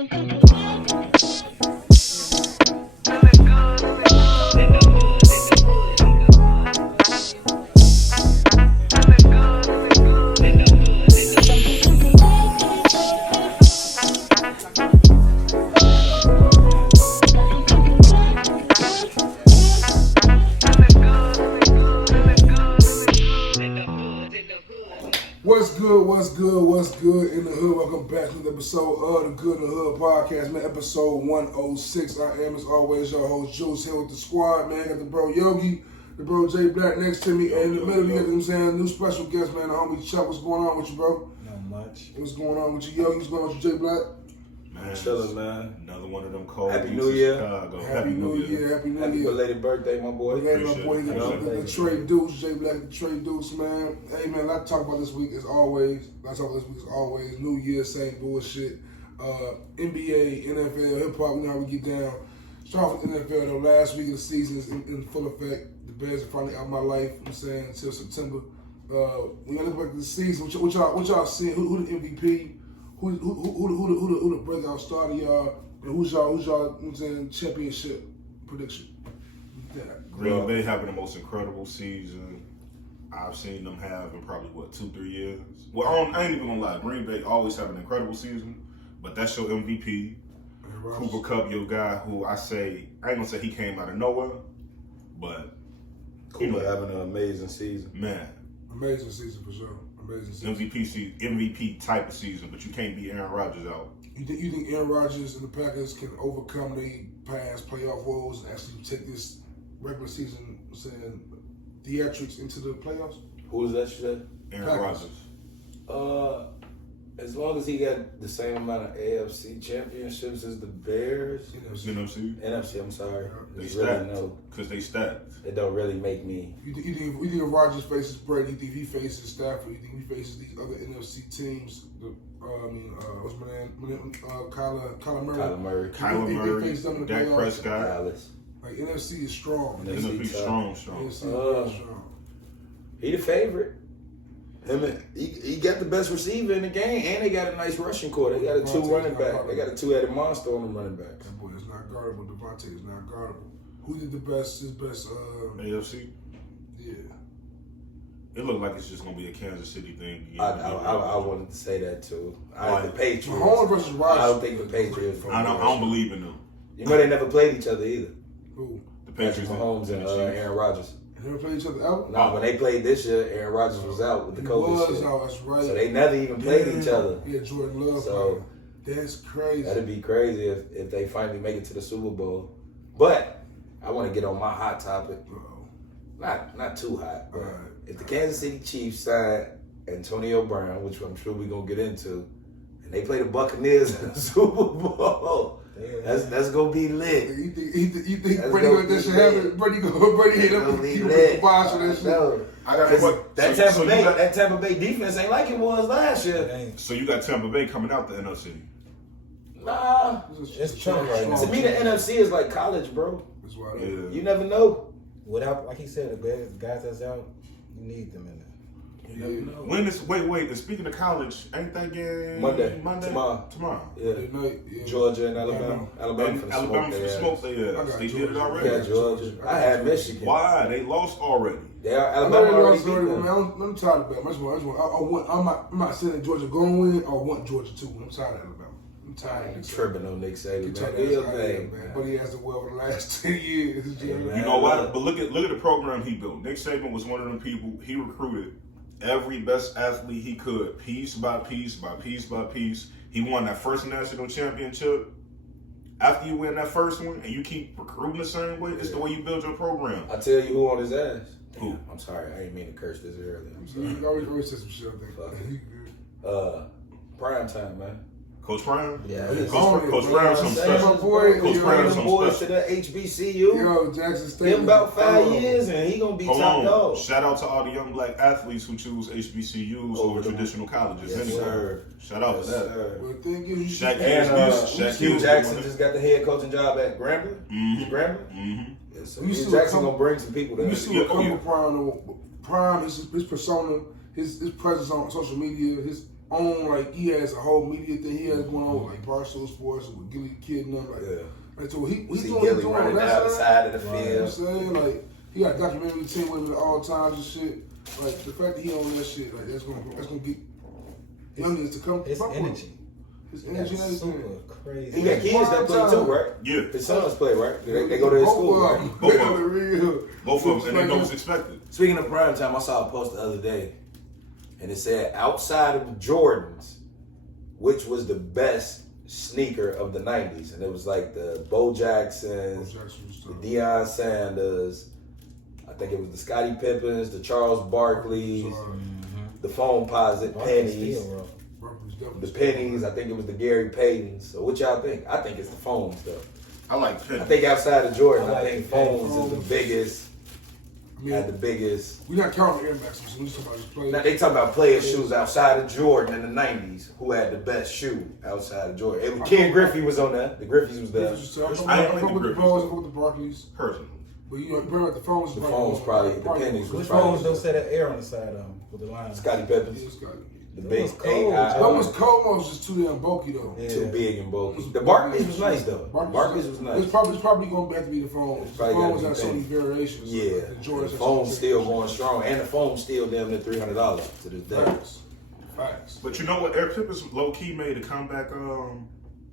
What's good in the hood? Welcome back to the episode of the Good in the Hood podcast, man. Episode 106. I am, as always, your host, Juice, here with the squad, man. Got the bro Yogi, the bro J Black next to me, and in the middle, we got, what I'm saying, new special guest, man, the homie Chuck. What's going on with you, bro? Not much. What's going on with you, Yogi? What's going on with you, J Black? Man, chilling, man. Another one of them cold Happy New Year. Chicago. Happy New Year. Happy New Year. Happy belated birthday, my boy. Hey, my boy, the Trey Deuce, J Black, the Trey Deuce, man. Hey, man, let's talk about this week as always. New Year, same bullshit. NBA, NFL, hip hop, you know how we get down. Start with NFL, though. Last week of the season is in full effect. The Bears are finally out of my life, I'm saying, until September. When I look back at the season, what y'all seeing? Who the MVP? Who the breakout starter, y'all? And who's y'all I'm saying, championship prediction? Yeah. Green Bay having the most incredible season I've seen them have in probably, 2-3 years? Well, I ain't even gonna lie. Green Bay always have an incredible season, but that's your MVP. Cooper Kupp, your guy who I ain't gonna say he came out of nowhere, but Cooper having an amazing season. Man. Amazing season for sure. Amazing season. MVP type of season, but you can't beat Aaron Rodgers out. You think Aaron Rodgers and the Packers can overcome the past playoff woes and actually take this regular season, saying, theatrics into the playoffs? Who is that you said? Aaron Rodgers. As long as he got the same amount of AFC championships as the Bears. NFC, I'm sorry. They stacked. Because they stacked. It don't really make me. You think if Rodgers faces Brady, you think he faces Stafford, you think he faces these other NFC teams? What's my name? Kyler Murray. Kyler Murray. Dak Prescott. Dallas. Like, NFC is strong. NFC strong. NFC is strong. He the favorite. He got the best receiver in the game, and they got a nice rushing core. They got a two running back. They got a two-headed monster on the running backs. That boy is not guardable. Devontae is not guardable. Who did his best? AFC? Yeah. It looked like it's just going to be a Kansas City thing. I wanted to say that, too. The Patriots. Mahomes versus Rodgers. I don't think the Patriots. I don't believe in them. You know they never played each other either. Who? The Patriots. Mahomes and Aaron Rodgers. They never played each other ever? No, when they played this year, Aaron Rodgers was out with the COVID shit. That's right. So they never even played each other. Yeah, Jordan Love. So that's crazy. That'd be crazy if they finally make it to the Super Bowl. But I want to get on my hot topic. Not too hot, but if the Kansas City Chiefs sign Antonio Brown, which I'm sure we're gonna get into, and they play the Buccaneers in the Super Bowl, that's gonna be lit. You think Brady gonna should happen? Brady hit him. He lit. That Tampa Bay defense ain't like it was last year. So you got Tampa Bay coming out the NFC. Nah, it's Trump right now. To me, the NFC is like college, bro. That's why. Yeah. You never know. Without, like he said, the guys that's out, you need them in there. You never know. When is and speaking of college, ain't that game Monday. Tomorrow. Yeah. Georgia and Alabama. Alabama for the smoke. They did it already. Yeah, Georgia. I had Michigan. Why? They lost already. Alabama already beat them. I'm tired of that. I'm not saying Georgia going to win. I want Georgia to win. I'm tired of Alabama. I'm tired. I'm tripping on Nick Saban. Man. But he has to well for the last 10 years. You know what? But look at the program he built. Nick Saban was one of them people. He recruited every best athlete he could, piece by piece by piece by piece. He won that first national championship. After you win that first one and you keep recruiting the same way, it's the way you build your program. I tell you who on his ass. Who? I'm sorry, I didn't mean to curse this earlier. I'm sorry. You always said some shit, I think. Prime time, man. Coach Brown? Yeah. Coach Brown's some special. Coach Brown's some boys special. to the HBCU. Yo, Jackson State. Give him about 5 years and he gonna be top dog. Shout out to all the young black athletes who choose HBCUs over traditional colleges. Yes, sir. Shout out to that. Well, thank you. Shaq Jackson just got the head coaching job at Grambling. Mm-hmm. Yes, so Jackson gonna bring some people there. You see what Prime, his persona, his presence on social media, his own, like, he has a whole media thing he has going on, like Barstool Sports with Gilly Kid and them. Like, so he's doing Gilly running down the side of the field. You know what I'm saying? Like, he got a documentary team with him at all times and shit. Like, the fact that he on that shit, like, that's gonna get youngins to come. His energy. His energy and everything. Super crazy. He got kids that play too, right? Yeah. His sons play, right? They go to his school, right? Both of them, and they know what's expected. Speaking of prime time, I saw a post the other day, and it said, outside of the Jordans, which was the best sneaker of the 90s? And it was like the Bo Jacksons, the Deion Sanders, I think it was the Scottie Pippens, the Charles Barkleys, the Foamposite pennies, the pennies. I think it was the Gary Paytons. So what y'all think? I think it's the foam stuff. I like pennies. I think outside of Jordan, I think foams is the biggest. Had the biggest. We're not counting Air Maxes. We just talking about players. Now they talking about player shoes outside of Jordan in the 90s. Who had the best shoe outside of Jordan? It was Ken Griffey was on there. The Griffeys was there. I don't think with the Bulls, I with the Barkleys. Personally. But you know, remember the phones. The phones probably, the pennies. Which phones don't say that air on the side of them with the line? Scottie Pippins. Yeah, Scottie. The big cold. That was cold. It was just too damn bulky though. Yeah. Too big and bulky. The Barkleys was nice though. Barkleys was nice. It's probably going to have to be the phone. The phone has so many variations. Yeah. The phone's still going strong, and the phone's still damn near $300 to this day. Facts. But you know what? Air Pippins low key made a comeback on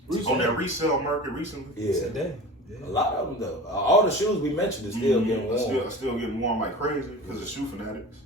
that resale market recently. Yeah. Today. Yeah. A lot of them though. All the shoes we mentioned is still getting warm. Still getting warm like crazy because of shoe fanatics.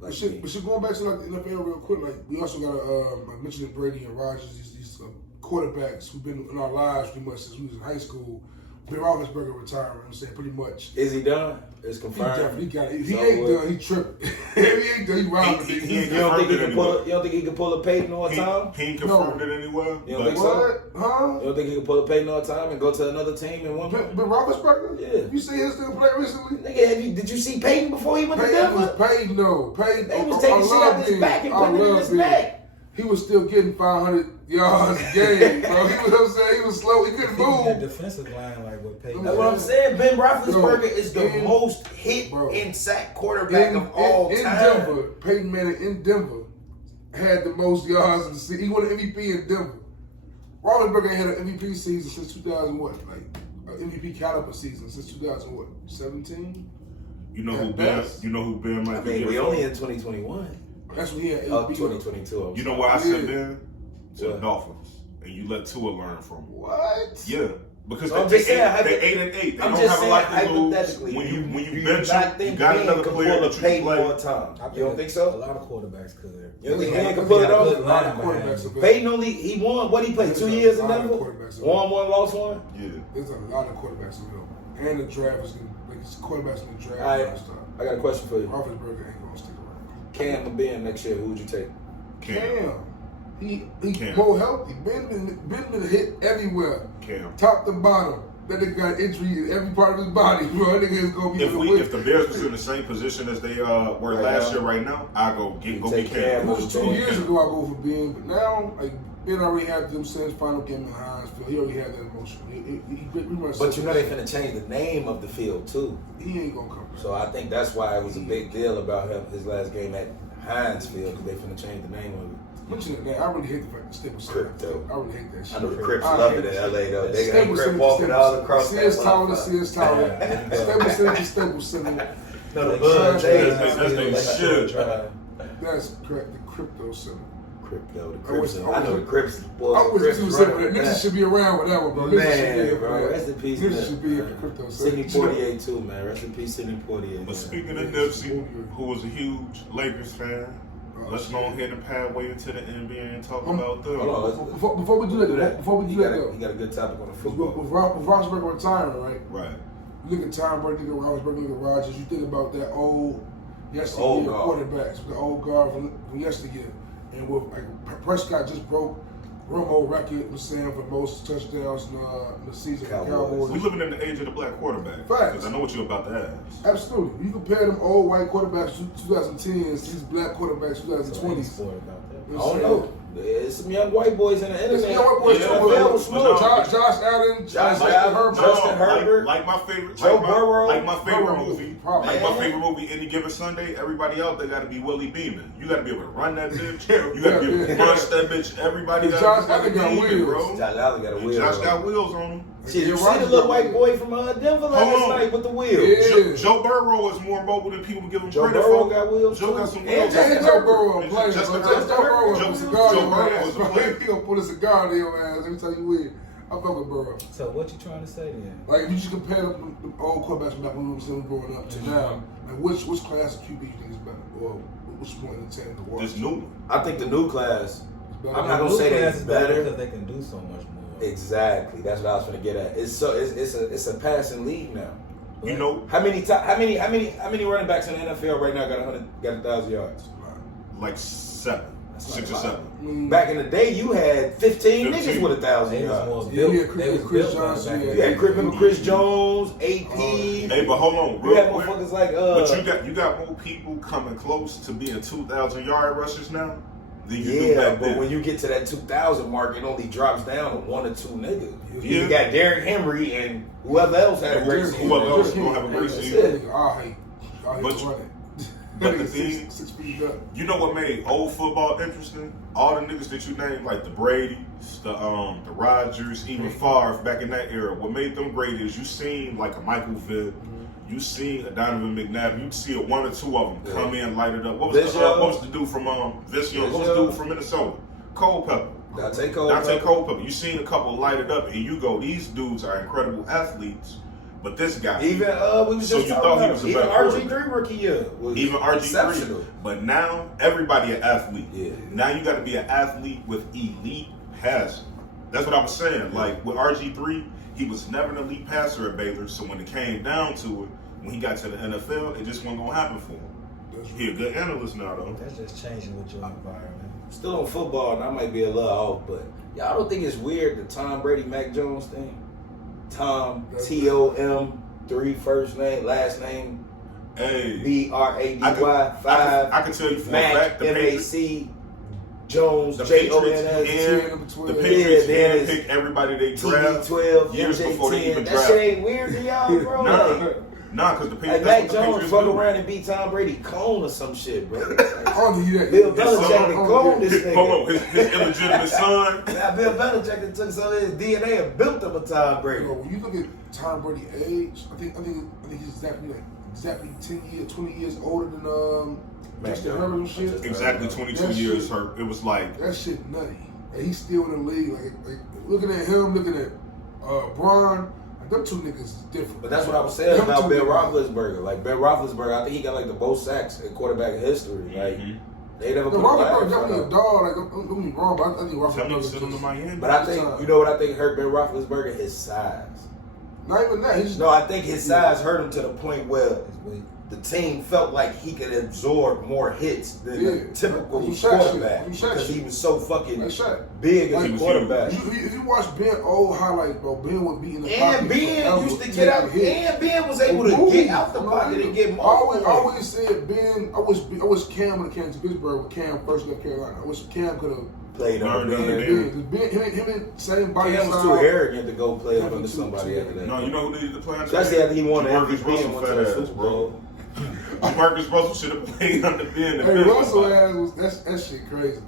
But shit, going back to like the NFL real quick, like we also got I mentioned Brady and Rodgers, these quarterbacks who've been in our lives pretty much since we was in high school. Ben Roethlisberger retired, I'm saying pretty much. Is he done? It's confirmed. He got it. He ain't done. He tripping. He ain't done. He robbing niggas. You don't think he can pull a Peyton all time? He ain't confirmed it anywhere. You don't think so? Huh? You don't think he can pull a Peyton all time and go to another team and win? Ben Roethlisberger? Yeah. You see his still play recently? Nigga, did you see Peyton before he went to Denver? Peyton, no. Peyton. They was taking shit out his back and putting it in his neck. He was still getting 500 yards a game, bro. He was he was slow. He couldn't move. That defensive line like what Peyton. That's what I'm saying. Ben Roethlisberger is the most hit and sack quarterback of all time. In Denver, Peyton Manning in Denver had the most yards in the season. He won an MVP in Denver. Roethlisberger ain't had an MVP season since 2000 what? Like an MVP caliber season since 2017. You know who Ben might be? We only in 2021. That's when he had 2022. You know why I said Ben? To the Dolphins. And you let Tua learn from him. What? Yeah. Because So they 8-8. They don't have a lot to lose. When you bench him, you got another player that you can play. You don't think so? A lot of quarterbacks could. You don't think Ben can pull it off? A lot of quarterbacks available. Peyton he won. What he played 2 years in Denver? Won one, lost one. Yeah. There's a lot of quarterbacks available, and the draft is quarterbacks in the draft. All right, I got a question for you. Roethlisberger ain't gonna stick around. Cam and Ben next year, who would you take? Cam. He more healthy. Ben been hit everywhere. Cam. Top to bottom. That nigga got injury in every part of his body, bro. That nigga is gonna be if the Bears was in the same position as they were last year right now, I go get Cam. It was 2 years ago I go for Ben, but now like Ben already had them since final game in Hinesfield. He already had that emotion. But you know they finna change the name of the field too. He ain't gonna come. So I think that's why it was a big deal about his last game at Hinesfield, because they finna change the name of it. Mention that, I really hate the fact that Staples Center. I really hate that shit. I know the Crips love it in LA though. They got Staples Crip Center, walking all across that CS Tower, CS Tower. Staples Center to Staples Center. No, the Bud That's correct, the Crypto Center. Crypto, the Crips. I know the Crips. Boy, I was just saying, niggas should be around with that one, bro. Man, bro, rest in peace. Niggas should be at the Crypto Center. Sidney Poitier too, man. Rest in peace, Sidney Poitier. But speaking of Nipsey, who was a huge Lakers fan, let's go ahead and pad way into the NBA and talk about them. Before we do that, you got a good topic on the football. With Roethlisberger retiring, right? Right. You look at Tom Brady, you look at Roethlisberger, you look at Rodgers. You think about that old yesteryear quarterbacks, the old guard from yesteryear, and with like Prescott just broke Romo record, was saying for most touchdowns in the season for Cowboys. We living in the age of the black quarterback. Because I know what you're about to ask. Absolutely. You compare them old white quarterbacks 2010s to these black quarterbacks 2020s. I don't know. There's some young white boys in the internet. Young white boys too. Josh Allen, Justin Herbert, Herbert, like my favorite, Joe Burrow, like my favorite Burrow, movie, probably. like my favorite movie. Any Given Sunday, everybody out there got to be Willie Beeman. You got to be able to run that bitch. You got to be able to punch that bitch. Everybody got to be Willie Beeman, bro. Josh Allen got a wheel. Josh got wheels on him. Shit, you see the little white boy from Denver last night with the wheels? Yeah. Joe Burrow is more mobile than people give him Joe credit Burrow for. got wheels. Joe got some wheels. And Joe Burrow a player. Justin Joe Burrow Herbert. was a cigar in Joe your Burrow ass. was a player. He gonna put a cigar in your ass every time you win. I fuck with Burrow. So what you trying to say then? Like if you just compare the old quarterbacks from back when we were growing up to now, like which class of QB you think is better, or which one entertaining to watch? This new one. I think the new class. better. I'm not gonna say that it's better. because they can do so much more. Exactly. That's what I was gonna get at. It's a passing league now. You know, How many running backs in the NFL right now got 1,000 yards? like 7, That's 6 or not a lot. 7. Back in the day, you had 15 niggas with 1,000 They was yards. more Yeah, built. yeah, They was Chris built Johnson, back yeah. then. You had remember Chris Jones, AP. Hey, but hold on, You had real quick. motherfuckers like But you got more people coming close to being 2,000-yard rushers now than you do Yeah, back but then. when you get to that 2,000 mark, it only drops down to 1 or 2 niggas. Yeah. You got Derrick Henry and whoever else had a great season. Whoever else gonna have a great That's season. it. I hate But- running. but the Nigga thing- 6 feet up. You know what made old football interesting? All the niggas that you named, like the Brady's, the Rodgers, even Favre back in that era. What made them great is you seen like a Michael Vick, you seen a Donovan McNabb, you see a 1 or 2 of them come in, light it up. What was the dude from Vince Young? What was the dude from Minnesota? Culpepper. Dante Culpepper. You seen a couple light it up, and you go, these dudes are incredible athletes, but this guy. Even we was So just you talking thought he about was a even better RG3 rookie year was Even exceptional. RG3. But now everybody an athlete. Yeah. Now you got to be an athlete with elite passing. That's what I was saying. Like with RG3, he was never an elite passer at Baylor. So when it came down to it, when he got to the NFL, it just wasn't gonna happen for him. He a good analyst now though. That's just changing with your environment. Still on football, and I might be a little off, but y'all don't think it's weird the Tom Brady Mac Jones thing? Tom TOM 3 first name, last name Hey, BRADY I 5 can tell you for a Mac fact the Patriots, MAC Jones the JONS Patriots The the Yeah, Patriots then it's handpick everybody they draft TB12 years before they even MJ10. That draft. shit ain't weird to y'all, bro. Nah, because the Like Patriots. Mac that's what the Jones Patriots fuck do. around and beat Tom Brady clone or some shit, bro. I don't think Bill that. Belichick can clone this nigga. Hold on, his illegitimate son. Now Bill Belichick took some of his DNA and built him a Tom Brady. When you look at Tom Brady's age, I think he's exactly 10 years, 20 years older than Justin Herbert and shit. Exactly 22 That years shit- hurt. It was like That shit nutty. And he's still in the league. Like looking at him, looking at Braun, like them two niggas is different. But that's what I was saying Them about two Ben niggas- Roethlisberger. Like Ben Roethlisberger, I think he got like the most sacks in quarterback history. Like they never The put him Roethlisberger back. definitely a dog. Like don't get me wrong, but I think tell me you Roethlisberger sent him to just Miami. But I think you know what I think hurt Ben Roethlisberger? His size. not even that. He's just No, I think his size hurt him to the point where His weight. the team felt like he could absorb more hits than the typical Like Shaq quarterback shit. Like Shaq because he shit. was so fucking like Shaq. big as Like, a quarterback. If you watch Ben old highlights, bro, Ben would be in the And pocket Ben forever, used to taking get out. hits. And Ben was able to get out the pocket and get I more. always said Ben. I wish Cam would have came to Pittsburgh when Cam first left Carolina. I wish Cam could have Played on Learned under Ben. Ben. him and same body Cam was style. too arrogant to go play up Definitely under too- somebody too after that. No, you know who needed to play under Especially Ben? after he won the Jamarcus MVP and Russell went to fat the ass, Super bro. Bowl. Jamarcus Russell should have played under Ben. and Hey, Ben Russell was like- ass was that shit crazy.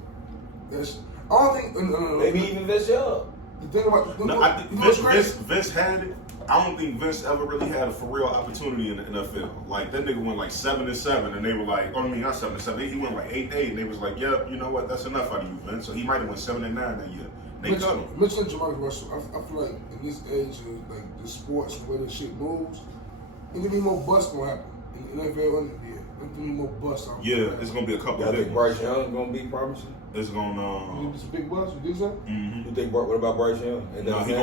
That's I don't think. Maybe even Vince Young. the thing about No, I think you know what's crazy? Vince had it. I don't think Vince ever really had a for real opportunity in the NFL. Like that nigga went like 7-7, and they were like, oh, I mean not 7-7. He went like 8-8, and they was like, yeah, you know what? That's enough out of you, Vince. So he might have went 7-9 that year. They cut him. Mentioning Jamarcus Russell, I feel like in this age of like the sports and where this shit moves, there's gonna be more busts gonna happen in the NFL and the NBA. There's gonna be more busts. Yeah, it's gonna be a couple Y'all of think big Bryce ones. Young gonna be promising? It's You gonna. think it's a big bust? You think so? Mhm. You think what about Bryce Young? And No, that he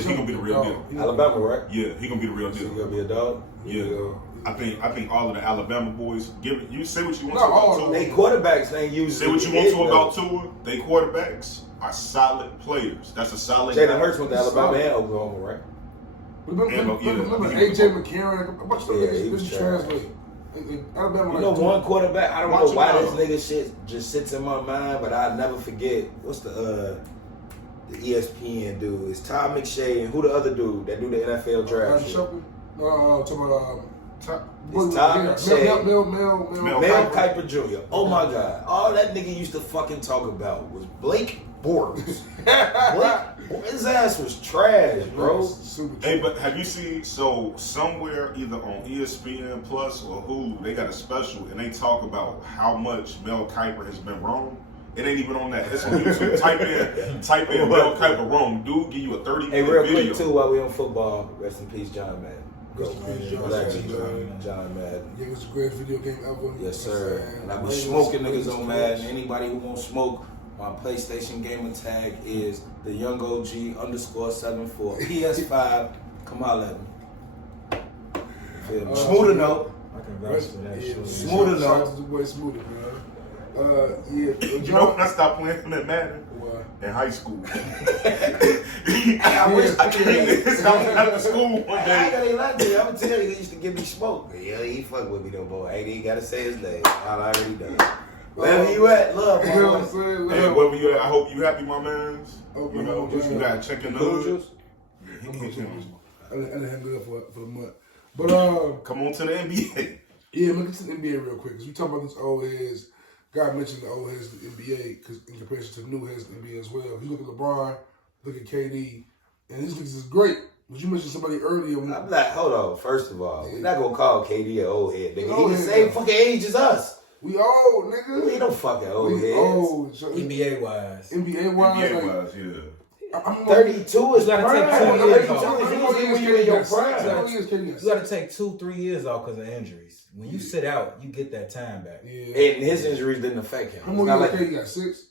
thing? gonna be the real deal. Alabama, right? Yeah, he gonna be the real Is he deal. gonna be a dog? Yeah, I think all of the Alabama boys. Give it. You say what you want Not to all about of They Tua. quarterbacks ain't usually. Say what you want to about Tua. They quarterbacks are solid players. That's a solid. Jalen guy. Hurts went to Alabama and Oklahoma, right? Remember Yeah. AJ McCarron? A bunch of Yeah, niggas he was didn't trash. translate. Alabama, You know, like, one quarterback. I don't Watch know him why out. this nigga shit just sits in my mind, but I never forget. What's the the ESPN dude. It's Todd McShay and who the other dude that do the NFL draft shit? No, talking about It's Todd McShay. Mel Kiper. Kiper Jr. Oh my God. All that nigga used to fucking talk about was Blake Bortles. His ass was trash, bro. Hey, but have you seen, so somewhere either on ESPN Plus or Hulu, they got a special and they talk about how much Mel Kiper has been wrong? It ain't even on that. It's on YouTube. type in Mel Kiper wrong. Dude, give you a 30-minute Hey, real video. quick too, while we on football, rest in peace, John Madden. Rest in peace, John Madden. Yeah, it was the greatest video game ever. Yes, sir. And I be smoking niggas on Madden. Anybody who won't smoke, my PlayStation gamer tag is the young OG _74. PS5. Come holla at me. Smooth enough. I can vouch for that shit. Smooth enough. Shout out to the boy Smooth, man. Yeah. You know when I stopped playing that Madden? What? In high school. I wish I could After school one I day. got to lie to you. I'm gonna tell you, he used to give me smoke. Yeah, he fuck with me though, boy. Ain't even gotta say his name. I already done. Wherever you at, love, You know what my I'm boy. saying? Hey, wherever you at, I hope you happy, my mans. Okay, You know, okay. you got to check in the Cool hood. juice? I didn't hang good for the month. But Come on to the NBA. yeah, look into the NBA real quick. Cause we talking about these old heads. God mentioned the old heads of the NBA because in comparison to the new heads of the NBA as well. You look at LeBron, look at KD, and these niggas is great. But you mentioned somebody earlier. I'm like, hold on. First of all, we're not gonna call KD an old head, nigga. Old He the head, same though. fucking age as us. We old, nigga. We don't fucking old We heads. old. So, NBA wise. NBA wise, NBA like, wise, yeah. I'm 32 is You gotta prime. take 2 32 years is off. usually when you're in your prime. You got to take 2-3 years off because of injuries. When you sit out, you get that time back. Yeah. And his injuries didn't affect him. How It's many not years like KD got? 6?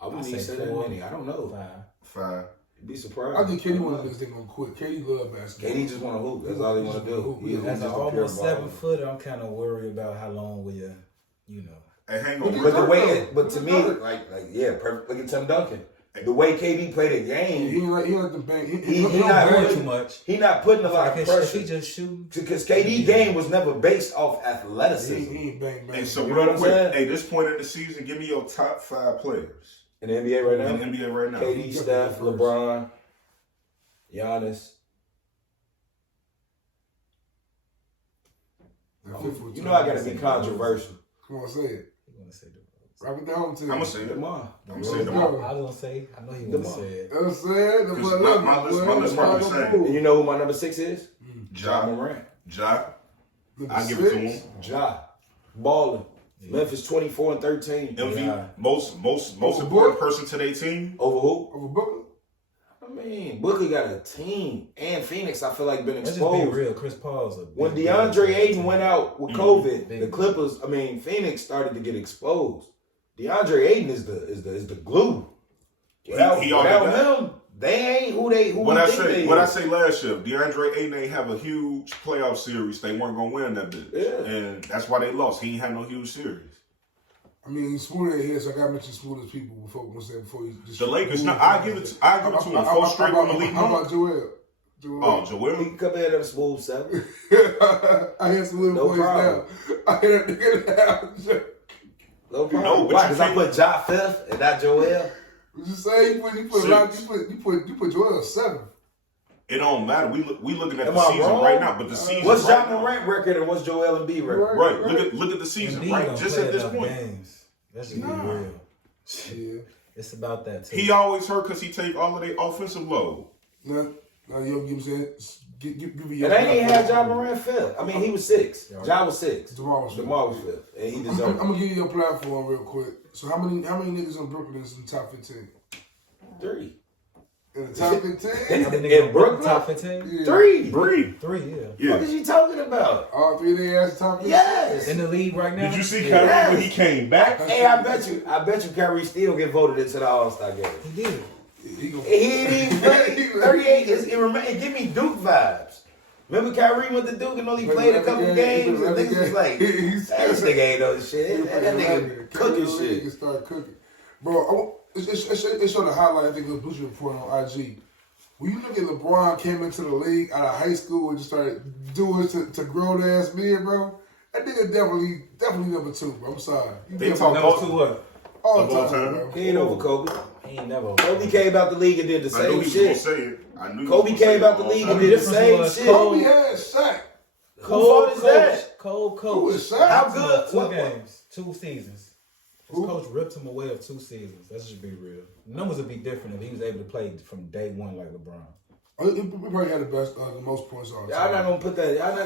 I wouldn't I even say say that 4, many. I don't know. 5. You'd be surprised. I think KD one of the niggas that gonna quit. KD love basketball. KD just want to hoop. That's all he want to do. He As just an a pure almost baller. 7-footer, I'm kind of worried about how long will you know. Hey, hang But on. But the way, Hurt. but to me, like yeah, perfect. Look at Tim Duncan. The way KD played the He game, ain't like the bank. He He not not doing really- too much. he not putting a lot Like of if pressure. he just shoot. Because KD game was never based off athleticism. He ain't bang bang. Hey, so You know real what I'm quick, saying? hey, this point in the season, give me your top 5 players In the NBA right in now, the NBA right now. KD, Steph, LeBron, Giannis. You know I gotta be controversial. Come on, say it. You want to say the Wrap it down to I'm gonna say that. DeMar. I'm gonna say DeMar. I was gonna say. I know he Come want to on. say it. I'm saying the Because boy my love list- it, my boy. list probably Chicago the same. Bulls. And you know who my number 6 is? Ja. Morant. Ja. Number I give it to 6? him. Ja. Balling. Memphis 24-13. MVP. Yeah. Most Over important Book? person to their team. Over who? Over Booker? I mean, Booker got a team. And Phoenix, I feel like, been Let's just be exposed. real. Chris Paul's a big When dude. DeAndre Ayton went out with COVID, Big. the Clippers, Phoenix started to get exposed. DeAndre Ayton is the glue. Without He already got- him, they ain't who we What think they I is. say last year, DeAndre Ayton ain't have a huge playoff series. They weren't gonna win that bitch, Yeah. and that's why they lost. He ain't had no huge series. I mean, Spoon ain't here, so I gotta mention Spoon as people before you just The Lakers, no, I give it to him. 4 straight on the league. How about Joel? Oh, Joel. He can come in at a smooth 7. I hear Spoon No voice problem. now. I hear that nigga now. No problem. No, but Why? you Because I can't- put Ja 5th and not Joel. Just say you put Joel 7. It don't matter. We looking at Am the I season wrong? right now, but the season. What's right Ja now- Morant record and what's Joel Embiid record? Right. Look at the season. Embiid Right. don't Just play at this enough point. games. Let's just Nah. be real. Yeah. It's about that too. He always hurt because he take all of their offensive load. Now Yogi, I'm saying, give me your. And they ain't had Ja Morant 5th. I mean, he was 6. Ja was 6. DeMar was 5th. DeMar was 5th. And he I'm deserved gonna give you your platform real quick. So how many niggas in Brooklyn is in the top 15? 3. In the top 15? How many In niggas Brooklyn? top 15? Yeah. 3. 3, yeah. Yeah. What is you talking about? All 3 of their ass top 15? Yes. In the league right now. Did you see Yeah. Kyrie when he came back? Hey, I bet you Kyrie still get voted into the All-Star game. He did. He gonna, He ain't even play. 38 it give me Duke vibes. Remember Kyrie went to Duke and only played a couple games and niggas was like, this nigga ain't no shit. That nigga cooking shit. He start cooking. Bro, it showed a highlight, I think it was Blues Report on IG. When you look at LeBron came into the league out of high school and just started doing to grown ass men, bro, that nigga definitely number 2, bro. I'm sorry. They talk Number about 2 what? all of the all time, time? bro. He ain't over Kobe. He ain't never. Kobe came out the league and did the I knew same he was gonna shit. say it. I knew. Kobe came out the league and did the same shit. Kobe had Shaq. Who fault is that? Cold Who coach. is Shaq? How good? 2 games, 2 seasons. His coach ripped him away of 2 seasons. Let's just be real. The numbers would be different if he was able to play from day one like LeBron. He probably had the most points on. Y'all not gonna put that. Y'all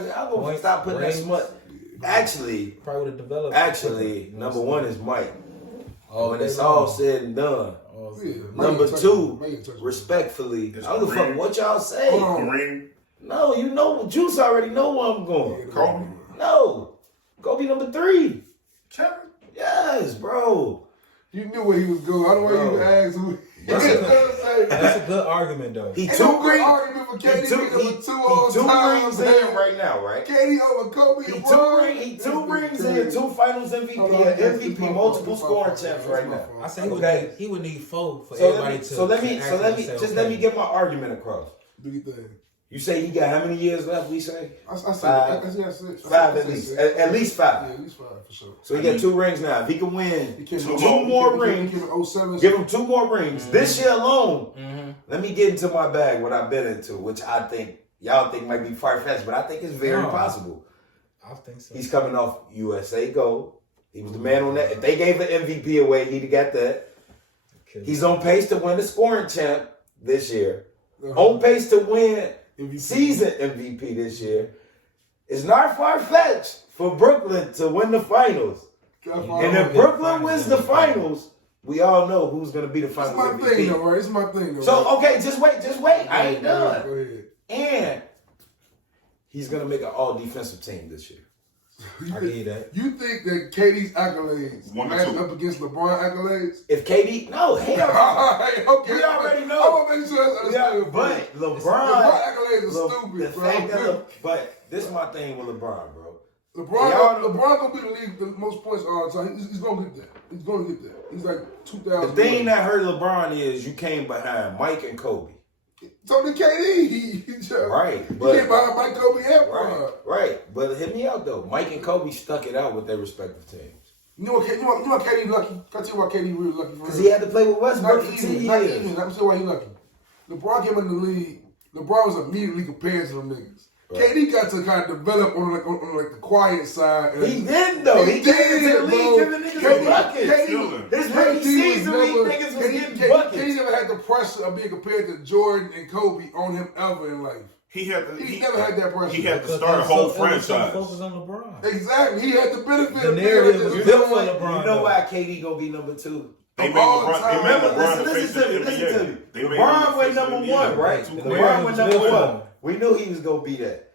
gonna stop putting that smut. Actually, probably would have developed. Actually, number one is Mike. When it's day all long. said and done. Yeah, Number Mike two, Mike touched him. respectfully, It's I don't give a fuck Kareem. what y'all say. Hold on. Kareem, No, you know, Juice already know where I'm going. Kobe, No, Kobe number 3. Kevin. Yes, bro. You knew where he was going. I don't want you to ask who. That's a good argument though. He Ain't two no good rings. argument for KD He number 2 all two time. rings man. in right now, right? KD over Kobe He and two LeBron. rings in, 2 Finals MVP, an MVP, multiple scoring champs right now. I say he would need 4 for So everybody let me, to. let me get my argument across. Do you think? You say he got how many years left? We say I said 6. 5 at least, at least 5. Yeah, at least 5 for sure. So he got 2 rings now. If he can win He came 2 in- more he came rings, in 07. give him 2 more rings this year alone. Mm-hmm. Let me get into my bag what I've been into, which I think y'all think might be far fetched, but I think it's very possible. I think so. He's coming off USA Gold. He was the man on that. If they gave the MVP away, he'd have got that. Okay. He's on pace to win the scoring champ this year. On pace to win MVP. season MVP this year. It's not far-fetched for Brooklyn to win the finals. And if Brooklyn wins the finals, we all know who's going to be the It's finals my MVP. thing, though, right? It's my thing, though. So, right? okay, just wait. I ain't Go done. ahead. And he's going to make an all-defensive team this year. I give you that. You think that KD's accolades 1 or match 2. up against LeBron accolades? If KD, no, hell no. Alright, okay. We already know. I want to make sure that's Yeah, understood. but LeBron LeBron, accolades are the stupid, fact bro. that but this is my thing with LeBron, bro. LeBron gonna be the league the most points all the time. He's gonna get that. He's gonna get that. He's like 2,000. The thing that hurt LeBron is you came behind Mike and Kobe. So did KD. Right, He but came behind Mike, Kobe, and LeBron. right. But hit me out though. Mike and Kobe stuck it out with their respective teams. You know what KD lucky? Can I tell you why KD really lucky for Because real? he had to play with Westbrook Not for 10 even. Not years. even. Let me tell you why he lucky. LeBron came in the league. LeBron was immediately compared to them niggas. Right. KD got to kind of develop on the quiet side. And He did though. He came into the league giving niggas buckets. His rookie season, these niggas was getting buckets. KD never had the pressure of being compared to Jordan and Kobe on him ever in life. He had He never had that pressure. He had to start a whole franchise. Focus on LeBron. Exactly. He had the benefit The of being narrative able was to You built know for what? LeBron, You know though. why KD gonna be number 2? They made all LeBron. time. They made Remember, LeBron the face listen of to the me. Listen NBA. to me. They made him LeBron the went face of the number NBA. 1, right? The LeBron narrative went was number built for 1. him. We knew he was gonna be that.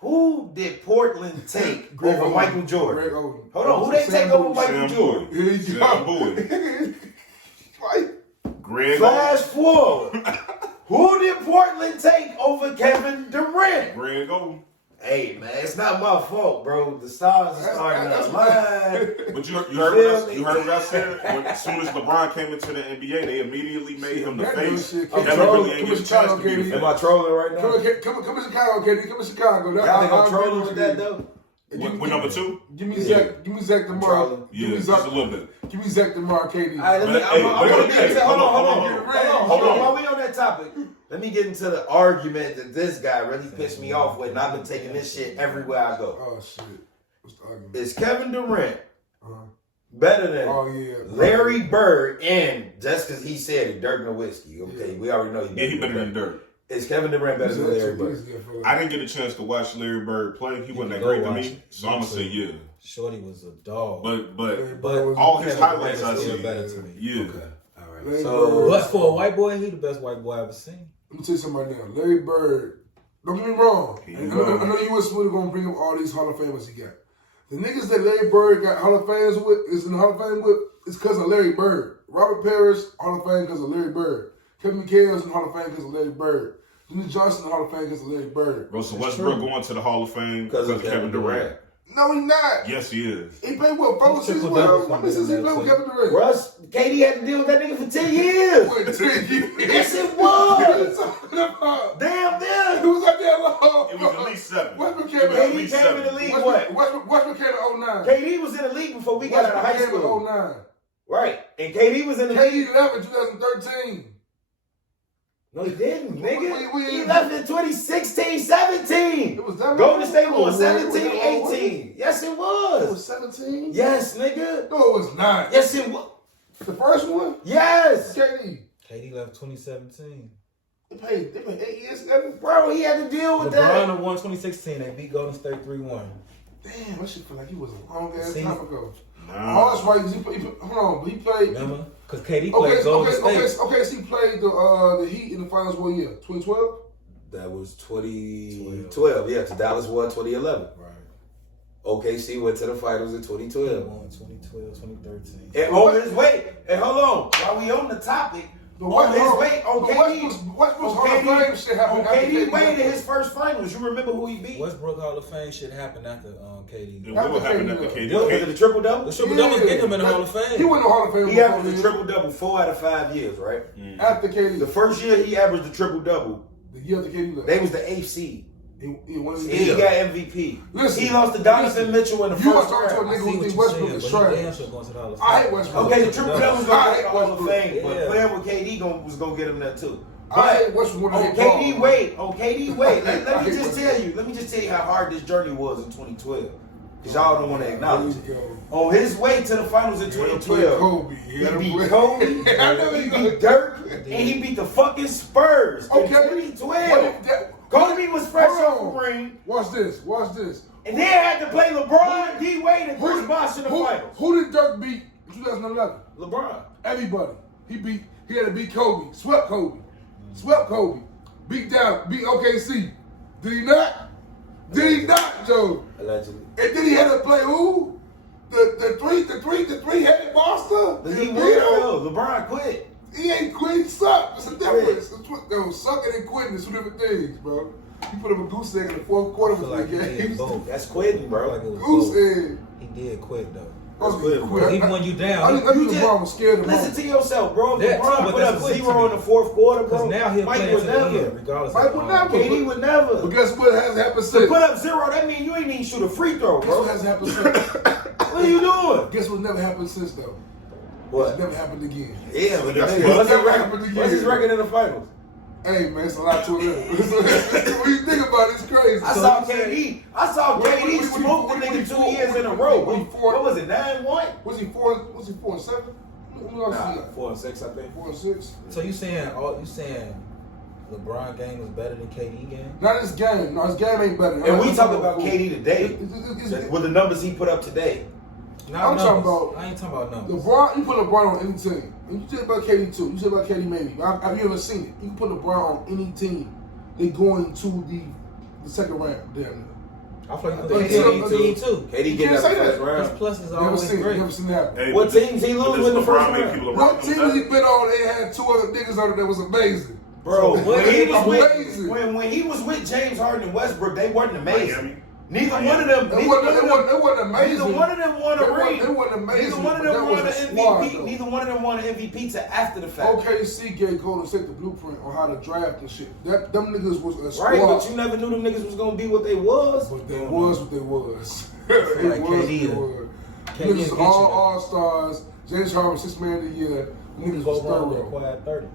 Who did Portland take Greg over Oden. Michael Jordan? Greg Oden. Hold on, who they Sam take over Bowie. Michael Sam Jordan? Bowie. Here you Sam go. Bowie. Right. Greg Flash Oden. forward. Who did Portland take over Kevin Durant? Greg Oden. Hey man, it's not my fault, bro. The stars are starting to align. But you feel heard me? you heard what I said? As soon as LeBron came into the NBA, they immediately made him the That face. shit. He I'm never trolling. really ain't Come get a to chance Chicago, to be the KD. face. Am I trolling right now? Come to Chicago, KD. Come to Chicago. Y'all think I'm trolling with that though? With number 2? Give me Zach DeMar. Trolling. Give Yeah, me just Zach. a little bit. Give me Zach DeMar, KD. All right, let me. But, hey, I want to but, get hey, into. hold on. Hold on. While we on that topic, let me get into the argument that this guy really pissed me off with, and I've been taking this shit everywhere I go. Oh shit. What's the argument? Is Kevin Durant Uh-huh. better than Oh yeah. Larry Bird and just because he said it, Dirk Nowitzki? Okay, we already know Yeah, he better than Dirk. Is Kevin Durant better than Larry Bird? I didn't get a chance to watch Larry Bird play. He wasn't that go great to watch me, it. so I'm gonna say yeah. Shorty was a dog. But all his highlights I still see. better to me. Yeah. Okay, all right. Larry So, Bird. But for a white boy, he the best white boy I ever seen. Let me tell you something right now. Larry Bird, don't get me wrong. He I know you was going to bring up all these Hall of Famers he got. The niggas that Larry Bird got Hall of Famers with, is in the Hall of Fame with, is because of Larry Bird. Robert Parrish, Hall of Fame because of Larry Bird. Kevin McHale's in the Hall of Fame because of Larry Bird. Jimmy Johnson in the Hall of Fame because of Larry Bird. Russell Westbrook going to the Hall of Fame because of Kevin Durant. No, he not. Yes, he is. He played what? 4 seasons triple with doubles him? How many seasons he played with Kevin Durant? Russ, KD had to deal with that nigga for 10 years. What, 10 years? Yes, it What are you was. talking about? Damn, He damn. was up there long. It was at least 7. Westbrook came It was in. at KD least came in the 7. league what? Westbrook came in 09. KD was in the league before we got out of high Westbrook came school. in 09. Right. And KD was in the league. KD left in 2013. No, he didn't, nigga. We- He left in 2016, 17. It was that Golden long? State No, was it 17, wasn't. 18. Yes, it It was. was 17? Yes, nigga. No, it was not. Yes, it was. The first one? Yes. KD. KD left 2017. They played 8 years together? Bro, he had to deal with that. LeBron won 2016. They beat Golden State 3-1. Damn, that shit feel like he was a long ass See? time ago. Nah. Oh, that's right. Hold on, but he played. Remember? Because KD played Okay, Golden okay, State. okay. So he played the Heat in the finals what year? 2012. That was 2012. Yeah, because Dallas won 2011. Right. OKC went to the finals in They 2012. won 2012, 2013. And on his way, and hold on, while we on the topic, on his way, on KD, Westbrook's Hall of Fame shit happened on after KD KD waited left. his first finals. You remember who he beat? Westbrook Hall of Fame shit happened after KD. Then what happened after Was it KD? the triple double? The triple double get him in the Hall of He Fame. went to the Hall of Fame. He before averaged a then. triple double 4 out of 5 years, right? After KD. The first year he averaged a triple double. The year after KD left. They was the 8th seed. He won his And he got MVP. Listen, He lost to Donovan Mitchell in the You first was talking to a round. nigga See who what think you Westbrook saying, is but he trash. damn sure going to the Hall of Fame. I hate Westbrook. Okay, the triple double was I gonna hate get the Hall of Westbrook. Fame, but Yeah. playing with KD was gonna get him there too. I hate Westbrook. On KD wait. Let I me hate just tell you. Let me just tell you how hard this journey was in 2012. Because y'all don't want to acknowledge it. On his way to the finals in 2012, Kobe. he beat Kobe, I know he he beat Dirk, and he beat the fucking Spurs in 2012. Kobe was fresh off the ring, Watch this. and then had to play LeBron, D Wade, and Chris Bosh in the finals. Who did Dirk beat in 2011? LeBron. Everybody. He had to beat Kobe. Swept Kobe. Beat OKC. Did he not? Joe? Allegedly. And then he had to play who? The three-headed monster? But he The won Beetle? though. LeBron quit. He ain't quit, he sucked. It's a difference. No, sucking and quitting is two different things, bro. He put up a goose egg in the fourth quarter I feel for like the he did games. both. That's quitting, I bro. feel like it was Goose both. egg. He did quit though. Oh, quit, he bro. Even when you down, I think You LeBron was scared of Listen him. to yourself, bro. That too, LeBron but put that's up quick to 0 me. in the fourth quarter, because bro. now he'll Mike play would until the end, never. regardless Mike of would never. KD would never. But guess what has happened To since? put up 0, that means you ain't even shoot a free throw, Guess bro. what has happened since? What are you doing? Guess what never happened since, though? What? It's never happened again. Yeah, but That's what's his never happened record? again. What's his record in the finals? Hey, man, it's a lot to it. When you think about it, it's crazy. I saw KD. I saw What- KD what- smoke the what- nigga what- 2 what- years in a what- row. what- What was it? 9-1? Was he 4 and 7? Nah, 4 and 6, I think. 4 and 6. So you saying LeBron game was better than KD game? Not his game. No, his game ain't better. And we talking about KD today It's- with the numbers he put up today. Not I'm numbers. talking about- I ain't talking about numbers. LeBron, you put LeBron on any team. And you said about KD too. You said about KD maybe. Have you ever seen it? You can put LeBron on any team. They going to the second round. Damn near. I feel like I you think put KD KD too. KD You get can't that say first that. His round. plus is Never always seen it. great. Never seen that happen. Hey, What but this- teams he but lose this in the first LeBron make round? people What around team him has he better. been on? They had 2 other niggas on it that was amazing. Bro, So when he was amazing. with when he was with James Harden and Westbrook, they wasn't amazing. Miami. Neither Miami. one of them. It wasn't amazing. Neither one of them won a ring. It wasn't amazing. Neither one of but them that won an was a squad, MVP. though. Neither one of them won an MVP till after the fact. OKC gave Golden State the blueprint on how to draft and shit. Them niggas was a squad. Right, but you never knew them niggas was gonna be what they was. But they was what they was. like It was what KD. they was. KD Niggas get you all there. all-stars. James Harden, 6th man of the year. Who can Niggas go was wrong with a thorough. quiet 30?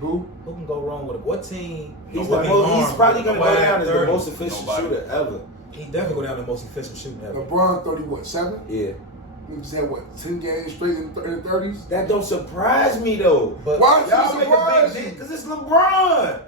Who? Who can go wrong with it? What team? He's, Nobody. he's probably gonna go Nobody. down as the 30. most efficient Nobody. shooter ever. He definitely go down the most efficient shooting ever. LeBron 30 what? 7? Yeah. Niggas had what? 10 games straight in the 30s. That don't surprise me though. But Why should Y'all it make a surprise big you? deal because it's LeBron.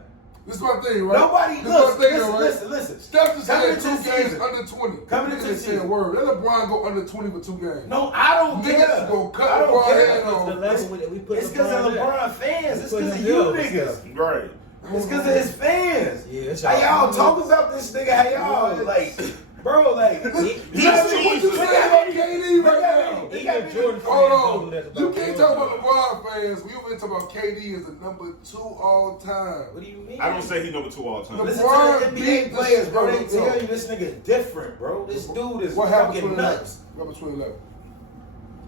This is my thing, right? Nobody This is my looks. thing, right? Listen. Steph just Coming had into 2 the games season. under 20. Coming into the Niggas saying season. word. Let LeBron go under 20 for 2 games. No, I don't Niggas care. go cut I don't LeBron care. head off. the level we put It's because of LeBron fans. It's We put because of him you there with niggas. Right. It's because of his fans. Yeah, it's How y'all talk about this nigga? How y'all like, bro? Like, What you saying about KD right now? He got Jordan fans Hold over there on. You about can't talk about LeBron fans. We over here talking about KD as the number 2 all time. What do you mean? I don't say he number 2 all time. Listen LeBron to the NBA beat the players, bro. They shit out of tell him. you this nigga different, bro. This dude is What happened fucking to nuts. What happened to 2011?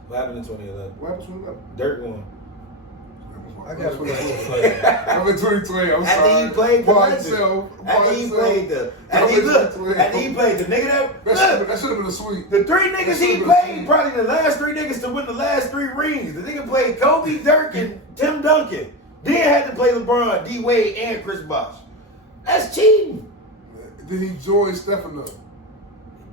What happened in 2011? What happened to 2011? Dirk won. I got a question for you. I'm in 2020. I'm After sorry. he played the By legend. himself. After he played the. I'm After he in looked. 2020. After he played the nigga That should have been a sweep. The three niggas he played, probably the last three niggas to win the last three rings. The nigga played Kobe, Dirk, and Tim Duncan. Then had to play LeBron, D Wade, and Chris Bosh. That's cheating. Did he join Stefano?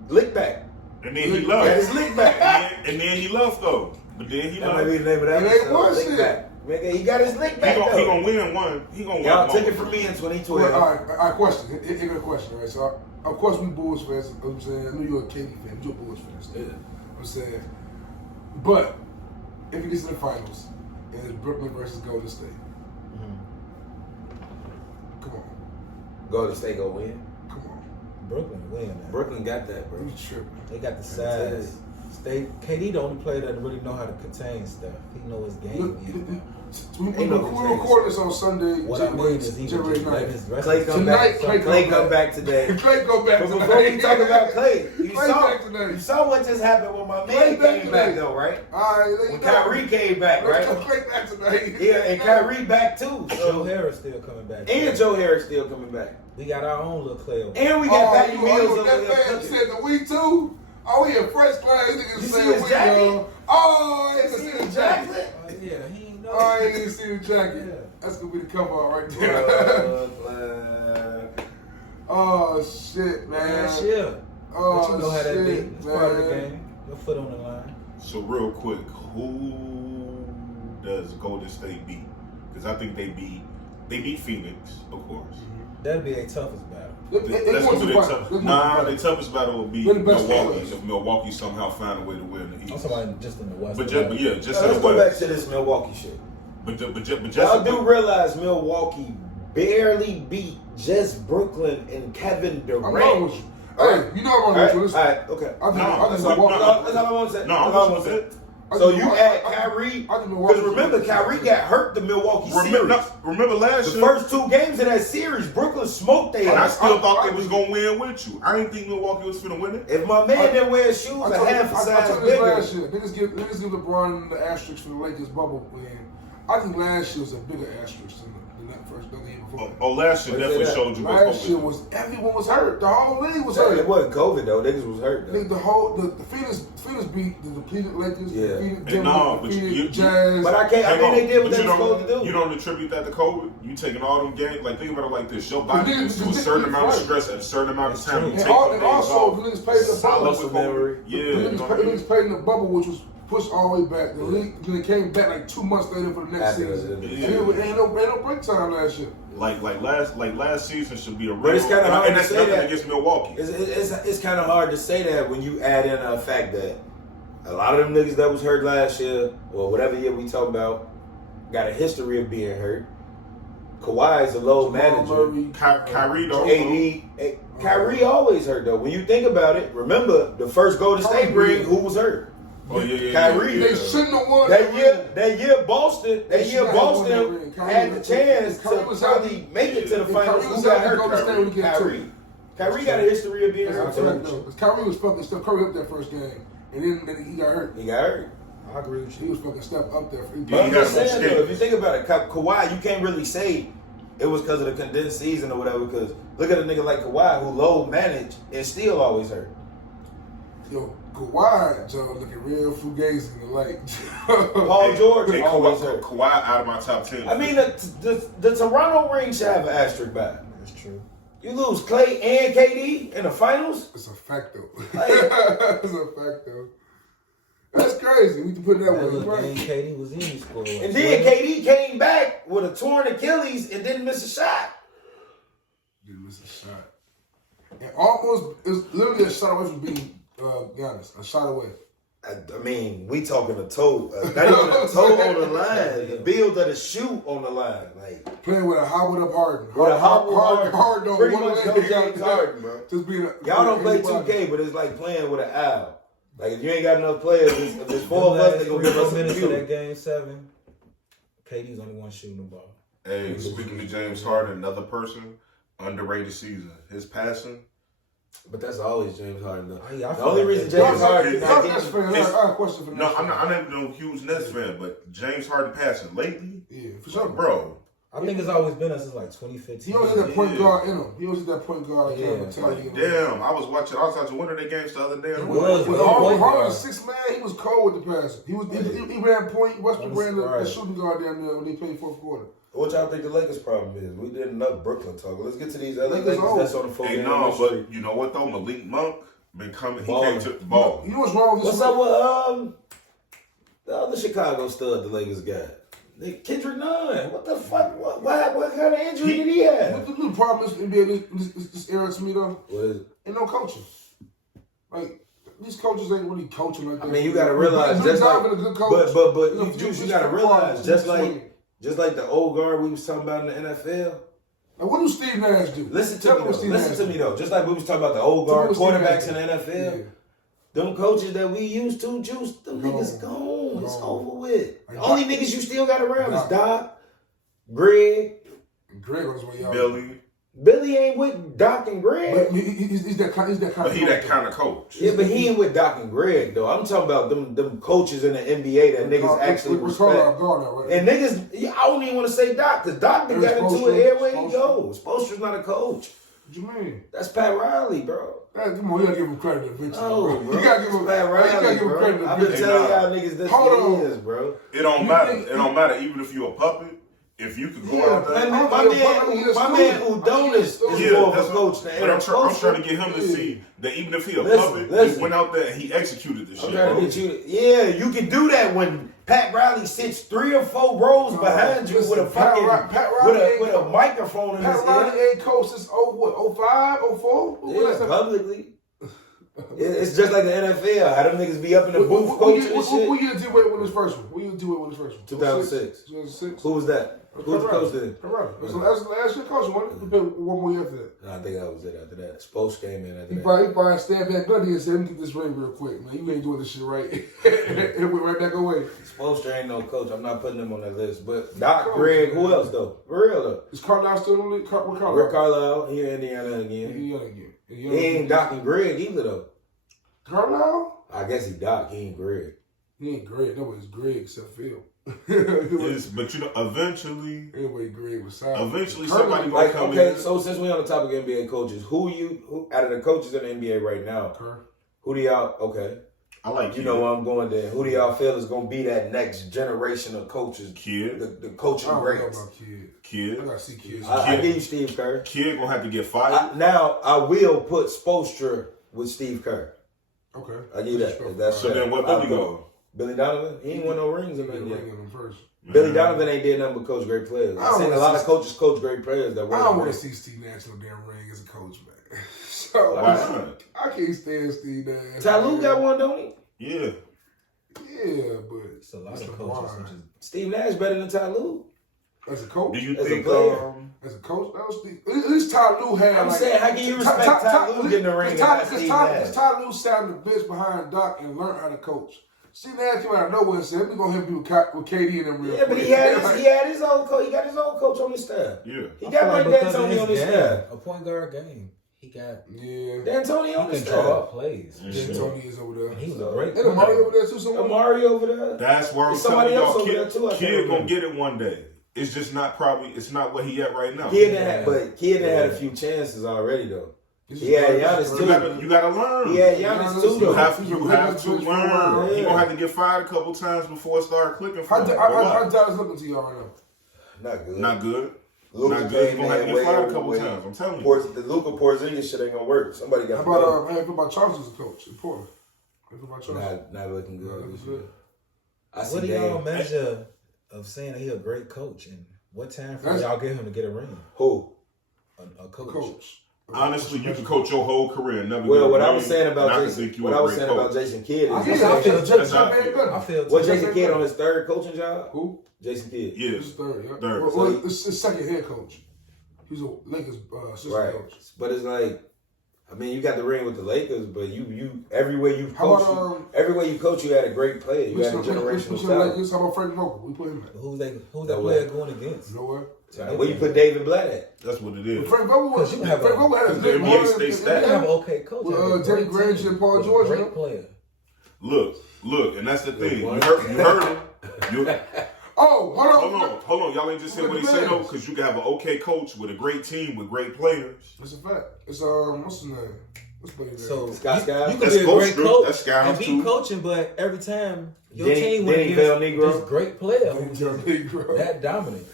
Lick back. And then he Got his left. lick back. And then he left though. But then he That might be left. the name of that It ain't episode. bullshit. Lick back. Nigga, he got his lick He back gonna though. win one. He gonna Y'all win took one. it from me in 2012. Well, all right, question. Here's a question, right? So, of course, we Bulls fans. You know what I'm saying, I know you're a KD fan, but you're a Bulls fan. So, Yeah. I'm saying, but if it gets to the finals and it's Brooklyn versus Golden State, come on, Golden State go win. come on, Brooklyn win that. Brooklyn got that, bro. you tripping? They got the tell size. KD the only player that really know how to contain stuff. He know his game. We Ain't no recording this on Sunday. What I mean is he was January just letting 9th. his rest Clay of come the back. Tonight, Clay come back today. Clay go back But tonight. before we talk about Clay, you Clay saw back today. you saw what just happened when my Clay man back came back today. though, right? All right, let When you know. Kyrie came back, right? Clay back tonight. Yeah, and Kyrie back too. Joe So, Harris still coming back. and Joe Harris still coming back. We got our own little Clay over. And we got Patty you Mills that over there man cooking. said the week too? Oh, we in first class. These niggas You say see his we jacket? Oh, I You ain't see see the the jacket. jacket? Yeah, he ain't know. Oh, I ain't even see the jacket. Yeah. That's gonna be the cover art right there. Oh shit, man. Last year. Oh But you know how that be. shit, It's part of the man. game. Your foot on the line. So real quick, who does Golden State beat? Because I think they beat Phoenix, of course. That'd be a toughest battle. They Let's going go to to their fight. tough. Nah, their toughest battle will be They're the best Milwaukee. players. If Milwaukee somehow find a way to win the I'm East. talking about just in the West. But just Let's in the go back West. to this Milwaukee shit. But just Y'all do realize Milwaukee barely beat just Brooklyn and Kevin Durant. I'm wrong with you. Hey, you know I'm wrong with you. Listen, Alright, okay. I think that's Milwaukee. That's all I want to say. No, That's I'm all I with want you. to say. So you add Kyrie, because remember Kyrie got hurt the Milwaukee series. Remember last The year? first two games of that series, Brooklyn smoked their And I ass. still thought they was gonna win with you. I didn't think Milwaukee was finna win it. If my man didn't wear shoes I a told half a I size told this last bigger, year. Niggas give LeBron the asterisk for the Lakers bubble win. I think last year was a bigger asterisk than the year before. Oh, last year Where's definitely that at? showed you what Last year COVID. was everyone was hurt. The whole league was hurt. it wasn't COVID though. Niggas was hurt I though. think the Phoenix beat the depleted Lakers, Yeah. defeated And Denver, no, but defeated you- Jazz. But I can't. I Hang mean, on, they did what but they you were don't- supposed to do. You don't attribute that to COVID. You taking all them games, like think about it like this: your body But gets to a niggas- certain amount of right. stress at a certain amount of That's time. true. You and, take them and days also off. the niggas played the Solid bubble. with memory. COVID. Yeah, The you know niggas what I mean? played in the bubble, which was pushed all the way back. The league then it came back like 2 months later for the next After season. the- And it ain't no break time last year. Like last season should be a real. But it's kinda hard and to that's say nothing that. against Milwaukee. It's kind of hard to say that when you add in the fact that a lot of them niggas that was hurt last year or whatever year we talk about got a history of being hurt. Kawhi is a low manager. Murray, Kyrie though. Kyrie always hurt though. When you think about it, remember the first Golden State ring, who was hurt? Oh yeah. Kyrie. Yeah. They shouldn't have won That ring. year Boston Kyrie had the was- chance Kyrie to was probably healthy. make it to the If finals. Kyrie was Who got healthy, hurt? Golden State would've get Kyrie. two. Kyrie got a history of being That's hurt a fact, too. though. 'Cause Kyrie was fucking stuff. Curry up that first game, and then he got hurt. He got hurt. I agree with He you. was fucking step up there. But Yeah, I'm he just got saying no though, if you think about it, Kawhi, you can't really say it was because of the condensed season or whatever. Because look at a nigga like Kawhi who low managed and still always hurt. Yo, Kawhi, Joe, looking real fugazi in the light. Paul George Hey, always hurt. Kawhi out of my top 10. I mean, the Toronto ring should have an asterisk by it. That's true. You lose Clay and KD in the finals. It's a fact though. Like- It's a fact though. That's crazy. We can put it that That way. little Right. game KD was in, he scored. like And then 12. KD came back with a torn Achilles and didn't miss a shot. Didn't miss a shot. And almost, it was literally a shot away from being Giannis. A shot away. I mean, we talking a toe, not even a toe on the line, the build of the shoe on the line, like Playing with a hobbled up Harden. with a hard on pretty one much leg. no James Harden, bro. Just being a, Y'all don't play anybody. 2K, but it's like playing with an owl. Like if you ain't got enough players, if there's four of Them us, last they gonna give 3 us a minutes of that few. game 7. KD's only one shooting the ball. Hey, speaking of James Harden, another person, underrated season. His passing, But that's always James Harden, though. Yeah, The only reason James Harden not Nets getting... fan. I have a question for the No, Nets I'm fan. not no huge Nets fan, but James Harden passing lately, Yeah, for sure, bro. I think it's always been us since like 2015. He always had that point Yeah. guard in him. He always had that point guard Yeah. mentality. Damn, I was watching one of their games the other day. It was. With Point Harden guard. was 6 man, he was cold with the passing. He ran point. Westbrook ran the shooting guard down there when they played fourth quarter. What y'all think the Lakers' problem is? We did enough Brooklyn talk. Let's get to these other Lakers Lakers that's on the phone. Hey, no, but you know what though? Malik Monk been coming. He Balling. came to the ball. You know what's wrong with this? What's up with the other Chicago stud the Lakers got? Kendrick Nunn. What the fuck? What kind of injury did he have? The new problem is NBA this era to me though. What is it? Ain't no coaching. Like these coaches ain't really coaching like that. I mean, you gotta realize just like, a good coach. but Juice, you gotta realize just like the old guard we was talking about in the NFL. Now, what do Steve Nash do? Listen to me though. Just like we was talking about the old guard quarterbacks in the NFL. Yeah. Them coaches that we used to, Juice, them niggas gone. It's over with. The only niggas you still got around is Doc, Greg. Greg was way out. Billy ain't with Doc and Greg. But he's that kind of But he that kind of coach. Yeah, but he ain't with Doc and Greg though. I'm talking about them coaches in the NBA that niggas actually respect. And niggas, I don't even want to say Doc, because Doc done got into it everywhere he goes. Spoelstra's not a coach. What you mean? That's Pat Riley, bro. Come on, you gotta give him credit eventually. No, bro. You gotta give him Pat Riley, bro. I've been telling y'all niggas this for years, bro. It don't matter. It don't matter. Even if you a puppet, if you could go out there. My man Udonis is more of a coach than But Eric I'm trying to get him to see that even if he a puppet, he went out there and he executed the shit. I'm trying to get you. Yeah, you can do that when Pat Riley sits 3 or 4 rows behind you with a fucking with a microphone in his ear. Pat Riley ain't coached since 05, 04? Yeah, publicly. It's just like the NFL. How them niggas be up in the booth coaching and shit. What year did D-Wade win his first one? What year did D-Wade win his first one? 2006. 2006. Who was that? Who was the coach then? Pat Riley. That's the last year coach. One more year after that. No, I think that was it after that. Spokes came in after He that. probably stand back Gundy and said, let me get this ring real quick, man. You ain't doing this shit right. And went right back away. Spokes ain't no coach. I'm not putting him on that list. But Doc, Greg, who else though? For real though. Is Carlisle still in the league? What Carlisle? Rick Carlisle, he in Indiana again. Indiana again. He ain't Doc and Greg either though. Carlisle? I guess he Doc, he ain't Greg. He ain't Greg. That was Greg except Phil. But you know, eventually Greg was silent. Eventually somebody Like, come okay, in. so since we on the topic of NBA coaches, who out of the coaches in the NBA right now, Kerr. who do y'all, okay, I like you know where I'm going there, who do y'all feel is going to be that next generation of coaches? Kid. The coaching I don't know greats. about Kid. Kid. I gotta see Kid. I give you Steve Kerr. Kid gonna have to get fired. Now, I will put Spoelstra with Steve Kerr. Okay. I give you that. That's So then where Billy go? Billy Donovan? He ain't won no rings in He that got yet. ring in him first. Billy Donovan ain't did nothing but coach great players. I don't I've seen a wanna lot see- of coaches coach great players that I won. don't want to see Steve Nash no damn ring as a coach, man. So Why not? I can't stand Steve Nash. Ty Lue man. got one, don't he? Yeah. Yeah, but It's a lot That's of the coaches. why. Such as, Steve Nash better than Ty Lue. as a coach, Do you As a think player. as a coach, that was Steve. At least Ty Lue had. I'm like, saying, how can you respect Ty Lue getting the ring and not Steve Nash? Because Ty Lue sat on the bench behind Doc and learned how to coach. Steve Nash came out of nowhere and said, "We're gonna help you with KD and them real Yeah, but quick." he had his own coach. He got his own coach on his staff. Yeah. He I got feel Mike because of D'Antoni his on his game, staff. a point guard game. He got Yeah. D'Antoni on he his can draw staff. up plays. Then Tony is over there. He was a great And Amari over there too. Somewhere. Amari over there. That's where I'm There's somebody telling else y'all, over there Kid, too, I can't Kid gonna remember. get it one day. It's just not probably. It's not what he at right now. Kid had a few chances already though. He had Giannis too. You gotta learn. He had Giannis too You though. have to learn. Yeah. He gonna have to get fired a couple times before it start clicking for How him. Dallas looking to y'all right now? Not good. Not good. Luka Not good. He gonna have to came get in fired a way couple over times. I'm telling you. The Luka Porzingis shit ain't gonna work. Somebody got How to go. about how about Charles as a coach in Portland? How about Charles? Not looking good this year. I see What do y'all Dame. measure of saying that he a great coach, and what time frame That's- y'all give him to get a ring? Who? A coach. Coach. Honestly, you can coach your whole career and never Well, get what a I ring, was saying and I about can Jason, think you what a I was great saying about coach. Jason Kidd I is feel That's Jason how I Van feel. Gundy. I feel what too. Jason Kidd on his third coaching job. Who? Jason Kidd. Yeah. This is third, yeah. Third. Well, So it's his second head coach. He's a Lakers assistant Right. coach. But it's like, I mean, you got the ring with the Lakers, but you everywhere you How coach, about, everywhere you coach, you had a great player. You had a generational talent. Lakers, how about Frank Vogel? We put him at. Who's that player going against? Nowhere. Where you put David Blatt at? That's what it is. Frank Vogel was. You have Frank Vogel had a the good NBA run. State You stat. have an okay coach. With Terry Grange and Paul George. Great player. Look, and that's the thing. You What? heard him. Oh, Hold on. Y'all ain't just said what he said though, because you can have an okay coach with a great team with great players. That's a fact. It's what's his name? What's his name? So Scott Skiles? you can That's be a coach great Drew. coach That's Skiles, and be too. coaching, but every time your Denny- team went Denny against Bell Negro? this great player who's Negro. that dominant.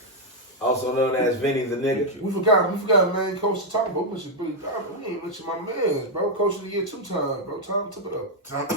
Also known as Vinny the nigga. We forgot a main coach to talk about. We mentioned Billy Donovan. We ain't mentioned my man, bro. Coach of the year 2 times, bro. Tom took it up.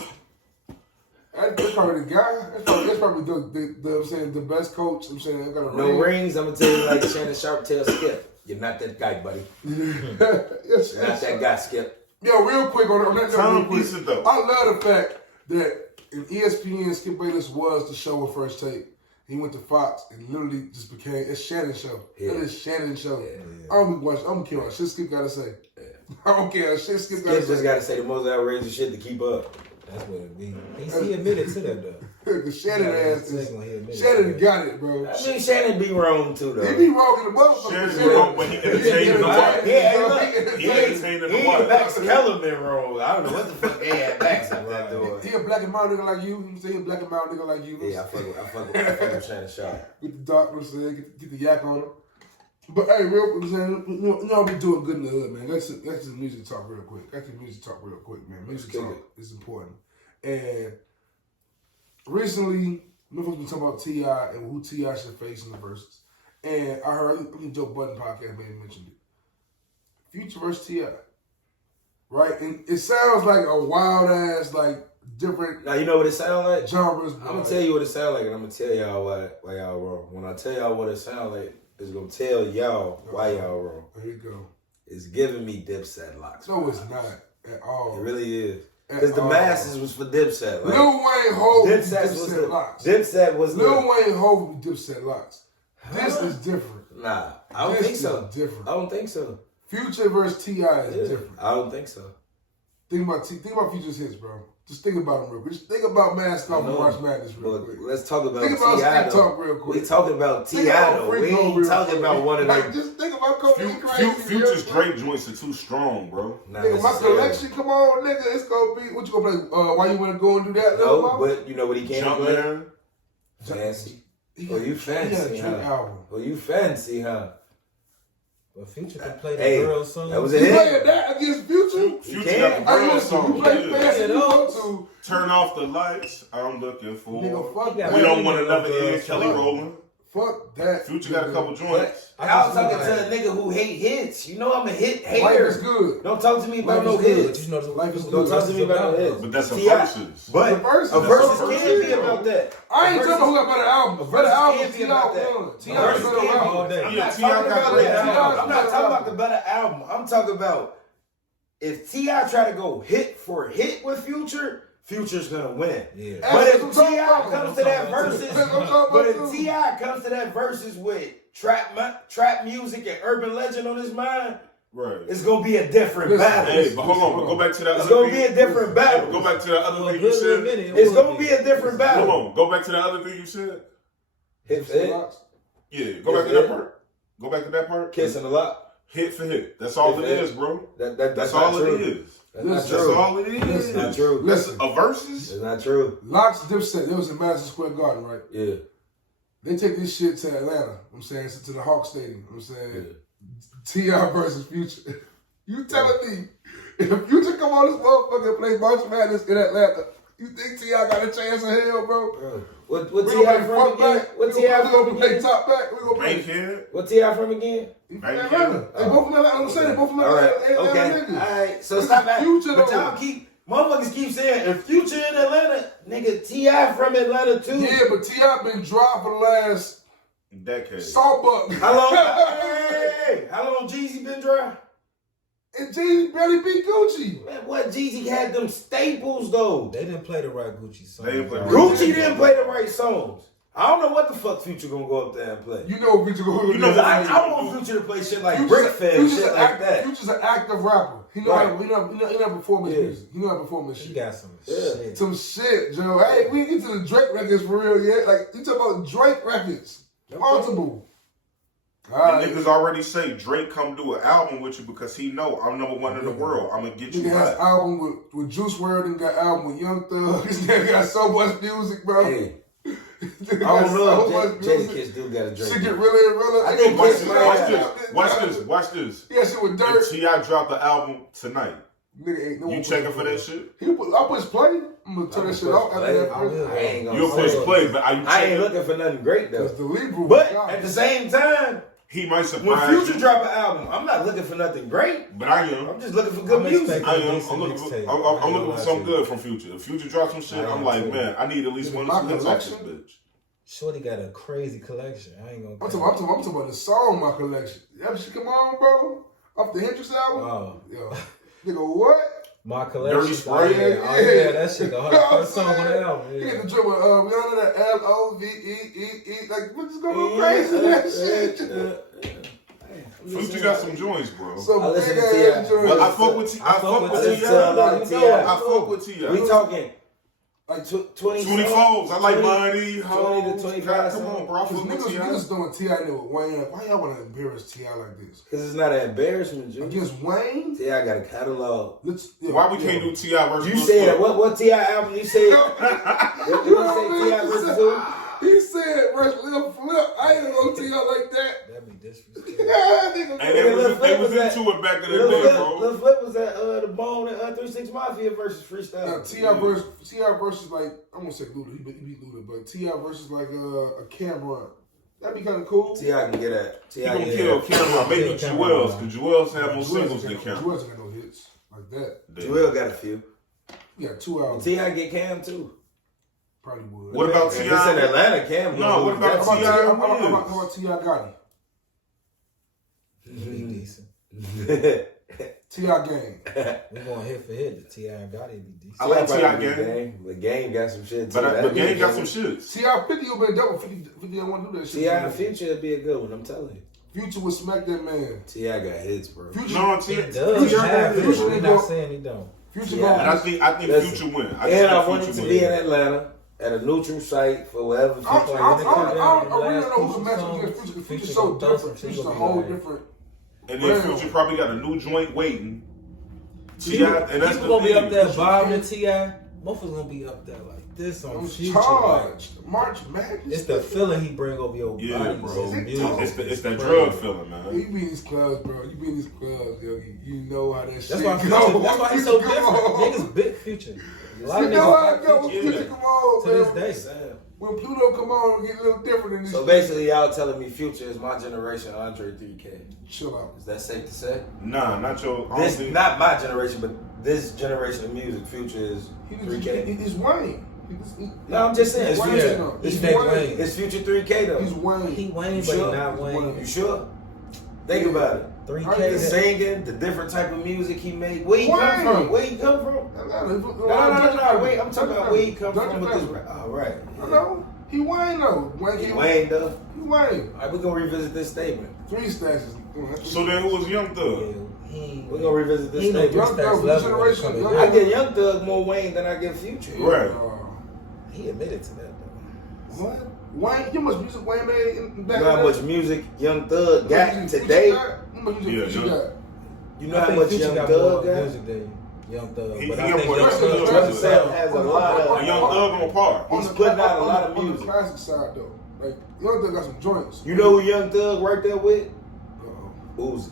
That's probably the guy. That's probably the I'm saying the best coach. I'm saying I got a No rings. I'm gonna tell you like Shannon Sharp tells Skip. You're not that guy, buddy. Yes, You're not that guy, Skip. Yo, real quick on that. Tom Real quick. decent though. I love the fact that in ESPN, Skip Bayless was the show with First Take. He went to Fox and literally just became it's Shannon's show. Yeah. It is Shannon's show. Yeah. I don't care what shit Skip gotta say. I don't care what shit Skip gotta Skip just say. gotta say the most outrageous shit to keep up. That's what it be. He admitted to that though. The Shannon ass is Second one, he admitted Shannon to got it, bro. I mean, Shannon be wrong too, though. He be wrong in the motherfucker. Shannon be wrong, but he entertaining the wife. He entertaining the wife. Max Kellerman wrong. I don't know what the fuck they had Max at that door. He a black and mild nigga like you. You say he a black and mild nigga like you. Yeah, I fuck with Shannon Sharp. Get the dark, get the yak on him. But hey, real quick, you know we doing good in the hood, man. Let's just music talk real quick. Man. Music talk is important. And recently, motherfuckers been talking about T.I. and who T.I. should face in the verses. And I heard, I think Joe Budden podcast maybe mentioned it. Future versus T.I. Right? And it sounds like a wild ass, like, different Now, you know what it sound like? genres. I'm going to tell you what it sound like, and I'm going to tell y'all why y'all wrong. When I tell y'all what it sound like, it's going to tell y'all why y'all wrong. There you go. It's giving me Dipset locks. No, it's not at all. It really is. Because the masses was for Dipset. Like, Lil Wayne Hov Dipset locks. Dipset was Lil Wayne Hov with Dipset locks. This is different. Nah, I don't This think so. is different. I don't think so. Future versus T.I. is Yeah, different. I don't think so. Think about Future's hits, bro. Just think about them real quick. Just think about Mask Off and March Madness real But quick. let's talk about Think about T.I. Skip though. Talk real quick. We talking about Think T.I. about though. We Freak Mode ain't real talking quick. about one of Like, them. just think about Kobe Crazy. Future's yo. Drake joints are too strong, bro. Not Nigga, my necessarily. collection, come on, nigga. It's gonna be, what you gonna play? Why you wanna go and do that, Lil No, Mama? but you know what he can't play? Jumpman. Fancy. He Oh, you He had a fancy, Drake huh? album. Oh, you fancy, huh? But Future can play the Hey, girl song. that was You it. playing that against Future? Future can. got the Hey, girl listen, song. you play Yeah. fast and you want to. Turn off the lights. I'm looking for. Nigga, fuck Yeah, that. We don't want another Girl Ian Kelly song. rolling. Fuck that. Future got a couple But joints. I I was just talking like- to a nigga who hate hits. You know I'm a hit Life hater. is good. Don't talk to me about Life no is good. hits. You know, the Life is Don't good. talk to me about no hits. But that's a T.I. versus. But The verses. a That's versus a can't versus, be bro. about that. I ain't A talking about versus- who got better albums. a Better versus albums, can't be T.I. about that. won. A T.I. versus better can't be album. all day. I'm Yeah, not T.I. talking got about great that. albums. I'm not talking about the better album. I'm talking about if T.I. try to go hit for hit with Future, Future's gonna win. Yeah. But That's if what I'm talking T.I. about. comes to that versus, That's what I'm talking but about, if too. T.I. comes to that versus with trap music and urban legend on his mind, Right. it's gonna be a different Listen, battle. Hey, but hold on. But go back to that It's other gonna thing. be a different battle. Go back to that other Well, thing you good said. minute, it It's would gonna be a different battle. Hold on. Go back to that other thing you said. Hit for hit, Yeah. Go back to that part. Go back to that part. kissing a lot. Hit for hit. That's all Hit it for hit. is, bro. That's That's not all true. it is. That's not Listen, That's true. all it is. That's not true. That's Listen. a versus. It's not true. Locks, Dipset, they was in Madison Square Garden, right? Yeah. They take this shit to Atlanta. I'm saying, to the Hawk Stadium. I'm saying, Yeah. T.I. versus Future. You telling me if Future come on this motherfucker and play March Madness in Atlanta, you think T.I. got a chance in hell, bro? Bro, what We T.I. gonna play from front again? back. What We T.I. gonna from play again? top back. We gonna play. Bankhead. What T.I. from again? He from Bankhead. Atlanta. They both from Atlanta. I'm saying they both from All right. Atlanta. Okay. Atlanta All niggas. right. So This stop is that. Future, But though. y'all motherfuckers keep saying if Future in Atlanta, nigga, T.I. from Atlanta too. Yeah, but T.I. been dropped for the last Decade. Sawbuck. How long? Hey, how long Jeezy been dry? And Jeezy barely beat Gucci. Man, what Jeezy had them staples though. They didn't play the right Gucci song. They didn't play the right Gucci didn't play the right songs. I don't know what the fuck Future gonna go up there and play. You know Future gonna You know, I want Future to play shit like Brickfest, shit like that. Future's an active rapper. He know how to perform his music. He know how to perform his shit. He got some shit. Some shit, Joe. Hey, we ain't get to the Drake records for real yet. Like, you talk about Drake records. Multiple. And niggas already say Drake come do an album with you because he know I'm number one in the world. I'm gonna get you Nigga has back. album with Juice WRLD and got album with Young Thug. This nigga got so much music, bro. Hey. I don't know if Jadakiss do got a Drake. Shit get realer and realer. I think Watch this. Yeah, shit with Dirt. If T.I. dropped the album tonight, Nigga ain't no you checking for that shit? I push play. I'm gonna turn that shit off after that first. I ain't gonna You'll push play, but are you I checking? ain't looking for nothing great though. That's the lead room. But at the same time, He might when surprise Future you. drop an album, I'm not looking for nothing great. But I am. I'm just looking for good I'm music. expecting- I am. Decent I'm looking for. mixtape. I'm looking for something I good from Future. If Future drops some shit, I I'm am like, too. man, I need at least one My of these hits off this collection? bitch. Shorty got a crazy collection. I ain't gonna. I'm talking about the song, my collection. That shit come on, bro. Off the Hendrix album. Oh, Yo, nigga, what? my collection. Dirty Sprite. Yeah, that shit. The first song on the album. He Yeah. get the drip with Rihanna, that L-O-V-E-E-E. Like, what is going on crazy with that shit? Future got some joints, bro. Some I listen big to ass T.I. joints. But I fuck with T.I. I fuck with listen to a lot of T.I. T.I. I fuck with T.I. We talking Like, 20 24s. I like 20 money, 20 to hoes. 25 Come on, bro. I fuck with T.I. niggas doing T.I. with Wayne. Why y'all want to embarrass T.I. like this? Because it's not an embarrassment, G. Against Wayne? T.I. got a catalog. Why we can't do T.I. versus You Lil said, Flip? what T.I. album you said? What you say T.I. versus who? He said versus Lil Flip. I ain't gonna T.I. like that. That'd be disrespectful. And they was into it back in the day, bro. Lil Flip was at the Bone and 36 Mafia versus Freestyle. T.I. versus like, I'm gonna say Luda. He beat Luda, but T.I. versus like a Cameron. That'd be kind of cool. T.I. can get at. He T.I. gonna can kill get at. Cameron, maybe Kill Cameron. Jewels, because Jewels have more singles than Cameron. Jewels ain't got no hits like that. Joel got a few. He got 2 albums. T.I. get Cam too. Probably would. What about If T.I.? it's in Atlanta, Cam. No, what about How T.I. about T.I. Gotti? He be decent. T.I. Gang. We going hit for hit. The T.I. and Gotti be decent. I like T.I. Gang. Gang. The Game got some shit too. But That'd be Gang a got good some one. shit. T.I. 50 would be double. 50 don't want to do that shit. T.I. and Future would be a good one, I'm telling you. Future would smack that man. T.I. got hits, bro. Future, No, He T.I. does have it. Future We're ain't not go- saying he don't. Future Yeah, And going. I think Listen. Future win. And I think wanted Future to win. be in Atlanta at a neutral site for whatever Future. I really don't know who's Future matching songs, against Future. Future Future's so gonna throw different. some Future's a shit whole like- different. And then Damn. Future probably got a new joint waiting. T.I. and that's People the gonna be up there thing. vibing to T.I. Motherfuckers gonna be up there like this on I'm Future. Like, charged. March Madness. it's the feeling he bring over your Yeah, body. bro. His music. It's that drug feeling, man. You be in these clubs, bro. You be in these clubs, Yogi. You know how that That's shit why go. Future, that's why he's so Come different. on. Niggas big Future. A lot You of know how it niggas go. big Future, Yeah. come on, to man. this day. When Pluto come on, it'll get a little different in this So shit. basically, y'all telling me Future is my generation Andre 3K. Chill out. Is that safe to say? Nah, not your. I don't This think- not my generation, but this generation of music. Future is 3K. He's Wayne. No, I'm just saying, it's Wayne, Future. though. It's He's next Wayne. Wayne. It's Future 3K though. He's Wayne. He Wayne, You but sure? he not Wayne. You sure? Think about it. 3K. The Yeah. singing, the different type of music he made. Where he Wayne. come from? Where he come from? No. Wait, I'm talking about where he come from with this. All right. No, he Wayne though. Wayne, He Wayne though. He Wayne. All right, we're gonna revisit this statement. 3 stashes. So then who was Young Thug? We're gonna revisit this He no statement. Young Thug was level generation, coming Young down. I get Young Thug more Wayne than I get Future. Right. He admitted to that though. What? Wayne, you much music Wayne made in back You know how much music Young Thug got today? How much music Yeah, Future Young- got? You know how much Young Thug more got? music than Young Thug. He But got I think more Young than Thug Young Young Thug. Thug has a lot A of. Young Thug on par. He's putting out a lot of On the music. classic side though, like Young Thug got some joints. You know who Young Thug right there with? Uh-oh. Uzi.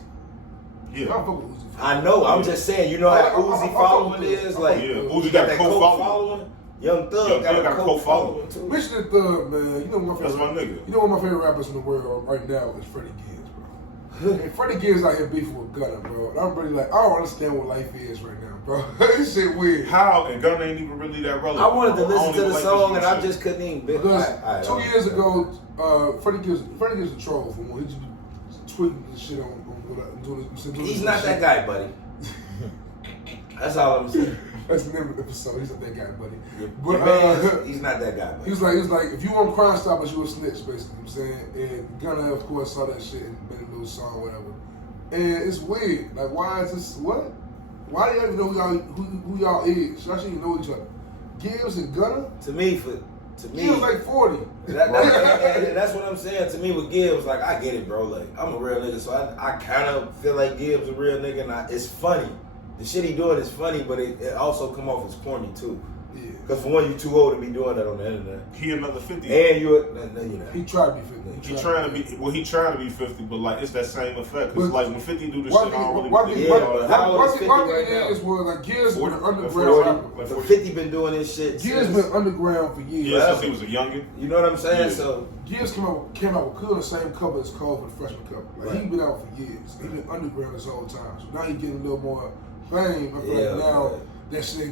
I Yeah. fuck with Uzi. I know. I'm just saying. You know how I Uzi following is like. Yeah, you Uzi got a cult co-following. Young Thug Young got Thug a got a cult following co-following. too. Michigan Thug, man. You know my That's favorite. my nigga. You know one of my favorite rappers in the world right now is Freddie Gibbs, bro. And Freddie Gibbs out here beefing with Gunna, bro. And I'm really like, I don't understand what life is right now, bro. This shit weird. How? And Gunna ain't even really that relevant. I wanted to don't listen to even the like song this and I shit. just couldn't even. Because 2 years ago, Freddie Gibbs a troll for one. He just be tweeting this shit on doing this. He's not that guy, buddy. That's all I'm saying. That's the name of the episode. He's not that guy, buddy. But man, he's not that guy. Buddy. He was like, if you want Crime Stoppers, you a snitch, basically. You know what I'm saying, and Gunna, of course, saw that shit and made a little song, or whatever. And it's weird. Like, why is this? What? Why do y'all even know who y'all is? Y'all shouldn't even know each other. Gibbs and Gunna. To me, Gibbs like 40. And that's what I'm saying. To me, with Gibbs, like I get it, bro. Like I'm a real nigga, so I kind of feel like Gibbs a real nigga, and it's funny. The shit he doing is funny, but it also come off as corny too. Yeah. Because for one, you too old to be doing that on the internet. He another 50. And you know. He tried to be 50. He trying to be 50, but like it's that same effect. Because like when 50 do the shit, I don't Why really is like Gibbs been underground rapper. But 50 been doing this shit. Gibbs been underground for years. Yeah, since he was a youngin. You know what I'm saying? Yeah. So Gibbs came out with Cool, the same cover as Cole for the freshman cover. Like he been out for years. He been underground this whole time. So now he getting a little more fame. I feel like now that shit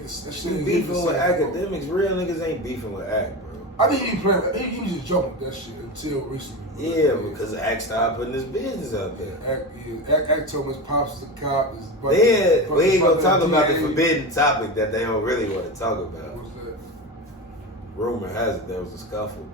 ain't beefing with academics. Real niggas ain't beefing with act, bro. I think he playing. He was just jumping with that shit until recently. Yeah, because Act started putting his business out there. Act told his pops was a cop. Then we ain't gonna talk about the forbidden topic that they don't really want to talk about. What's that? Rumor has it there was a scuffle.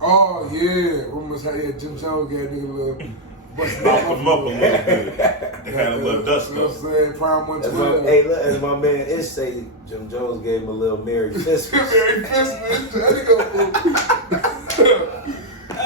Oh yeah, rumors had Jim Jones gave nigga a little. Knocked him up a little bit. They had a little dust up. You know what I'm saying? Prime 112. Hey, look, as my man Ish say, Jim Jones gave him a little Merry Christmas. Merry Christmas.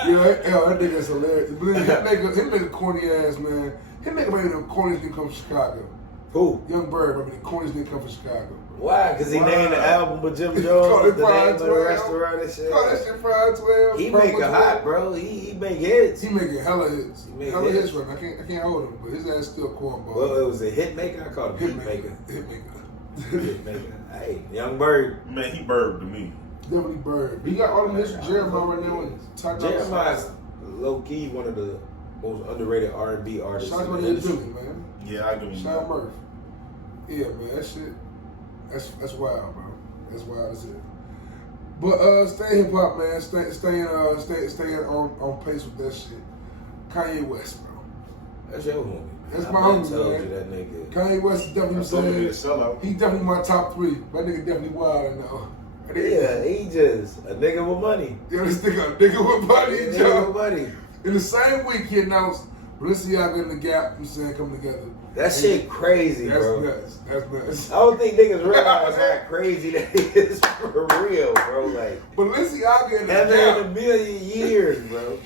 That nigga's hilarious. That nigga corny ass, man. Him nigga made the corniest nigga come from Chicago. Who? Young Bird, I mean, the corniest nigga come from Chicago. Why? Because he named the album with Jim Jones, the name of the restaurant and shit. Call that shit Fried 12. He make it hot, bro. He make hits. He making hella hits. Hella hits right now. I can't hold him, but his ass still cornball. Well, it was a hit maker. I called him hit maker. Hit maker. Hey, Young Bird. Man, he Bird to me. Definitely Bird. He got all the hits from Jeremiah right now. Jeremiah's low key one of the most underrated R&B artists. Shout out to Billy, man. Yeah, I do. Shout out Murph. Yeah, man, that shit. That's wild, bro. That's wild as hell. But stay hip hop, man. Staying on pace with that shit. Kanye West, bro. That's your homie. That's my homie, told man. You that nigga. Kanye West is definitely saying he's definitely my top 3. That nigga definitely wild now. Yeah, he just a nigga with money. Yeah, this nigga a nigga with money, nigga with money. In the same week, he announced Balenciaga and The Gap, you saying, coming together. That shit crazy, bro. That's nuts. I don't think niggas realize how crazy that is for real, bro. Like Balenciaga and The Gap. Gap. In a million years, bro.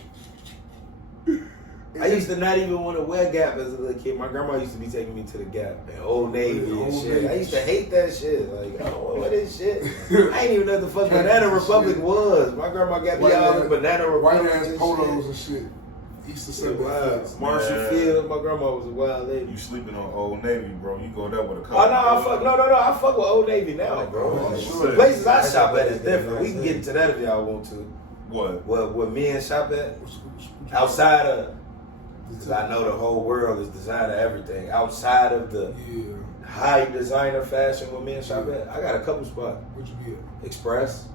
I used to not even want to wear Gap as a little kid. My grandma used to be taking me to the Gap and Old Navy and shit. I used to hate that shit. Like, I don't want to wear this shit. I ain't even know what the fuck Banana Republic was. My grandma got me all in Banana Republic. White ass polos and shit. Used to say that. Marshall Field. My grandma was a wild lady. You sleeping on Old Navy, bro. You go there with a couple. Oh, no, I fuck with Old Navy now, bro. The places I shop at is different. We can get into that if y'all want to. What? What men shop at? Outside of, because I know the whole world is designer everything. Outside of the high designer fashion where men shop at, I got a couple spots. What you be at? Express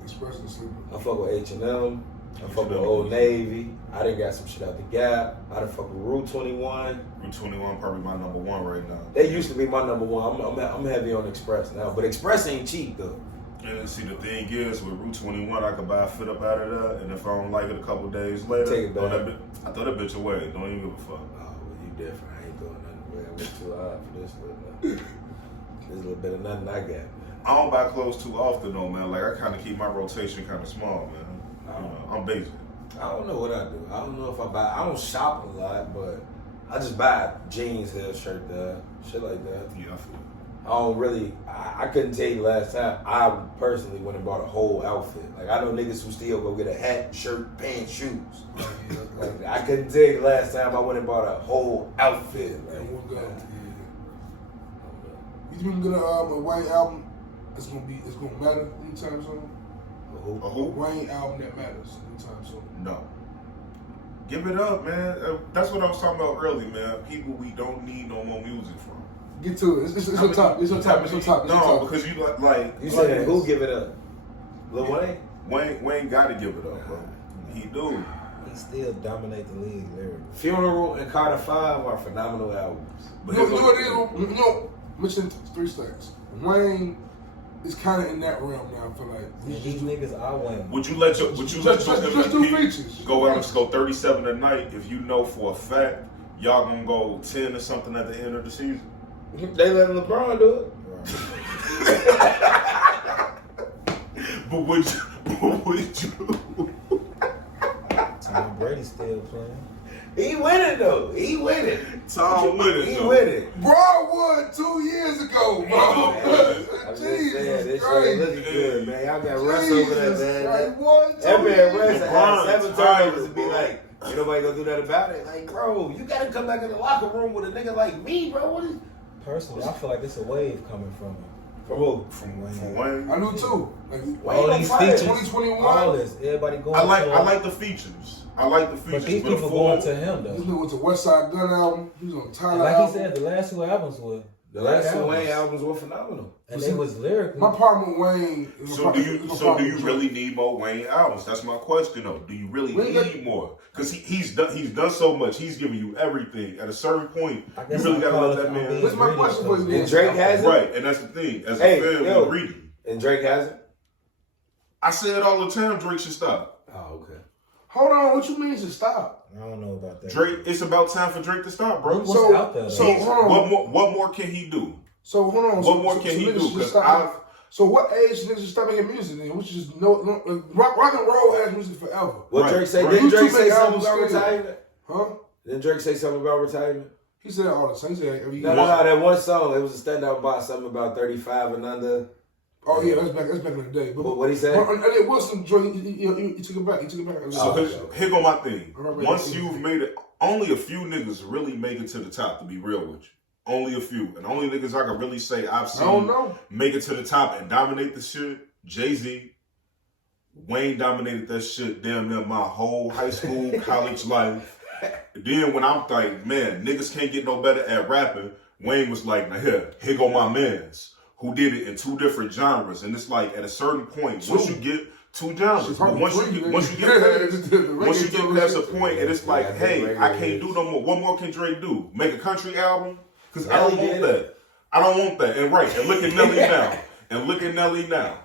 and Sleeper. I fuck with H&M. I fuck with Old Navy. I done got some shit out the Gap. I done fuck with Route 21. Route 21 probably my number 1 right now. They used to be my number 1. I'm heavy on Express now, but Express ain't cheap though. And see, the thing is, with Route 21, I could buy a fit up out of there, and if I don't like it a couple days later, take it back. I throw that bitch away. Don't even give a fuck. Oh, well, you different. I ain't throwing nothing away. I went too hard for this little bit of nothing I got, man. I don't buy clothes too often though, man. Like I kind of keep my rotation kind of small, man. You know, I'm basic. I don't know what I do. I don't know if I buy. I don't shop a lot, but I just buy jeans, hair, shirt, shit like that. Yeah, I feel it. I don't really. I couldn't tell you last time I personally went and bought a whole outfit. Like I know niggas who still go get a hat, shirt, pants, shoes. Like I couldn't tell you the last time I went and bought a whole outfit. Like, you think we're gonna a Wayne album? It's gonna matter anytime soon. A who? Wayne album that matters anytime soon. No. Give it up, man. That's what I was talking about earlier, man. People we don't need no more music from. Get to it. It's your top. It's your top. No, because you like you said who give it up? Lil Wayne? Wayne gotta give it up, bro. He do. He still dominate the league lyrically. Funeral and Carter 5 are phenomenal albums. But you know, mentioned 3 Stacks. Wayne is kind of in that realm now. I feel like And these niggas are Wayne. Would you let your just do MVP features. go out and go 37 tonight if you know for a fact y'all gonna go 10 or something at the end of the season? They letting LeBron do it. But would you? Tom Brady's still playing. He winning though. He winning. Tom winning. He though. winning. Broadwood 2 years ago, bro. I'm just saying, this shit looking good, man. Y'all got Russ over there, man. That man Russ had 7 turnovers and be like, ain't nobody gonna do nothing about it. Like, bro, you gotta come back in the locker room with a nigga like me, bro. What is? Personally, I feel like it's a wave coming from him. From who? From Wayne. I knew too. Like, All these features, 2021. all this, everybody going. I like the features. I like the features. But these people going to him This though. nigga went to West Side Gun album. He was on And Tyler like album. he said, the last 2 albums were The last 2 albums. Wayne albums were phenomenal. and they was lyrically. My problem with Wayne. Is So do you really need more Wayne albums? That's my question though. Do you really need more? Because he's done so much. He's giving you everything. At a certain point, I you guess really I gotta call let it that man. being What's my greedy question for you? because- And Drake has it. Right, and that's the thing. As a Hey, fan, yo. we're greedy. And Drake has it. I say it all the time. Drake should stop. Oh, okay. Hold on, what you mean to stop? I don't know about that. Drake, it's about time for Drake to stop, bro. What's So- out there? Though? so- hold on. What more can he do? So hold on. What more can he niggas do? should 'Cause stop. So what age niggas should stop making music then? Which is rock and roll has music forever. What Right, Drake say? right. Didn't You Drake two say make something albums about still. retirement? Huh? Didn't Drake say something about retirement? He said all the time. He said every No, year. no, no. That one song, it was a standout box, something about 35 and under. Oh yeah, that's back in the day. But What he said? and it was some Drake. He took it back. He took it back. So Oh, here go my thing. Alright, Once right. you've made it, only a few niggas really make it to the top. To be real with you, only a few, and only niggas I can really say I've I seen don't know. make it to the top and dominate the shit. Jay-Z, Wayne dominated that shit damn near my whole high school, college life. Then when I'm like, man, niggas can't get no better at rapping, Wayne was like, now here go my mans, who did it in 2 different genres. And it's like, at a certain point, once you get 2 genres, but once you get past a point, and it's like, hey, I can't do no more. What more can Drake do? Make a country album? Because I don't want that. I don't want that. And right, and look at Nelly now.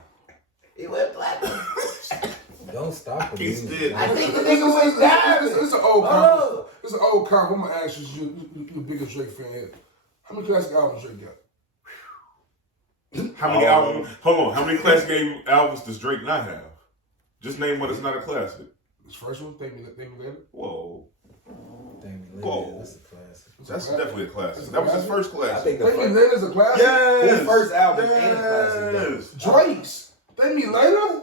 He went platinum. Don't stop the He's music. dead. I think the nigga went diamond. It's an old Oh. comp. It's an old comp. I'm gonna ask you, you the biggest Drake fan here. How many classic albums Drake got? How many albums? Hold on. How many classic albums does Drake not have? Just name what is not a classic. This first one, Thank Me Later. Whoa. Damn, Whoa. that's a classic. That's definitely a classic. That was his first I classic. think the Thank Me first, Later is a classic. Yes. his first album ain't a classic. though. Yes. Drake's Thank Me Later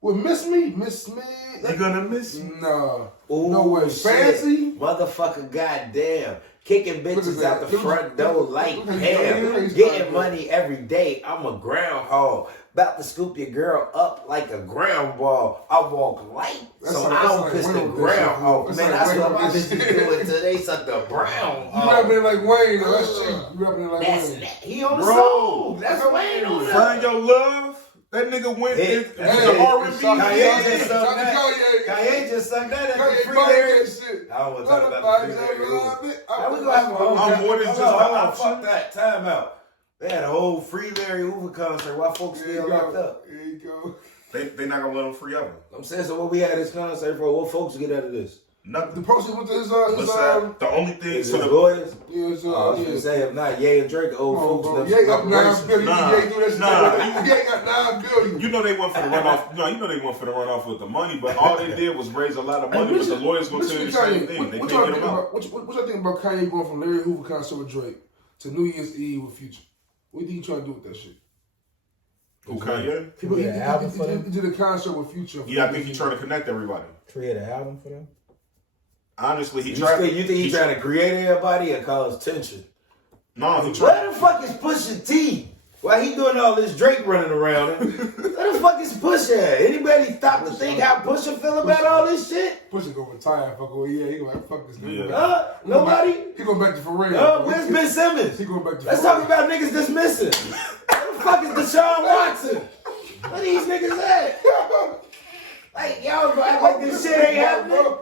with Miss Me. You gonna miss me? Nah. Ooh, No way. shit. Fancy? Motherfucker, goddamn. Kicking bitches Look at out that. the front door like Look at Pam. that. Getting money every day. I'm a groundhog. About to scoop your girl up like a ground ball. I walk light, That's so like- I that's don't like piss the Wayne ground off. That's Man, like that's Wayne what my Wilson. bitches doing till they suck the brown You off. rapping like Wayne, though. That's cheap. You rapping like That's Wayne. he on the Bro. song. That's Wayne on the Find your love. That nigga went Hey, into hey, the R&B. Kanye just sung Kanye. that. Kanye just sung that at the Kanye free bought lyrics. that shit. I don't want to talk about the free lyrics. How we gonna have a whole I'm more than just hold an on, option. fuck that. Time out. They had a whole free Larry Hoover concert. Why folks There you still locked go. up? There you go. They not gonna let him free ever. I'm saying, so what we had this concert for? What folks get out of this? The Nothing. proceeds went to his The only thing, Is so it the, lawyers? his I was gonna yeah. say, if not, Ye and Drake, old Come on, folks. bro. left Ye got some 9 reparations. billion. Nah. Ye do that shit. Nah. Ye got 9 billion. you know they went for the runoff. No, you know they went for the runoff with the money, but all they did was raise a lot of money. But the lawyers gonna tell you the same thing. They What can't y'all get think him out. about? What y'all think about Kanye going from Larry Hoover concert with Drake to New Year's Eve with Future? What do you think he trying to do with that shit? Who, Kanye? He Create an album for them? did a concert with Future. Yeah, I think he's trying to connect everybody. Create an album for them. Honestly, he You tried. think he trying to create everybody or cause tension? No, he Where tried. the fuck is Pusha T? Why he doing all this Drake running around? Where the fuck is Pusha at? Anybody stop to think how Pusha feel about all this shit? Pusha gonna retire. Fuck away. Yeah, he gonna fuck this nigga. Yeah. Nobody? He going back to Ferrari. Where's Ben Simmons? He going back to Let's Ferrari. talk about niggas dismissing. Where the fuck is Deshaun Watson? Where these niggas at? Like, y'all gonna act like this shit ain't happening?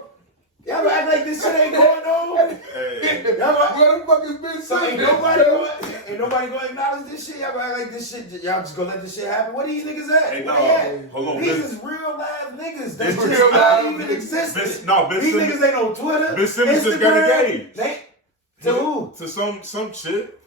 Y'all act like this shit ain't going on. Hey. Y'all act- Where the fuck is Ben So ain't Simmons? nobody gonna acknowledge this shit. Y'all act like this shit. Y'all just gonna let this shit happen. Where these niggas at? Hey, Where no, they at? hold on. These Ben- is real live niggas. That's This just real not live even niggas. existing. Ben These Simmons- niggas ain't on Twitter. Ben Simmons just got Instagram. engaged. To who? To some shit.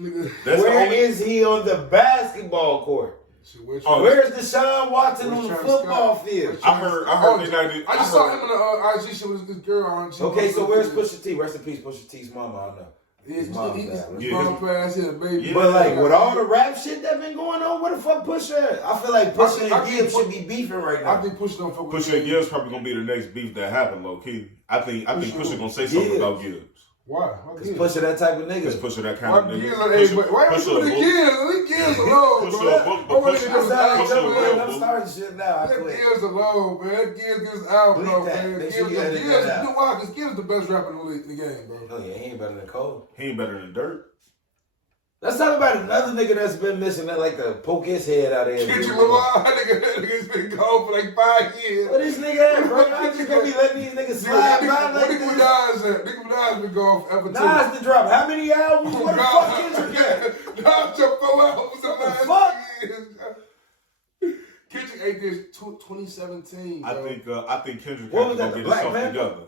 Nigga, That's the Where only- is he on the basketball court? shit, where's Oh, Where's Deshaun Watson Where's on the Travis football Scott? field? I heard they not. I just saw him in the IG shit with his girl on. Okay, so where's Pusha T? Rest in peace, Pusha T's mama. I know. His mom's mom bad. Yeah, pass, he had a baby. Yeah. But like with all the rap shit that been going on, where the fuck Pusha at? I feel like Pusha I and think Gibbs should be beefing right now. I think Pusha don't fuck with Pusha and Gibbs probably gonna be the next beef that happened, low key. I think Pusha gonna say something Gibbs. about Gibbs. Why? Cause Pusha that type of Cause nigga. Pusha that kind Why of nigga. why Pusha you a the book. kids? Leave kids alone, Pusha bro. a book, but I want Pusha- to I'm get sorry, Pusha out. a real I'm book. starting shit now. I Let quit. Gibbs alone, man. Gibbs gets out, Bleep bro, that. man. Make Gibbs, sure you edit Gibbs, that out. you know why? Because Gibbs the best rapper in the game, bro. Oh yeah, he ain't better than Cole. He ain't better than Dirt. Let's talk about another nigga that's been missing that like to poke his head out of there. Kendrick Lamar, that nigga's been gone for like 5 years. What this nigga at, bro? I just gonna be letting these niggas slide by like Nicki this. Minaj at? Nicki Minaj been gone forever too. Nas to drop how many albums? Oh, What the fuck Kendrick at? Nas dropped 4 albums in the What the last fuck? years. Kendrick ate this 2017. I bro. think Kendrick What had was to that, go the get Black himself Panther? together.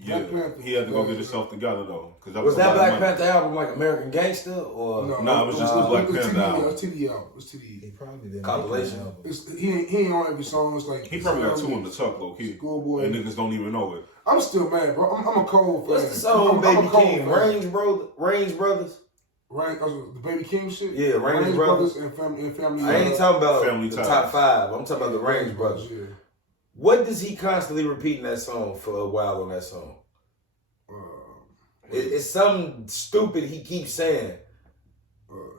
Yeah, Black Panther. he had to go get Yeah. himself together though. Cause that Was a that lot Black of money. Panther album like American Gangster or No, it was just the Black it was Panther TDE, album. It was TDE album. It was He TDE. probably didn't Compilation. make that album. He ain't on every song. It's like He probably got 2 in the tuck, low key. Schoolboy. And niggas don't even know it. I'm still mad, bro. I'm a Cole fan. what's the song, I'm a Baby Cole King? fan. Range Brothers? The Baby King shit? Yeah, Range Brothers. and Family. I ain't talking about Family the Ties. top 5. I'm talking about the Range Brothers. Yeah. What does he constantly repeating that song for a while on that song? It's something stupid he keeps saying.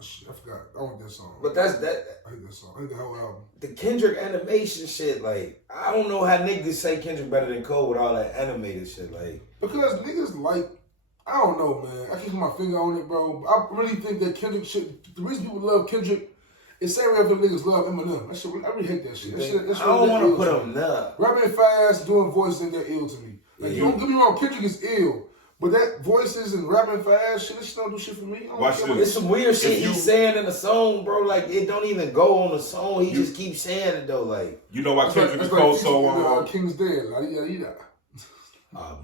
Shit, I forgot. I want that song. But that's that. I hate that song. I hate the whole album. The Kendrick animation shit, like, I don't know how niggas say Kendrick better than Cole with all that animated shit, like. Because niggas like, I don't know, man. I keep my finger on it, bro. I really think that Kendrick shit, the reason people love Kendrick is same way other niggas love Eminem. That shit, I really hate that shit. That shit I don't want to put ill him up. Rapping fast, doing voices ain't that ill to me. Like, Yeah. don't get me wrong, Kendrick is ill. But that voices and rapping fast, shit, that shit don't do shit for me. I don't Watch care this. what It's some weird shit If you- he's saying in the song, bro. Like, it don't even go on the song. He just keeps saying it, though. Like, You know why It's like, Kendrick it's and Cole like so King's Dead. La-di-da-di-da.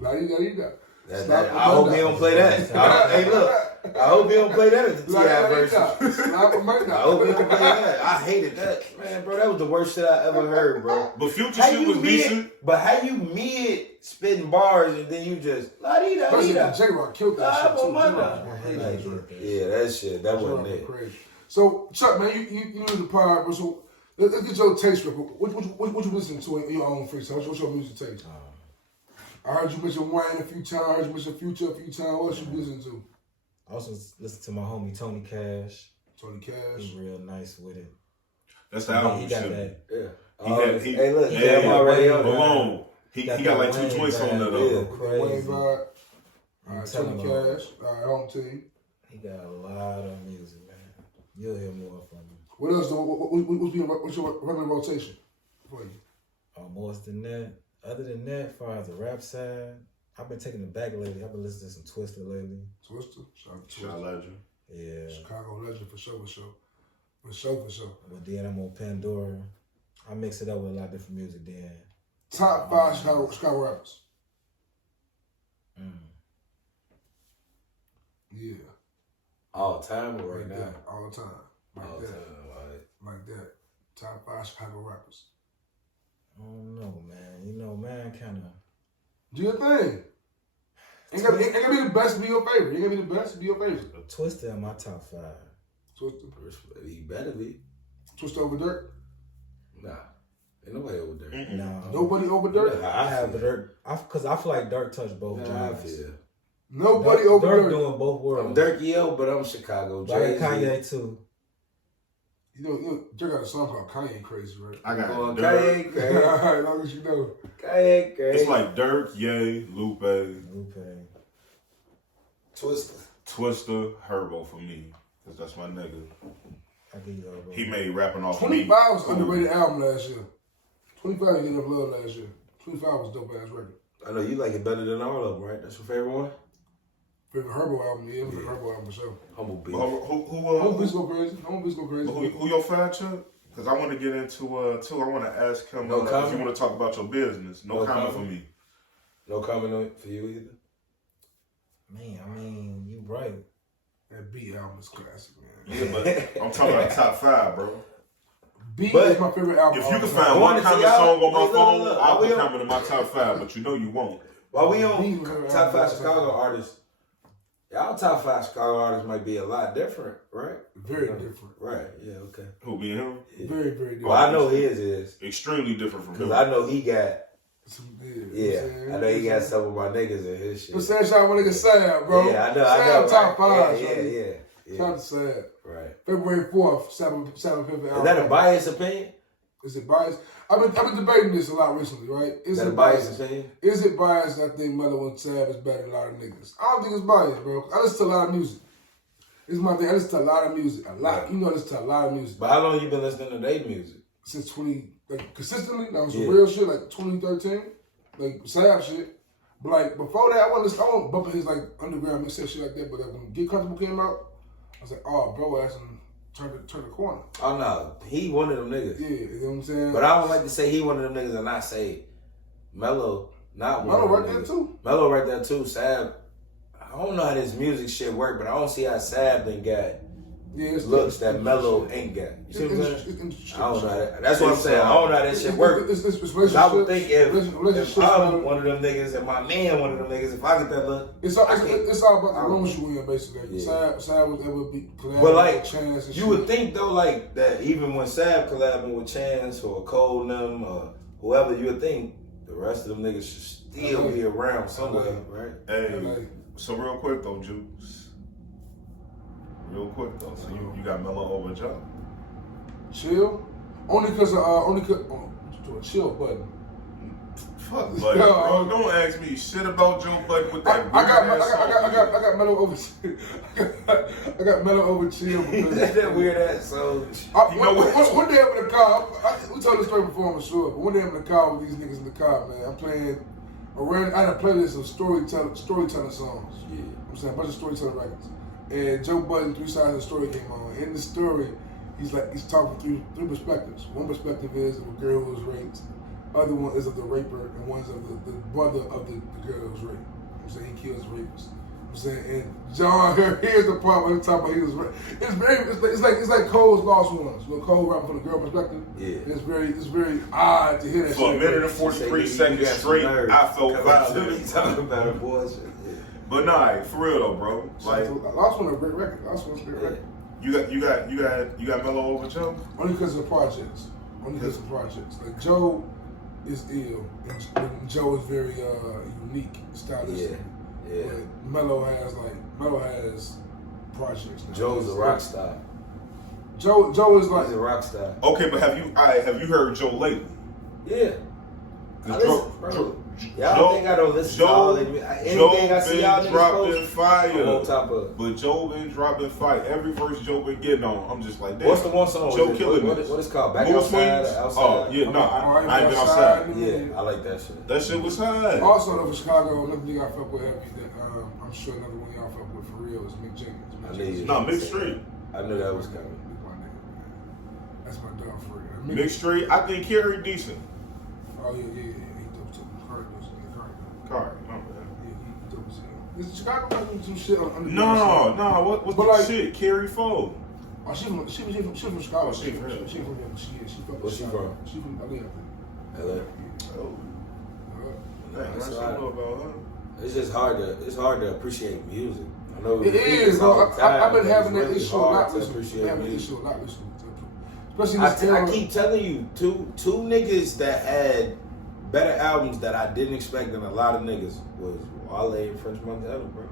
La-di-da-di-da. I hope he don't play that. Hey, look. I hope he don't play that as the T.I. version. I hope he don't play that. I hated that. Man, bro, that was the worst shit I ever heard, bro. But Future shit was decent. But how you mid spitting bars and then you just la-di-da-di-da. J-Rock killed that shit too. Yeah, that shit. That wasn't it. Crazy. So, Chuck, man, you know the pod, bro. So, let's get your taste real quick. What you listen to in your own freestyle? What's your music taste? I heard you mention Wayne a few times. I heard you mention Future a few times. What else you listen to? I also listen to my homie Tony Cash. Tony Cash. He's real nice with it. That's the He album got shit. that. Yeah. He Hey, look. hey, He got him already on there. Malone. He got like 2 Wayne joints on vibe, there yeah. though. Wayne Crazy. vibe. I'm Tony telling you. Cash. Home team. He got a lot of music, man. You'll hear more from him. What else? What's your regular rotation for you? More than that. Other than that, as far as the rap side, I've been taking it back lately. I've been listening to some Twister lately. Twister. Shout out to Shot Twister. Legend. Yeah. Chicago legend for sure. For sure. But then I'm on Pandora. I mix it up with a lot of different music then. Top 5 Chicago rappers. Yeah. All time or right now? that. All the time. Like All that. time, right? Like that. Top 5 Chicago rappers. I don't know, man. You know, man, kind of. Do your thing. Ain't gonna be the best to be your favorite. Ain't gonna be the best to be your favorite. Twister in my top 5. Twister. He better be. Twister over Dirt. Nah. Ain't nobody over there. No. Nobody over Dirt. I have the Dirk. Because I feel like Dirk touched both Nah, I genres. feel. Nobody Dirk, over Dirk Dirt. doing both I'm worlds. Dirk but I'm Chicago. But I got Jay-Z. Kanye too. You know, Dirt got a song called Kanye Crazy, right? I got Oh, Dirk. Kanye, crazy. Alright, long as you know. Kanye, crazy. It's like Dirk, Ye, Lupe, Lupe. Twister, Herbo for me. Because that's my nigga. I give you that, bro. He made rapping off 25 me. was underrated album last year. 25 didn't get enough love last year. 25 was a dope ass record. I know you like it better than all of them, right? That's your favorite one? Favorite Herbo album, yeah, favorite Herbo album for sure. Humble Beast. Humble Beast go crazy. Humble Beast go crazy. Who your fat Chuck? Because I want to get into too. I want to ask him if you want to talk about your business. No comment for me. No comment on it for you either. Man, I mean, you right. That B album is classic, man. Yeah, but I'm talking about top 5, bro. B is my favorite album. If you can find one comment song on my phone, I'll put comment in my top 5. But you know you won't. While we on top 5 Chicago artists, y'all top 5 Chicago artists might be a lot different, right? Very different. Right, yeah, okay. Who, me and him? Yeah. Very, very different. Well, I know his is. Extremely different from him. Because I know he got, yeah, I know he got some of my niggas in his shit. But Sad Shot, my nigga Sad, bro. Yeah, I know. Sad top 5. Yeah. Shout out to Sad. Right. February 4th, 7th album. Is that a biased opinion? Is it biased? I've been debating this a lot recently, right? Is that a biased opinion? Is it biased? I think Mellow and Sav is better than a lot of niggas. I don't think it's biased, bro. I listen to a lot of music. This is my thing. I listen to a lot of music. A lot. Yeah. You know, I listen to a lot of music. But how long you been listening to their music? Since consistently. That was some real shit, like 2013. Like, Sav shit. But, like, before that, I wasn't bumping his, like, underground mixtape shit like that. But when Get Comfortable came out, I was like, oh, bro, ass and turn the corner. Oh, no. He one of them niggas. Yeah, you know what I'm saying? But I don't like to say he one of them niggas and not say Mello not one of them Mello right niggas. there, too. Mello right there, too. Sav, I don't know how this music shit work, but I don't see how Sav done got looks that Mello ain't got. You see what I'm saying? I don't know how that. That's what I'm saying. I don't know how that shit work. I would think if I'm one of them niggas and my man one of them niggas, if I get that look, it's all about the rooms you in, basically. Yeah. Sav would ever be collabing but like, with Chance and you would think though, like that even when Sav collabing with Chance or Cole and them or whoever, you would think the rest of them niggas should still be around somewhere, right? Hey, so real quick though, Juice. Real quick though, so you got Mello over Joe? Chill? Only cause do a chill button. Fuck Buddy, bro. Don't ask me shit about Joe Budden with that I got Mello over I got Mello over chill because that weird ass song. One day I'm in the car, we told this story before, I'm sure, but one day I'm in the car with these niggas in the car, man. I'm playing I had a playlist of storytelling songs. Yeah. I'm saying a bunch of storytelling records. And Joe Budden, 3 sides of the story came on. In the story, he's talking three perspectives. One perspective is of a girl who was raped. Other one is of the raper, and one is of the brother of the girl that was raped. I'm saying he kills rapists. I'm saying, and John, here's the part when he talking about he was raped. It's like Cole's Lost Ones. You know, Cole rapping from the girl perspective. Yeah. It's very odd to hear that. For a minute and 43 seconds straight, I felt violated. Talking about it, boys. But nah, for real though, bro. Like, Lost One is a great record. Lost One's a great record. You got Mello over Joe? Only because of the projects. Like Joe is ill, and Joe is very unique, stylistic. Yeah. But Mello has projects. Now. Joe's a rock star. Joe is like he's a rock star. Okay, but have you heard Joe lately? Yeah. Y'all think I don't listen to all anything I see y'all niggas dropping fire. On top of. But Joe been dropping fire. Every verse Joe been getting on, I'm just like, damn. What's the one song? Joe killing what is called? Back Outside? Oh, yeah, no, I ain't been outside. Yeah, I like that shit. That shit was high. Also, though, for Chicago, another nigga I fuck with heavy that I'm sure another one y'all fuck with for real is Mick Jenkins. No, Mick Street. I knew that was coming. That's my dog for real. Mick Street, I think Kyrie decent. Oh, yeah. He dope too. Kyrie, my bad. Yeah, he dope as hell. Is Chicago fucking some shit on No, what's the shit? Carrie Foe. Oh, she from Chicago. She from Where's she from? She from LA, I think. LA. Oh. That's I know about her. It's just hard to appreciate music. I know it is, bro. I've been having that really issue not listening. Especially this I keep telling you, two niggas that had better albums that I didn't expect than a lot of niggas was Wale and French Montana, bro.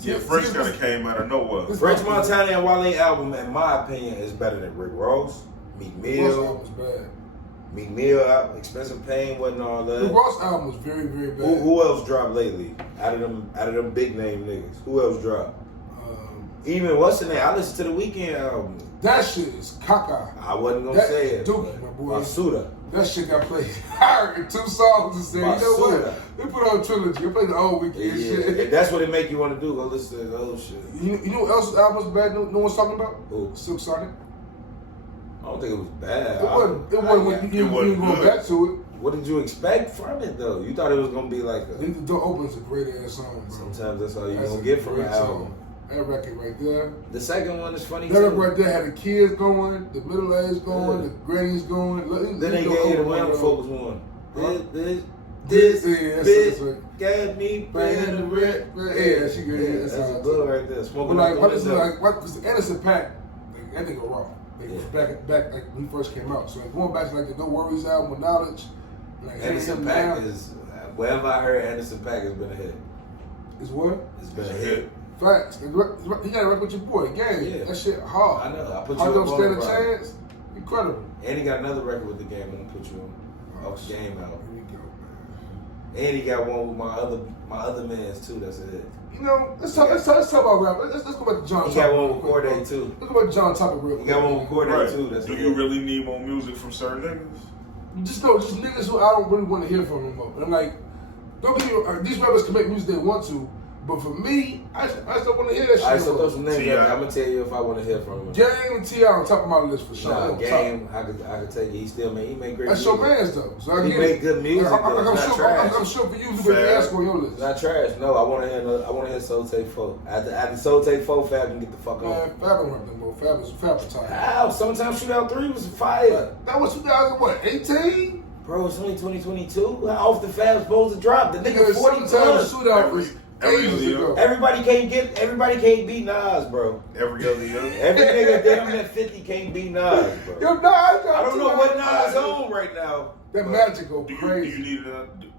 Yeah, French kind of came out of nowhere. French Montana and Wale album, in my opinion, is better than Rick Ross, Meek Mill. Meek Mill, Expensive Pain wasn't all that. The Ross album was very, very bad. Who else dropped lately? Out of them big name niggas, who else dropped? Even what's the name? I listened to the Weeknd album. That shit is caca. I wasn't gonna say it. Dookie, my boy. Suda. That shit got played hard in 2 songs and said, you know what? We put on a trilogy. We played the old weekend shit. And that's what it make you want to do. Go listen to the old shit. You know what else album was bad? No one's talking about? Who? Silk Sonic. I don't think it was bad. It wasn't when you going back to it. What did you expect from it though? You thought it was gonna be like a. The Door Opens a great ass song, bro. Sometimes that's all you're gonna get from an album. That record right there. The second one is funny that too. record right there had the kids going, the middle age going, the grannies going. Then they gave the young folks one. This bitch got me paying the rent. Yeah, she got it. That's a good right there. Smoking like, because Anderson .Paak, that nigga raw. Back like when he first came out. So like, going back to like the No Worries album with Knowledge. Like, Anderson .Paak is wherever I heard Anderson .Paak has been a hit. Is what? It's been a hit. Facts. You got to rap with your boy. Gang. Yeah. That shit hard. I know. I put you on. Don't Stand a Chance. Incredible. And he got another record with the game. I'm gonna put you on. Off the game out. Here we go, man. And he got one with my other mans too. That's it. You know, let's talk about rap. Let's go back to John. He got one with Corday too. Let's go back to John topic real quick. He got one with Corday too. That's Do you really need more music from certain niggas? Just niggas who I don't really want to hear from no more. But I'm like, don't get me. These rappers can make music they want to. But for me, I still want to hear that shit. Alright, so throw some names out. I'm gonna tell you if I want to hear from him. Game and T.I. on top of my list for sure. Nah, Game, I could take it. He made great That's music. your man's though. So he made good music. I'm sure for you, you ask on your list. It's not trash. No, I want to hear Soul Take 4. After Soul Take 4, Fab can get the fuck on. Man, Fab don't rap no more. Fab is tired. How? Sometimes Shootout 3 was fire. That was 2018? Bro, it's only 2022. How off the Fab supposed to drop? The nigga 40 plus. Shootout was ages ago. Everybody can't beat Nas, bro. Every other year. Every nigga damn near 50 can't beat Nas, bro. Yo, Nas, I don't know what Nas on right now. That magic go crazy. Do you need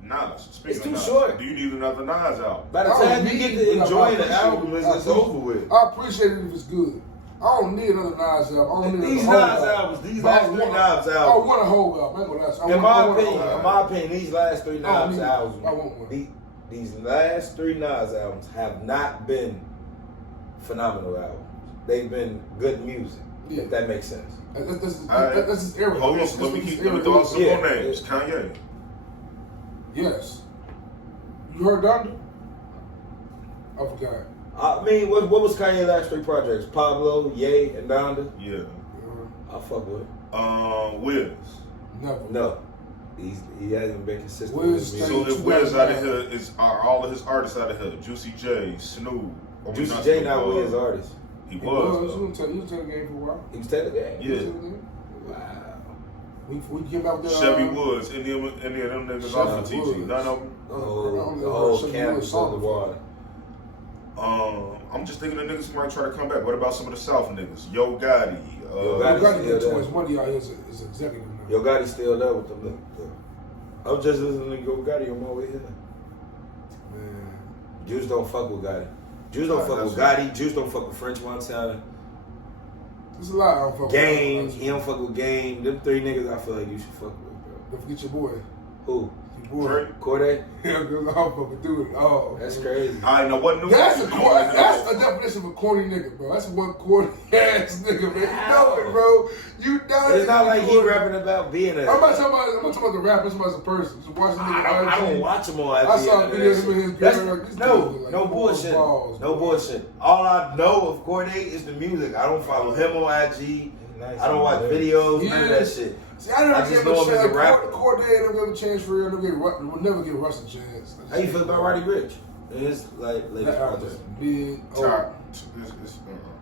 Nas? It's too short. Do you need another Nas album? By the time you get to enjoy the album, it's over with. I appreciate it if it's good. I don't need another Nas album. These last 3 Nas albums. I want a whole album. I ain't gonna lie. In my opinion, these last 3 Nas albums. I want one. These last 3 Nas albums have not been phenomenal albums. They've been good music. Yeah. If that makes sense. This is era. Hold on, let me throw out some more names. Kanye. Yes. You heard Donda? I forgot. I mean, what was Kanye's last 3 projects? Pablo, Ye, and Donda? Yeah. I fuck with it. Wiz. Never. No. He hasn't been consistent. Wiz, so if Wiz out of here, are all of his artists out of here? Juicy J, Snoop. Juicy J not Wiz artist. He was. He was taking the game for a while. He was taking the game? Yeah. Wow. We came out with Chevy Woods, any of them niggas off of TG. None of them. Oh, Campbell's on the water. I'm just thinking of niggas who might try to come back. What about some of the South niggas? Yo Gotti. Yo Gotti get too much money out here as executive now. Yo Gotti's still there with them. I was just listening to Yo Gotti on my way here. Man. Jews don't fuck with Gotti. Jews don't fuck with Gotti. Jews don't fuck with French Montana. There's a lot I don't fuck with. Game. He don't fuck with Game. Them 3 niggas I feel like you should fuck with, bro. Don't forget your boy. Who? Boy. Corday? Yeah, because I don't fucking do it all. That's crazy. I know what new. That's a definition of a corny nigga, bro. That's one corny ass nigga, man. You know it, bro. You know it. It's not like he rapping about being a. I'm not talking about the rapper. I'm talking about the person. Just watching nigga. I don't watch him on IG. I saw videos of his girl. No bullshit. No bullshit. All I know of Corday is the music. I don't follow him on IG. I don't watch videos. None of that shit. See, I just know him as a rapper. Corday never get a chance for real. Will never get Russ a chance. How you feel about Roddy Ricch? It's like latest project. Big. That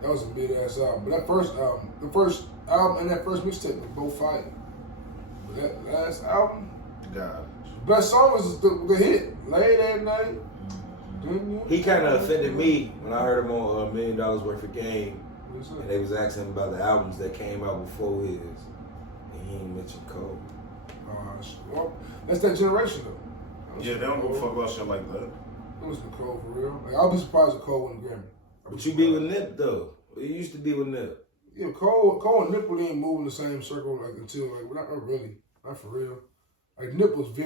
was a big ass album. But that first album, the first album and that first mixtape were both fire. But that last album, God. Best song was the hit. Late at night. He kind of offended me when I heard him on $1 Million Worth of Game. And they was asking him about the albums that came out before his. And he ain't mentioned Cole. Well, that's that generation though. Yeah, they don't go fuck about shit like that. It was the Cole for real. Like, I'll be surprised if Cole win the Grammy. But you be with Nip though. You used to be with Nip. Yeah, Cole and Nip really ain't moving the same circle like until like not really. Not for real. Like Nip was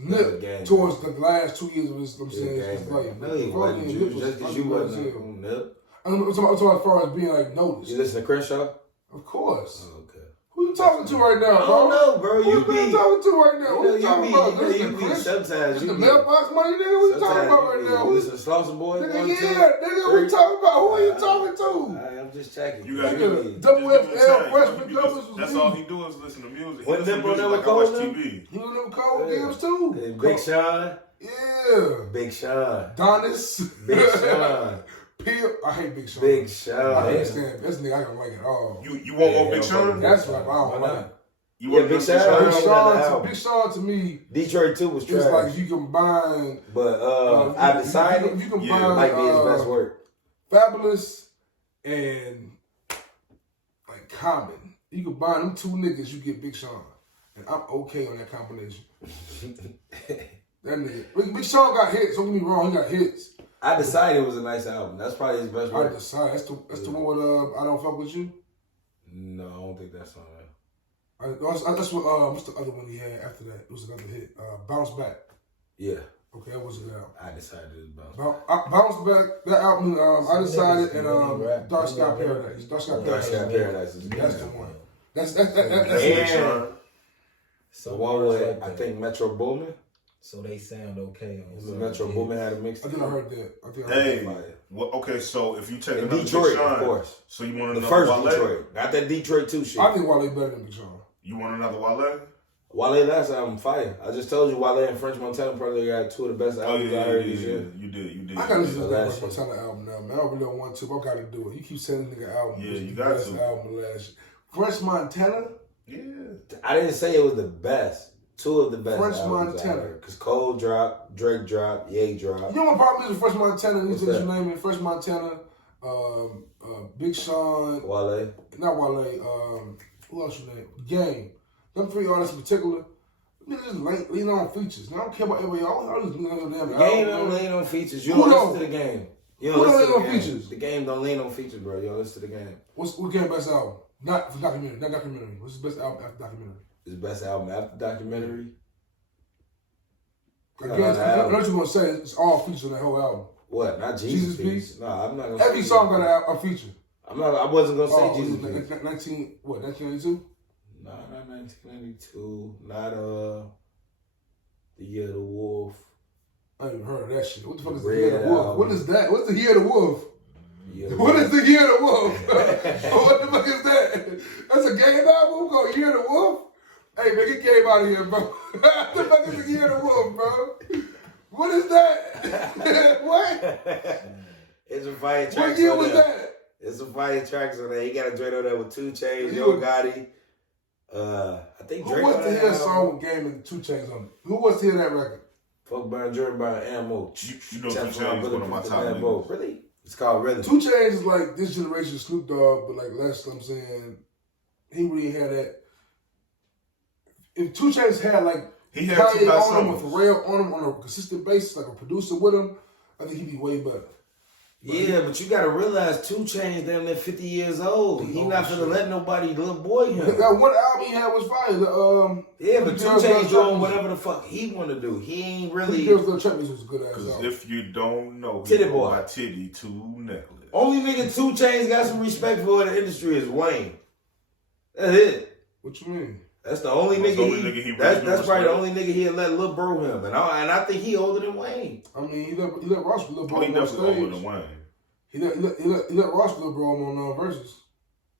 Nip towards the last 2 years of his life. No, he wasn't just because you wasn't Nip. I'm talking as far as being like noticed. You listen to Crenshaw? Of course. Oh, okay. Who you talking to right now, I bro? don't know, bro. Who you talking to right now? What you talking about? You This be the sometimes. This You the be, mailbox money, nigga? What you talking about right now? Listen to Slauson Boy. Nigga, 1, yeah, 2, nigga, what you talking about? Who are you talking to? I'm just checking. You got Nigga, double XL freshman covers was That's me. all he do is listen to music. When He listen to Nipple music never like I watch called him? TV. You know them cold games too? And Big Sean. Yeah. Big Sean. Donis. Big Sean. Peel. I hate Big Sean. Big I Sean. can't stand this nigga. I don't like it at all. You want Yeah, Big yeah, Sean? That's what I don't like. You Yeah, want Big Big Sean. Sean? Big Sean to me, Detroit 2 was trash. it's like you combine. But I decided you it combine might be his best work. Fabolous and like Common. You combine them two niggas, you get Big Sean, and I'm okay on that combination. That nigga, Big Sean got hits. Don't get me wrong, he got hits. I decided it was a nice album. That's probably his best I work. decided that's the one with I Don't Fuck With You. No, I don't think that's on there. That's what what's the other one he had after that? It was another hit. Bounce Back. Yeah, Okay, that was a good album. I decided it was Bounce. Bounce Back. That album. I decided and Dark Sky Yeah. Paradise. Dark Sky Dark Paradise. Sky Paradise is That's good. the one. That's it. Big Sean. The one with I think Metro Boomin. So they sound okay on some Metro hits. Boomin had a I mix. think I heard that. Hey, Fire. okay, so if you take In another Detroit, Big Sean, of course. so you want The another first Wale? Detroit. Not that Detroit 2 shit. I think Wale better than Big Sean. You want another Wale? Wale last album fire. I just told you Wale and French Montana probably got two of the best Oh albums yeah, I heard this year. You did. I gotta listen to The that last French Montana album now, man. I really don't want to, but I gotta do it. You keep sending nigga album. Yeah, It's you the got best to. album last year. French Montana? Yeah. I didn't say it was the best. Two of the best French albums Montana. Because Cole dropped, Drake dropped, Ye dropped. You know what my problem is with French Montana? These What's things you that? name it. French Montana, Big Sean, Wale. not Wale, who else you name? Game. Them three artists in particular, niggas just lean on features. Now, I don't care about everybody. I just lean on them. The game don't lean on features. You Who don't don't? listen to the game. You Who don't don't listen to lean the on game. features? The game don't lean on features, bro. You don't listen to the game. What game best album? Not for documentary. Not documentary. What's the best album after documentary? His best album after documentary. I guess I know what you're gonna say. It's all features on that whole album. What? Not Jesus Jesus, Piece? Piece? No, I'm not gonna Every say song Jesus got a feature. Piece. I wasn't gonna say Oh, Jesus it was Piece. 1992? No, not 1992. Not The Year of the Wolf. I ain't even heard of that shit. What the fuck is the Red Year of the Wolf? Album. What is that? What's the Year of the Wolf? Year of the What Wolf. is the Year of the Wolf? What the fuck is that? That's a game album called Year of the Wolf? Hey, man, get Gabe out of here, bro. What the fuck is the Year of the Wolf, bro? What is that? What? It's a fire track. What year was that? It's some fire tracks on there. He got a joint on there with 2 Chainz, You- Yo Gotti. I think Who Drake wants on to that hear a album. song with Game and 2 Chainz on it? Who wants to hear that record? Fuck Burn Jordan by Ammo. You know 2 Chainz one of my top niggas. Really? It's called Rhythm. 2 Chainz is like this generation of Snoop Dogg, but like less, I'm saying, he really had that. If 2 Chainz had like He had Kanye two best on him with songs. Pharrell on him on a consistent basis, like a producer with him, I think he'd be way better. Yeah, but you gotta realize 2 Chainz damn near 50 years old. He not shit. gonna let nobody little boy him. That one album he had was fire. Yeah, but 2 Girls Chainz Trap doing Music. whatever the fuck he wanna do. He ain't Really? really. Girls Love Trap Music was a good ass Because album. if you don't know, Titty he go boy. by Titty 2 Necklace. Only nigga 2 Chainz got some respect for in the industry is Wayne. That's it. What you mean? That's the only That's nigga. the only nigga he That's really probably the respect. only nigga he'll let Lil Bro him, and I think he older than Wayne. I mean, he let Ross with Lil Oh, Bro he on definitely older stage. than Wayne. He let Ross with Lil Bro on Versus.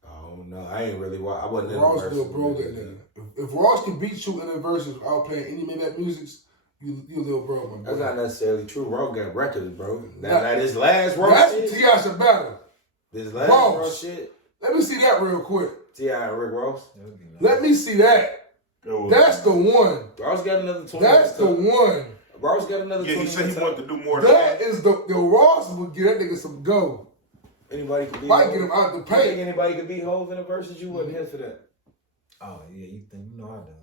Oh no, I ain't really. I wasn't in Ross the Lil verse. Bro that nigga. If Ross can beat you in the Versus without playing any Maybach musics, you Lil Bro, my boy. That's not necessarily true. Ross got records, bro. That- Now this last Ross That's shit. T.I. should battle. This last Ross. Ross shit. Let me see that real quick. T.I. and Rick Ross. That would be nice. Let me see that. That's the one. Ross got another 20. That's the one. Ross got another 20. Yeah, he said he wanted to do more than That is the Ross would get that nigga some go. Anybody could be. Might get him out the You think paint. anybody could beat Hov in the verses? You wasn't here for that. Oh yeah, you think you know I done?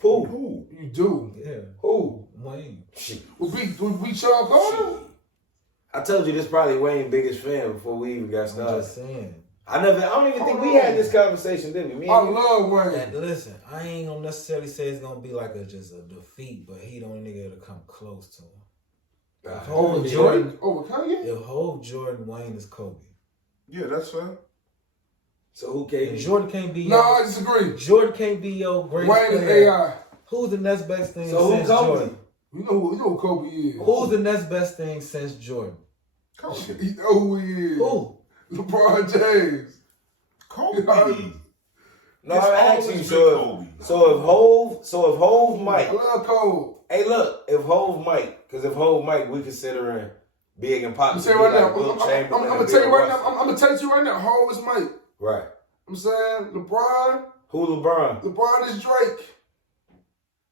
Who? You do. Yeah, Who? Wayne. Shit. Would we Sean Carter? I told you this probably Wayne's biggest fan before we even got I'm started. just saying. I don't even think we had this conversation, did we? Me I and you? love Wayne. And listen, I ain't gonna necessarily say it's gonna be like just a defeat, but he the only nigga to come close to him. If Over Hov Jordan? Over Kanye? If Hov, Jordan, Wayne is Kobe. Yeah, that's fair. So who And KD? Jordan can't be. No, I disagree. Jordan can't be your greatest Wayne is player. AI. Who's the next best thing So who since Kobe? Jordan? You know who Kobe is. Who's the next best thing since Jordan? Kobe. You know who he is. Who? LeBron James. Kobe. No, It's I'm always asking been you. So Kobe. if Hove I Mike. love Kobe. Hey, look, if Hove Mike, because if Hove Mike, we considering big and I'm popular. saying right now. like Will I'm Chamberlain gonna and tell you Bill right Russell. now. I'm gonna tell you right now. Hov is Mike. Right. I'm saying LeBron. Who LeBron? LeBron is Drake.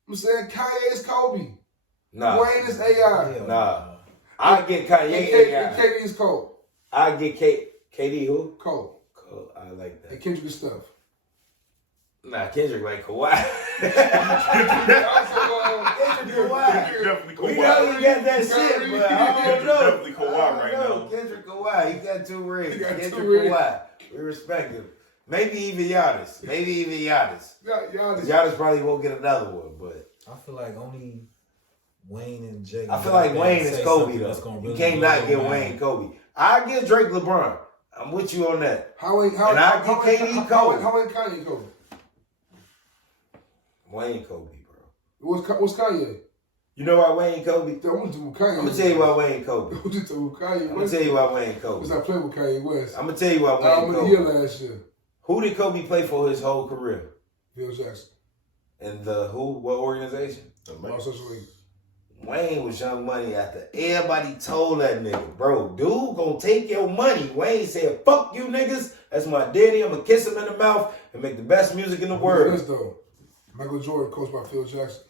I'm saying Kanye is Kobe. Nah. Wayne is AI. Hell Nah. I get Kanye. And KD is Cole. I get KD who? Cole. Cole. I like And that. Kendrick is stuff. Nah, Kendrick like Kawhi. Definitely Kawhi. We know you got that shit, but I don't know. Definitely Kawhi right now. Kendrick Kawhi, he got 2 rings. He got Kendrick 2 rings. Kawhi, we respect him. Maybe even Giannis. Y'all Giannis probably won't get another one, but I feel like only Wayne and Jake. I feel like Wayne is Kobe though. You can't not get Wayne Kobe. I get Drake LeBron. I'm with you on that. How ain't And I get KD Kobe. How ain't Kanye Kobe? Wayne Kobe, bro. What's Kanye? You know why Wayne Kobe? I'm gonna do with Kanye. I'm gonna tell you why Wayne Kobe. I'm gonna do with Kanye. I'm gonna tell you why Wayne Kobe. Because I played with Kanye West. I'm gonna tell you why I'm Wayne in the Kobe. year last year. Who did Kobe play for his whole career? Phil Jackson. And what organization? Social League. Wayne was Young Money after everybody told that nigga, bro, dude gonna take your money. Wayne said, fuck you niggas. That's my daddy. I'm gonna kiss him in the mouth and make the best music in the world. This though, Michael Jordan coached by Phil Jackson.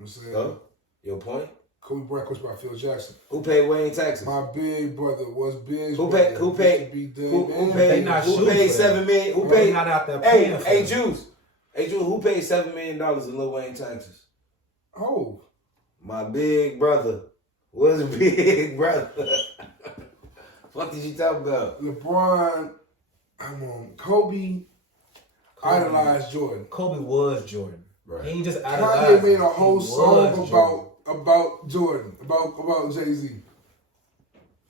I'm saying. So, your point? Kobe Bryant coached by Phil Jackson. Who paid Wayne taxes? My big brother was big. Who paid Who paid They $7 million? Who They paid not out there paying for it. Juice, who paid $7 million in Lil Wayne taxes? Oh, My big brother was a big brother. What did you talk about? LeBron. I'm on Kobe. Idolized Jordan. Kobe was Jordan. Right. He ain't just Kanye idolized. made a He whole was song Jordan. about Jordan, about Jay-Z.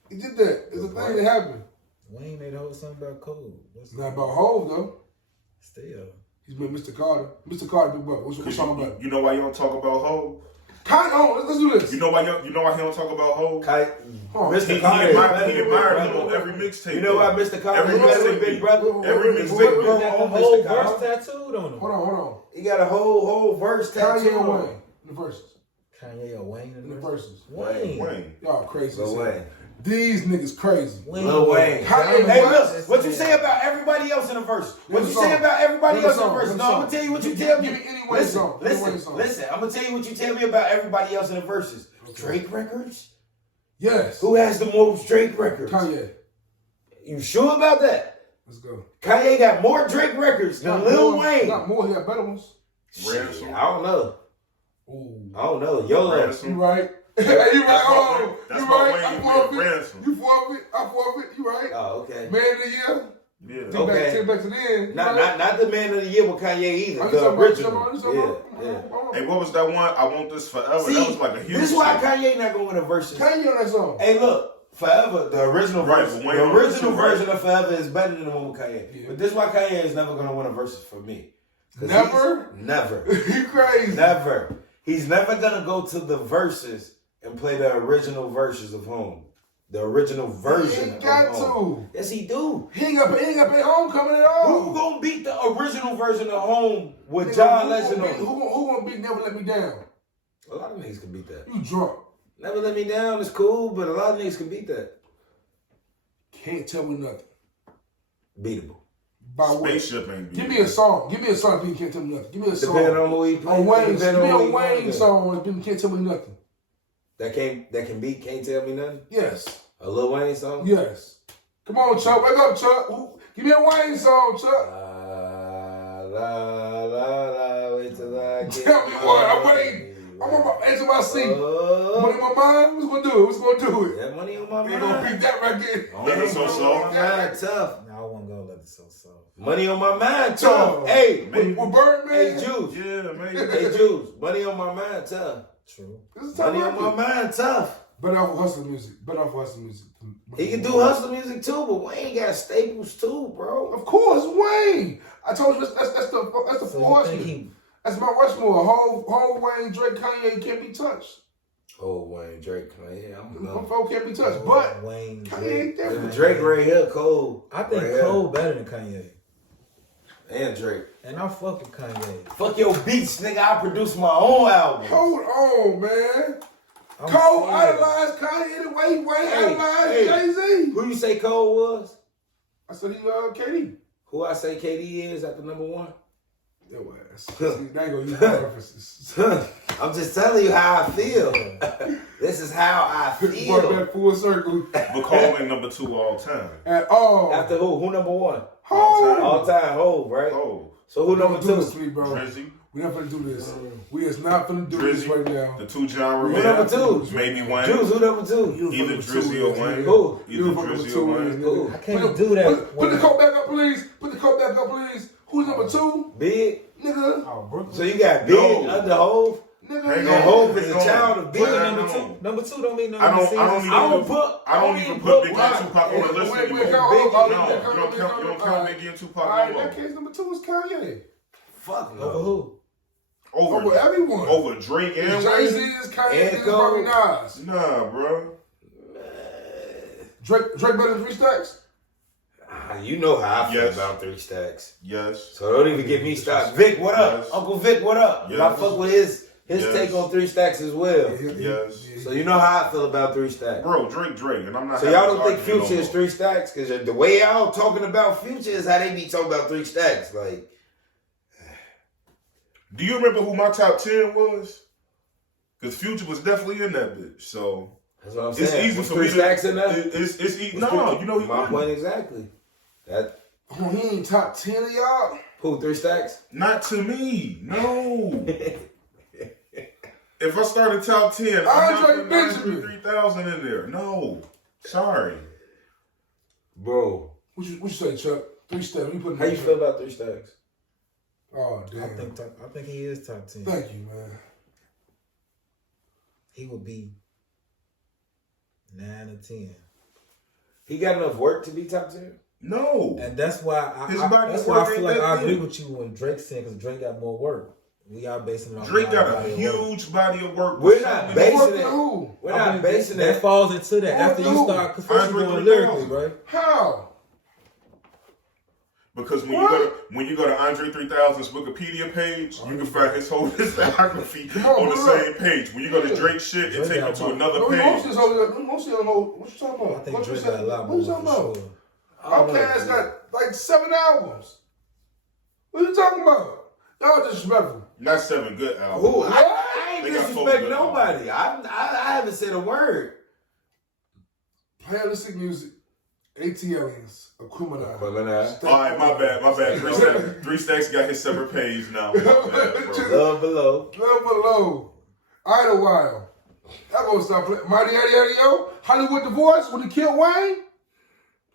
He did that. It's a thing that happened. Wayne made a whole song about Kobe. It's not about Hov though. Still. He's been Mr. Carter. Mr. Carter, big brother. What's we talking about? You know why you don't talk about Hov? Kanye, let's do this. You know why he don't talk about Hov? Mr. He Carter admired him on every mixtape. You know why Mr. Carter Every is a mixtape. big brother? Every Wait, mixtape. wait, He Bro, got the Mr. whole Carter. verse tattooed on him. Hold on. He got a whole verse tattooed. Kanye and on Wayne him. in the verses. Kanye or Wayne In the verses. Wayne. Y'all crazy. Lil as hell. Wayne. These niggas crazy. Lil Wayne. Kanye Hey, West. look, what you say about everybody else in the verse? What Give you me say some. about everybody Give me else in the some. verse? Give me No, I'm some. gonna tell you what you tell me. Give me any Wayne song. Give me Wayne song. Listen. I'm gonna tell you what you tell me about everybody else in the verses. Drake records? Yes. Who has the most Drake records? Kanye. You sure about that? Let's go. Kanye got more Drake records than Lil Wayne. Not more. He got better ones. Ransom. I don't know. Ooh. I don't know. YOLO. You Ransom. right. You right. Hold on. That's You why right. Wayne I made forfeit. Ransom. You forfeit. I forfeit. You right. Oh, okay. Man of the year. Yeah. Okay. Take back to the end. Not the man of the year with Kanye either. I'm The talking original. Yeah. Hey, what was that one? I Want This Forever. See, that was like a huge this is why shit. Kanye not gonna win a versus. Kanye on that song. Hey, look, Forever, the original Right, version, but Wayne the on original this, right? version of Forever is better than the one with Kanye. Yeah. But this is why Kanye is never gonna win a versus for me. 'Cause Never? Never. You crazy. Never. He's never gonna go to the verses and play the original versions of Home. The original version. He ain't got of Home. to. Yes, he do. He ain't got to pay Homecoming at all. Who gonna beat the original version of Home with Nigga, John who Legend gonna on beat- it? Who gonna beat Never Let Me Down? A lot of niggas can beat that. You drunk. Never Let Me Down is cool, but a lot of niggas can beat that. Can't tell me nothing. Beatable. By what? Spaceship ain't Give me a song. Give me a song if you can't tell me nothing. Give me a song. Depending on who he plays. On Wayne. Give me a who he Wayne plays. song if you can't tell me nothing. That can beat Can't Tell Me Nothing? Yes. A Lil Wayne song? Yes. Come on, Chuck. Wake up, Chuck. Give me a Wayne song, Chuck. Wait till I get Tell me what. I'm waiting. I'm on my edge of my seat. Money in my mind. What's gonna do it? What's gonna do it? That money on my You mind. gonna beat that right there? Let it so soft. My mind tough. No, I won't go let it so soft. Money on my mind tough. Hey, With Birdman. hey, Juice. Yeah, man. Hey, Juice. Money on my mind tough. True. This is tough Money on my record. mind tough. Better off with hustle music. Better off with hustle music. He can do hustle music too, but Wayne got staples too, bro. Of course, Wayne. I told you that's the So four you think horsemen. That's Mount Rushmore. Whole Wayne, Drake, Kanye can't be touched. Oh, Wayne, Drake, Kanye, I'm Them know. folk can't be touched. But Wayne, Kanye Drake. ain't different. Drake right here, Cole. I think right Cole better than Kanye. and Drake. And I fuck with Kanye. Fuck your beats, nigga. I produce my own album. Hold on, man. I'm Cole serious. idolized Kanye the way Wayne idolized Jay-Z. Who you say Cole was? I said he KD. Who I say KD is at the number one? Your ass. See, they ain't gonna use my references. I'm just telling you how I feel. This is how I Brought feel. that full circle. But Cole ain't number 2 all time. At all. After who? Who number one? Hov. All time Hov, right? Cole. So who number Don't do two? this to me, bro. Drizzy. We not finna do this. We is not finna do this Drizzy. right now. The 2 genre Who men. number two? Maybe Wayne. Juice, who number two? You don't Either fuck with Drizzy two or is, Wayne. nigga. Who? You Either don't fuck with Drizzy two or is, Wayne. nigga. I can't do that. Put the coat back up, please. Put the coat back up, please. Who's number 2? Big. Nigga. Oh, Brooklyn. So you got Big No. under Hov. Nigga. Hang And on. Hov is a Hang on. child of Big. Put that number on. two. Number 2 don't mean I number don't seasons. even I don't put. I don't even put Biggie and Tupac on the list Wait, anymore. count- No, hold on, you count- don't count count- Biggie and Tupac All no right, in more. that case, number 2 is Kanye. Fuck Over no. who? Over everyone. Over Drake and Jay-Z Wayne? is Kanye, And is Cole. Bobby Nas. Nah, bro. Drake better than 3 Stacks? You know how I feel Yes. about 3 Stacks. Yes. So don't even get me started. Vic, what up? Yes. Uncle Vic, what up? Yes. I fuck with his Yes. take on 3 Stacks as well. Yes. So you know how I feel about 3 Stacks. Bro, Drake, and I'm not. So having y'all this don't think argument Future no is more. 3 Stacks? Because the way y'all talking about Future is how they be talking about 3 Stacks. Like, Do you remember who my top 10 was? Because Future was definitely in that bitch. So that's what I'm it's saying. easy Was for 3 me Stacks to. in there? It's easy. No, you know he My wasn't. point exactly. That Oh, he ain't top 10 of y'all? who 3 Stacks? Not to me. No. If I started top 10, I'm not Andre putting Benjamin. 3,000 in there. No. Sorry. Bro, What you say, Chuck? 3 Stacks. You put how you feel about 3 Stacks? Oh, I damn. think he is top 10. Thank you, man. He would be 9 or 10. He got enough work to be top 10? No. And that's why His body that's work why I feel ain't like that I agree big. with you when Drake said, because Drake got more work. We are basing it on Drake got a body of work. huge body of work. We're not basing Work it. with who? We're I not mean, basing that it. falls into that Work after with you who? start, because first you're Andre going lyrically, 3000. right? How? Because What? when you go to Andre 3000's Wikipedia page, you can find his whole discography Come on, on the bro. same page. When you go to Drake shit, it Drake take you got to one. another No, page. most of this over there. Most of them know. What you talking I about? think What you Drake got a lot What more you for talking about? sure. Outkast got like 7 albums. What you talking about? Y'all disrespectful. Not 7 good albums. Who? I ain't They got disrespecting told nobody. I haven't said a word. Playalistic music. ATLians. Aquemini. Aquemini. All right, my bad. 3 Stacks got his separate page now. My bad, bro. Love below. Love Below. Idlewild. Y'all gonna stop playing. Mighty Eddie Eddie Yo. Hollywood Divorce when he killed Wayne.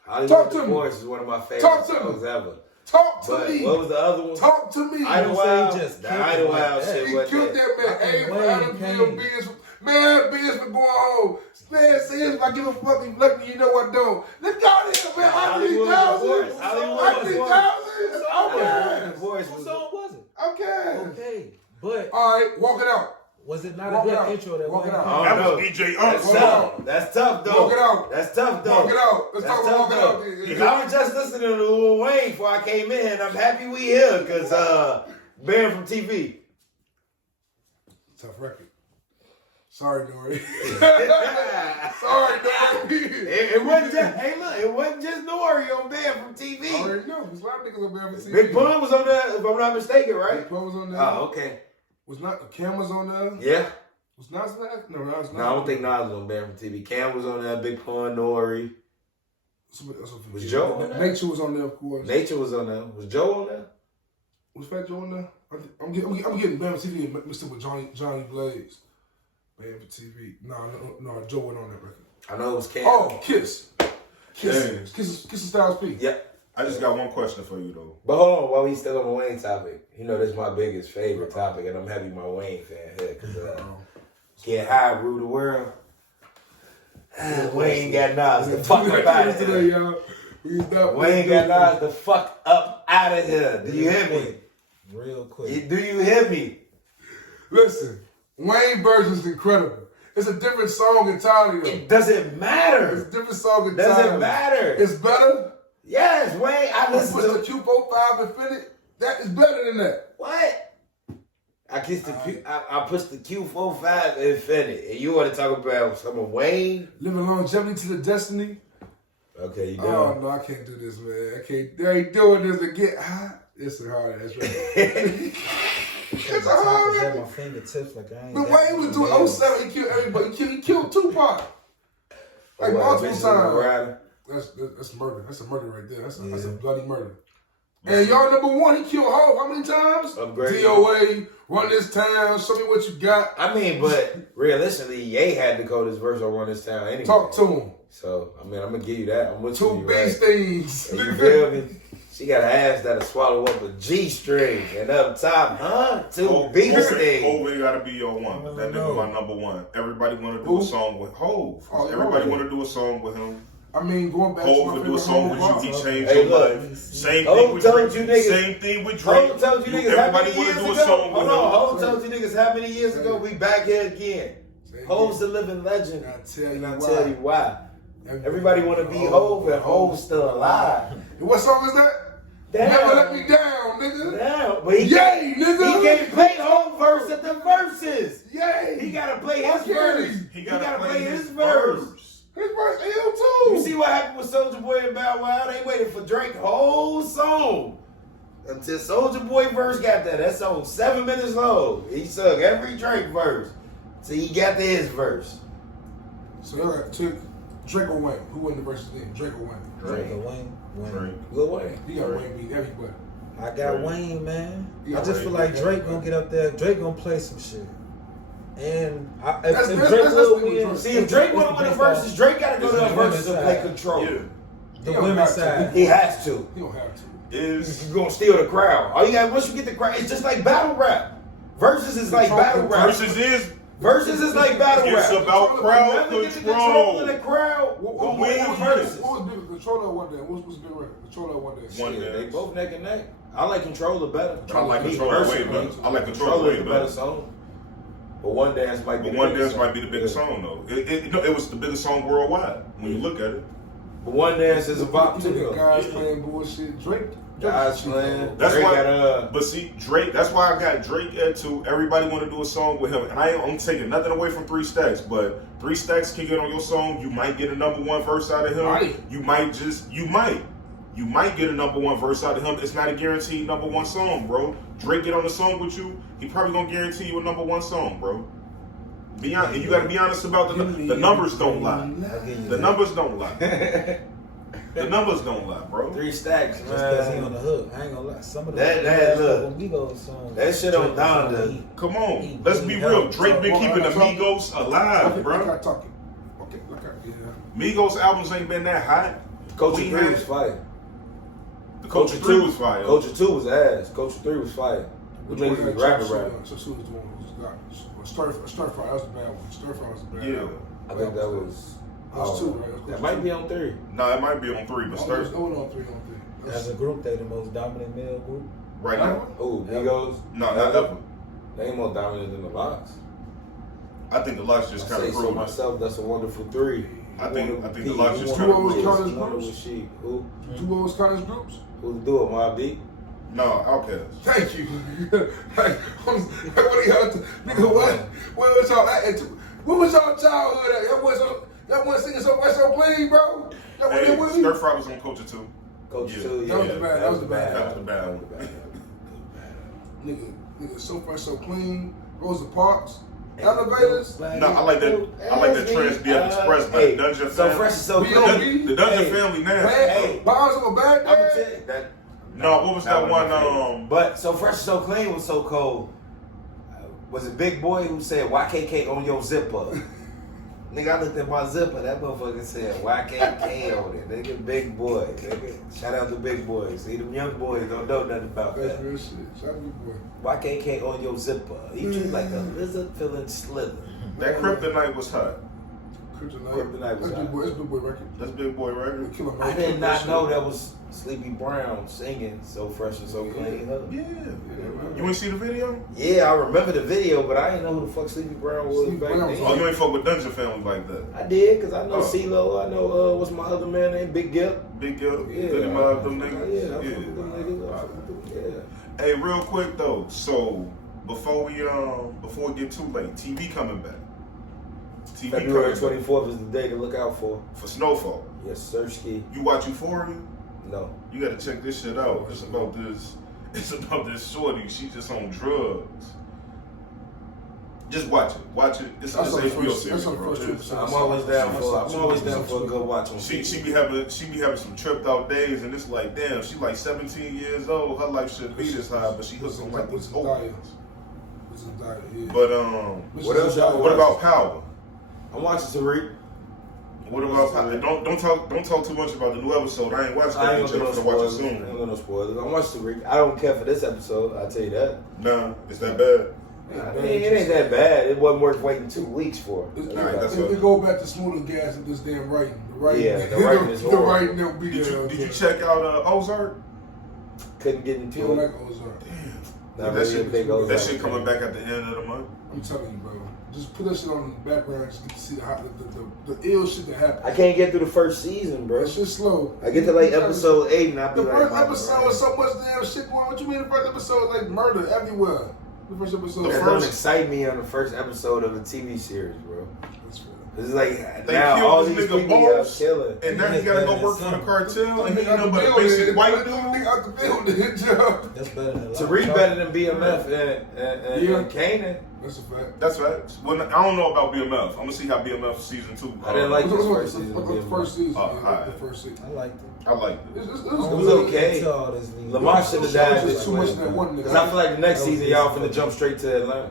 Hollywood Talk to me. Divorce is one of my favorite Talk to me. songs ever. Talk to But me. what was the other one? Talk to me. Idlewild. He just The killed it Idlewild like that. shit He wasn't killed it? that man. I Hey, think for Wayne Adamsville, came- Biz. Man, Biz for going home. Man, say if I give a fucking lucky, you know I don't. Let's go there, man. Hollywood Divorce. Hollywood Divorce. Okay. Divorce What was song was it? Okay. Okay. But All right, walk it out. was it not Walk a it good out. intro that Walk it Wayne out. came? That no. was DJ That's Uncle. Walk tough. That's tough though. Walk it out. That's tough though. Walk it out. Let's That's talk about walk it tough out. though. then. I was just listening to Lil Wayne before I came in. I'm happy we here because banned from TV. Tough record. Sorry, Dory. it, Sorry, Dory. it wasn't just hey look, it wasn't just Nori on banned from I TV. already know. There's a lot of niggas on there. TV. Big Pun was on there, if I'm not mistaken, right? Big Pun was on there. Oh, okay. Was not the cameras on there? Yeah. Was Nas on there? No, Nas. No, I don't think Nas was on banned from TV. Cam was on there, Big Pun, Nori. Somebody else Was Joe on there? Nature was on there, of course. Nature was on there. Was Joe on there? Was Fat Joe on there? I'm getting Bam TV mixed up with Johnny Blaze. Bam for TV. No, Joe wasn't on that record. I know it was Cam. Oh, Kiss. Damn. Kiss and Styles P. Yep. I just got one question for you though. But hold on, while we still on the Wayne topic, you know this is my biggest favorite topic, and I'm happy my Wayne fan here because Get High, rule the world. Wayne got Nas the fuck up out of here. Wayne got Nas the fuck up out of here. Do you hear me? Real quick. Do you hear me? Listen, Wayne version is incredible. It's a different song entirely. It doesn't matter. It's a different song entirely. Doesn't matter. It's better. Yes, Wayne. I listen put to the Q45 Infinity. That is better than that. What? I pushed the Q45 Infinity. And you want to talk about some of Wayne? Living longevity to the destiny. Okay, you done. Oh no, I can't do this, man. I can't. They ain't doing this again. It's a hard. That's right. It's a hard. At my fingertips, like I ain't. But Wayne was doing 07. He killed everybody. He killed Tupac. Like multiple times. That's murder. That's a murder right there. That's a bloody murder. And y'all number one, he killed Hov how many times? DOA, Run This Town, show me what you got. I mean, but realistically, Ye had the coldest verse on Run This Town anyway. Talk to him. So, I mean, I'm going to give you that. I'm with Two you. bee stings. You feel me? She got an ass that'll swallow up a G-string. And up top, two bee stings. Hov got to be your one. That nigga my number one. Everybody want to do a song with Hov. Everybody want to do a song with him. I mean, going back Hov would do a song with you, he changed your life. Same thing with Drake. Same thing with Drake. Hov told you niggas Everybody how many want to years do a song ago? with him. Hov told you niggas how many years ago we back here again. Hov's the living legend. I tell you why. Everybody want to be Hov and Hov's still alive. And what song is that? Damn. Never Let Me Down, nigga. Damn. But Yay, nigga. He can't play Hov verse at the verses. Yay. He got to play his verse. He got to play his verse. His verse ill too. You see what happened with Soulja Boy and Bow Wow? They waited for Drake's whole song until Soulja Boy verse got there. That song 7 minutes long. He sung every Drake verse till he got to his verse. So y'all got Drake or Wayne. Who won the verses then? Drake or Wayne? Drake or Wayne. Lil Wayne. He got Wayne beat everybody. I got Wayne, man. I just feel like Drake gonna get up there. Drake gonna play some shit. And if Drake will win, see if Drake want to win the verses, Drake got to go to the verses and play Control. Yeah. The women's side, he has to. He don't have to. You're gonna steal the crowd. All you got once you get the crowd, it's just like battle rap. Verses is like battle rap. Verses is like battle rap. It's about crowd control. In the crowd, what win the verses. What was bigger, Controller or One Dance? What was bigger record? Controller or One Dance? They both neck and neck. I like Controller better. I like Controller way better. I like Controller way better. Song. But One Dance might be. But One Dance might be the biggest song though. It was the biggest song worldwide when you look at it. But One Dance is a bop too. Guys playing bullshit. Drake. Guys playing. That's Drake why. But see, Drake. That's why I got Drake at 2. Everybody want to do a song with him, and I'm taking nothing away from 3 Stacks. But 3 Stacks can get on your song. You might get a number 1 verse out of him. Right. You might get a number 1 verse out of him. It's not a guaranteed number 1 song, bro. Drake get on the song with you. He probably gonna guarantee you a number 1 song, bro. Be honest. You gotta be honest about the numbers. Don't lie. The numbers don't lie. The numbers don't lie, bro. 3 Stacks, man. Just because he on the hook, I ain't gonna lie. Some of the Migos songs. That shit on Donda. Come on, let's be real. Drake been keeping the Migos alive, bro. Migos albums ain't been that hot. Culture 3 was fire. The Culture 3 was fire. Culture 2 was ass. Culture 3 was fire. The niggas was rapping. Stir Fry, that was the bad one. Stir Fry was the bad one. Yeah. I think that was. That's 2, right? That might be on 3. No, it might be on 3, but Stir Fry. On 3. As a group, they the most dominant male group. Right now? Oh, Migos? No, not ever. They ain't more dominant than the Lox. I think the Lox just kind of proved myself. That's a wonderful 3. I think the Lox just kind of proved it. Who? Duos college groups? Who to do it? Mobb Deep? No, Outkast. Thank you. What was y'all at? What was y'all childhood at? Y'all wasn't singing so much so clean, bro? Hey, Stir Fry was on Culture 2. Culture 2, yeah. That was the bad. That was the bad one. Nigga, so fresh, so clean. Rosa Parks. Elevators. No, I like that Trans-BF Express, man. Dungeon so Family. Fresh, so clean. The Dungeon Family now. Hey, Bars of a bad day. No, what was that one? But So Fresh, So Clean was so cold. Was it Big Boy who said YKK on your zipper? Nigga, I looked at my zipper. That motherfucker said YKK on it. Nigga, Big Boy. Nigga, shout out to Big Boy. See, them young boys don't know nothing about that. That's real shit. Shout out to Big Boy. YKK on your zipper. He treat like a lizard feeling slither. That Kryptonite was hot. Kryptonite was out. That's Big Boy record. That's Big Boy record. I did not know that was Sleepy Brown singing So Fresh and So Clean. Yeah. You ain't see the video? Yeah, I remember the video, but I didn't know who the fuck Sleepy Brown was Sleepy back Brown then. Oh, you ain't fuck with Dungeon Family like that. I did, because I know CeeLo, I know, what's my other man name? Big Gip. Big Gil, Yeah, Goody Mob, them niggas. Yeah, I fuck with them niggas. I fuck with them, yeah. Hey, real quick though, so before we get too late, TV coming back. TV February coming 24th is the day to look out for. for Snowfall. Yes, sir, Ski. You watch Euphoria? No. You gotta check this shit out. It's about this shorty. She's just on drugs. Just watch it. Watch it. It's That's on the HBO first- series, that's on the bro. first It's- two. I'm always down for a good watch on She be having some tripped out days, and it's like, damn, she like 17 years old. Her life should be this high, but she hooked on like this old. But What else y'all what about Power? I'm watching Tariq. What about Power? Don't talk too much about the new episode. I ain't watched I that ain't yet. gonna I'm no gonna watch it spoilers. I soon. ain't gonna no spoilers. I'm watching Tariq. I don't care for this episode, I'll tell you that. Nah, it's that bad. I mean, it ain't that bad. It wasn't worth waiting 2 weeks for. It go back to smooth gas and this damn writing. The writing, Yeah, the writing is the horrible. writing don't be there. Did you check out Ozark? Couldn't get in I don't fuel. like Ozark. Not That really a shit, big Ozark. that shit coming back at the end of the month. I'm telling you, bro. Just put that shit on the background and just get to see the ill shit that happened. I can't get through the first season, bro. That shit's slow. I get to like episode 8 and I be The like, first "Mama, episode was so much damn shit going on. What you mean the first episode was like murder everywhere? The first episode. That don't excite me on the first episode of a TV series, bro. That's fair. It's like They now killed all this these nigga people out Boss. killing. And now he gotta go work for the cartel, and he ain't nothing but a basic white dude. Out the building, Joe. That's better than Tariq better than BMF and Yeah. Kanan. That's a fact. That's right. Well, I don't know about BMF. I'm gonna see how BMF season 2. I didn't like this What's first season. the of first season? Oh, Yeah, alright. the first season. I liked it. I liked it. It It was okay. Lamar should have died There's this too much quick. in that one Because I feel like the next That was season y'all decent. finna jump straight to Atlanta.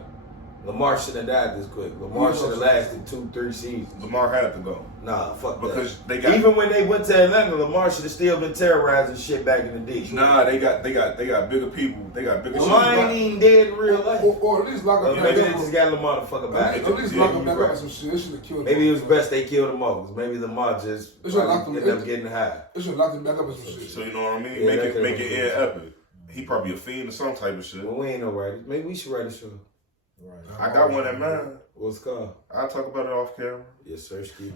Lamar should have died this quick. Lamar should have lasted 2-3 seasons. Lamar had to go Nah, fuck because that. they got. Even when they went to Atlanta, Lamar should have still been terrorizing shit back in the D. Nah, they got bigger people. They got bigger. Lamar shit. ain't even dead in real life. Or at least lock Or up maybe they back just up. got Lamar the fuck back. At least Yeah, lock you him back right. up some shit. They should have killed him. Maybe it was best they killed him off. 'Cause maybe Lamar just They should have locked him. ended up getting high. They should have locked him back up with some shit. So you know what I mean? Yeah, make that it could've end epic. He probably a fiend or some type of shit. Well, we ain't no writers. Maybe we should write a show. Right. I got one in mind. What's it called? I'll talk about it off camera. Yes, sir, Ski.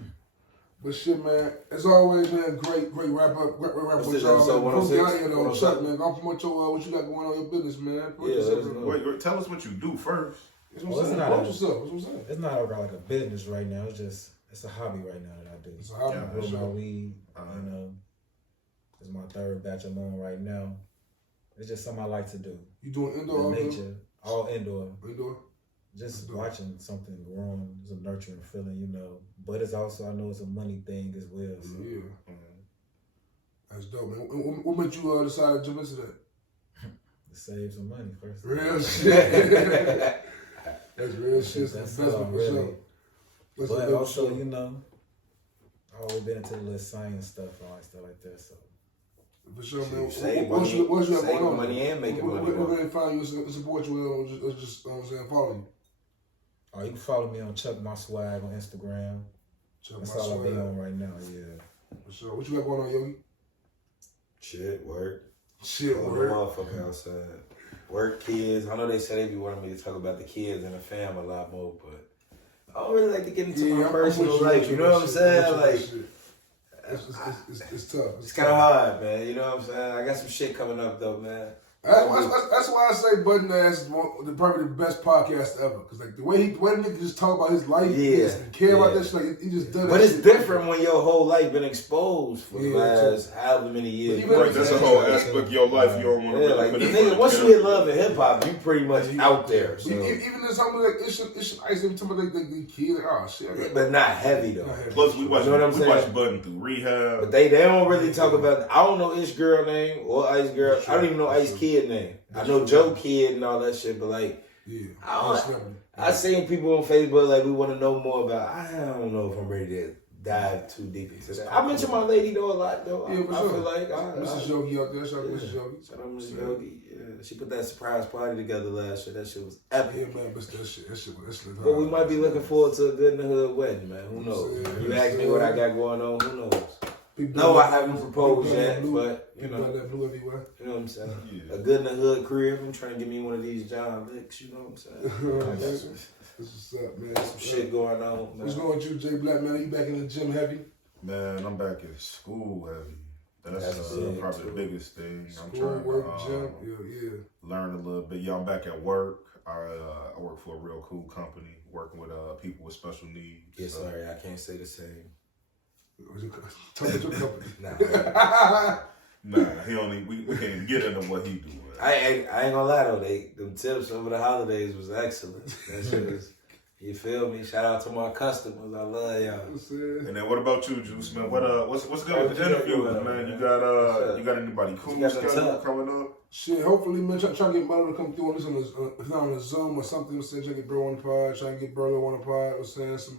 But shit, man, as always, man, great wrap up. Great wrap up What's with this, y'all. episode Man. 106? Before we get out of here, though, 107? Chuck, man, go promote your, what you got going on in your business, man. Promote Yeah, yourself, let us man. know. Wait, tell us what you do first. That's what Well, I'm it's saying. not Promote a- yourself. That's what I'm saying. It's not like a business right now. It's a hobby right now that I do. It's a hobby. Yeah, I grow sure. my weed. You know, it's my 3rd batch I'm on right now. It's just something I like to do. You doing indoor The or outdoor? nature, all indoor. Indoor? Just Indoor. watching something growing is a nurturing feeling, you know. But it's also, I know it's a money thing as well. So. Yeah. That's dope, man. What made you decide to jump into that? To save some money first. Real shit. That's real shit. It's That's the best all, one for really. sure. That's the But best also, for you know, I've always been into the little science stuff and stuff like that. So For sure, man. Save What money- you got saving going on? money and making money, We're bro. going to find you and support you or just you know what I'm saying, follow you. you can follow me on Chuck My Swag on Instagram. Check That's my all I be swag. on right now, yeah. For sure. What you got going on, Yogi? Shit, work. Shit, Oh, the word. motherfucker outside. Work, kids. I know they say they be wanting me to talk about the kids and the fam a lot more, but I don't really like to get into my I'm personal with you, life. with You know what I'm with saying? with Like, shit. It's tough. it's kind of hard, man. You know what I'm saying? I got some shit coming up, though, man. That's why I say Button Ass is probably the best podcast ever. Cause like the way the nigga just talk about his life, he Yeah, just care about yeah. that shit. Like he just does. But that it's shit. different when your whole life been exposed for the Yeah, last however many years. But You know what Right, I'm that's a saying? whole aspect of your life you don't want to Yeah, really like put the in nigga, front once of you the hit love and hip hop, you pretty much out there. So. Even in something like it's ice every time they kids like oh shit. Yeah, but not heavy though. Plus, we watch You know what I'm saying? Button through rehab. But they don't really talk about. I don't know Ish girl name or Ice girl. I don't even know Ice kid name. I know Joe kid and all that shit, but like I seen people on Facebook like we want to know more about. I don't know if I'm ready to dive too deep into that. I mention my lady though a lot though. Yeah, I feel like Mrs. Yogi out there. Shout out to Mrs. Yogi. Shout out Mrs. Yogi. Yeah, she put that surprise party together last year. That shit was epic. Yeah, man, but that shit. But we might be looking forward to a good in the hood wedding, man. Who knows? You ask me what I got going on. Who knows? No, I haven't proposed yet, but you know. That blue everywhere. You know what I'm saying? Yeah. A good in the hood crib. I'm trying to give me one of these John Licks. You know what I'm saying? What's up, man? Some shit going on. Man. What's going with you, Jay Black, man? Are you back in the gym heavy? Man, I'm back in school heavy. That's probably the biggest thing. I'm trying to learn a little bit. Yeah, I'm back at work. I work for a real cool company, working with people with special needs. Yeah, sorry, I can't say the same. Talk about your company. Nah, we can't even get into what he doing. I ain't gonna lie though, them tips over the holidays was excellent. That shit was, you feel me? Shout out to my customers. I love y'all. And then what about you, Juice man? What's good with the interviews, man? You got anybody cool coming up? Shit, hopefully, man, try to get Mother to come through on this on a Zoom or something. I'm saying, try to get Bro on the pod, try to get Burlo on the pod. I'm saying some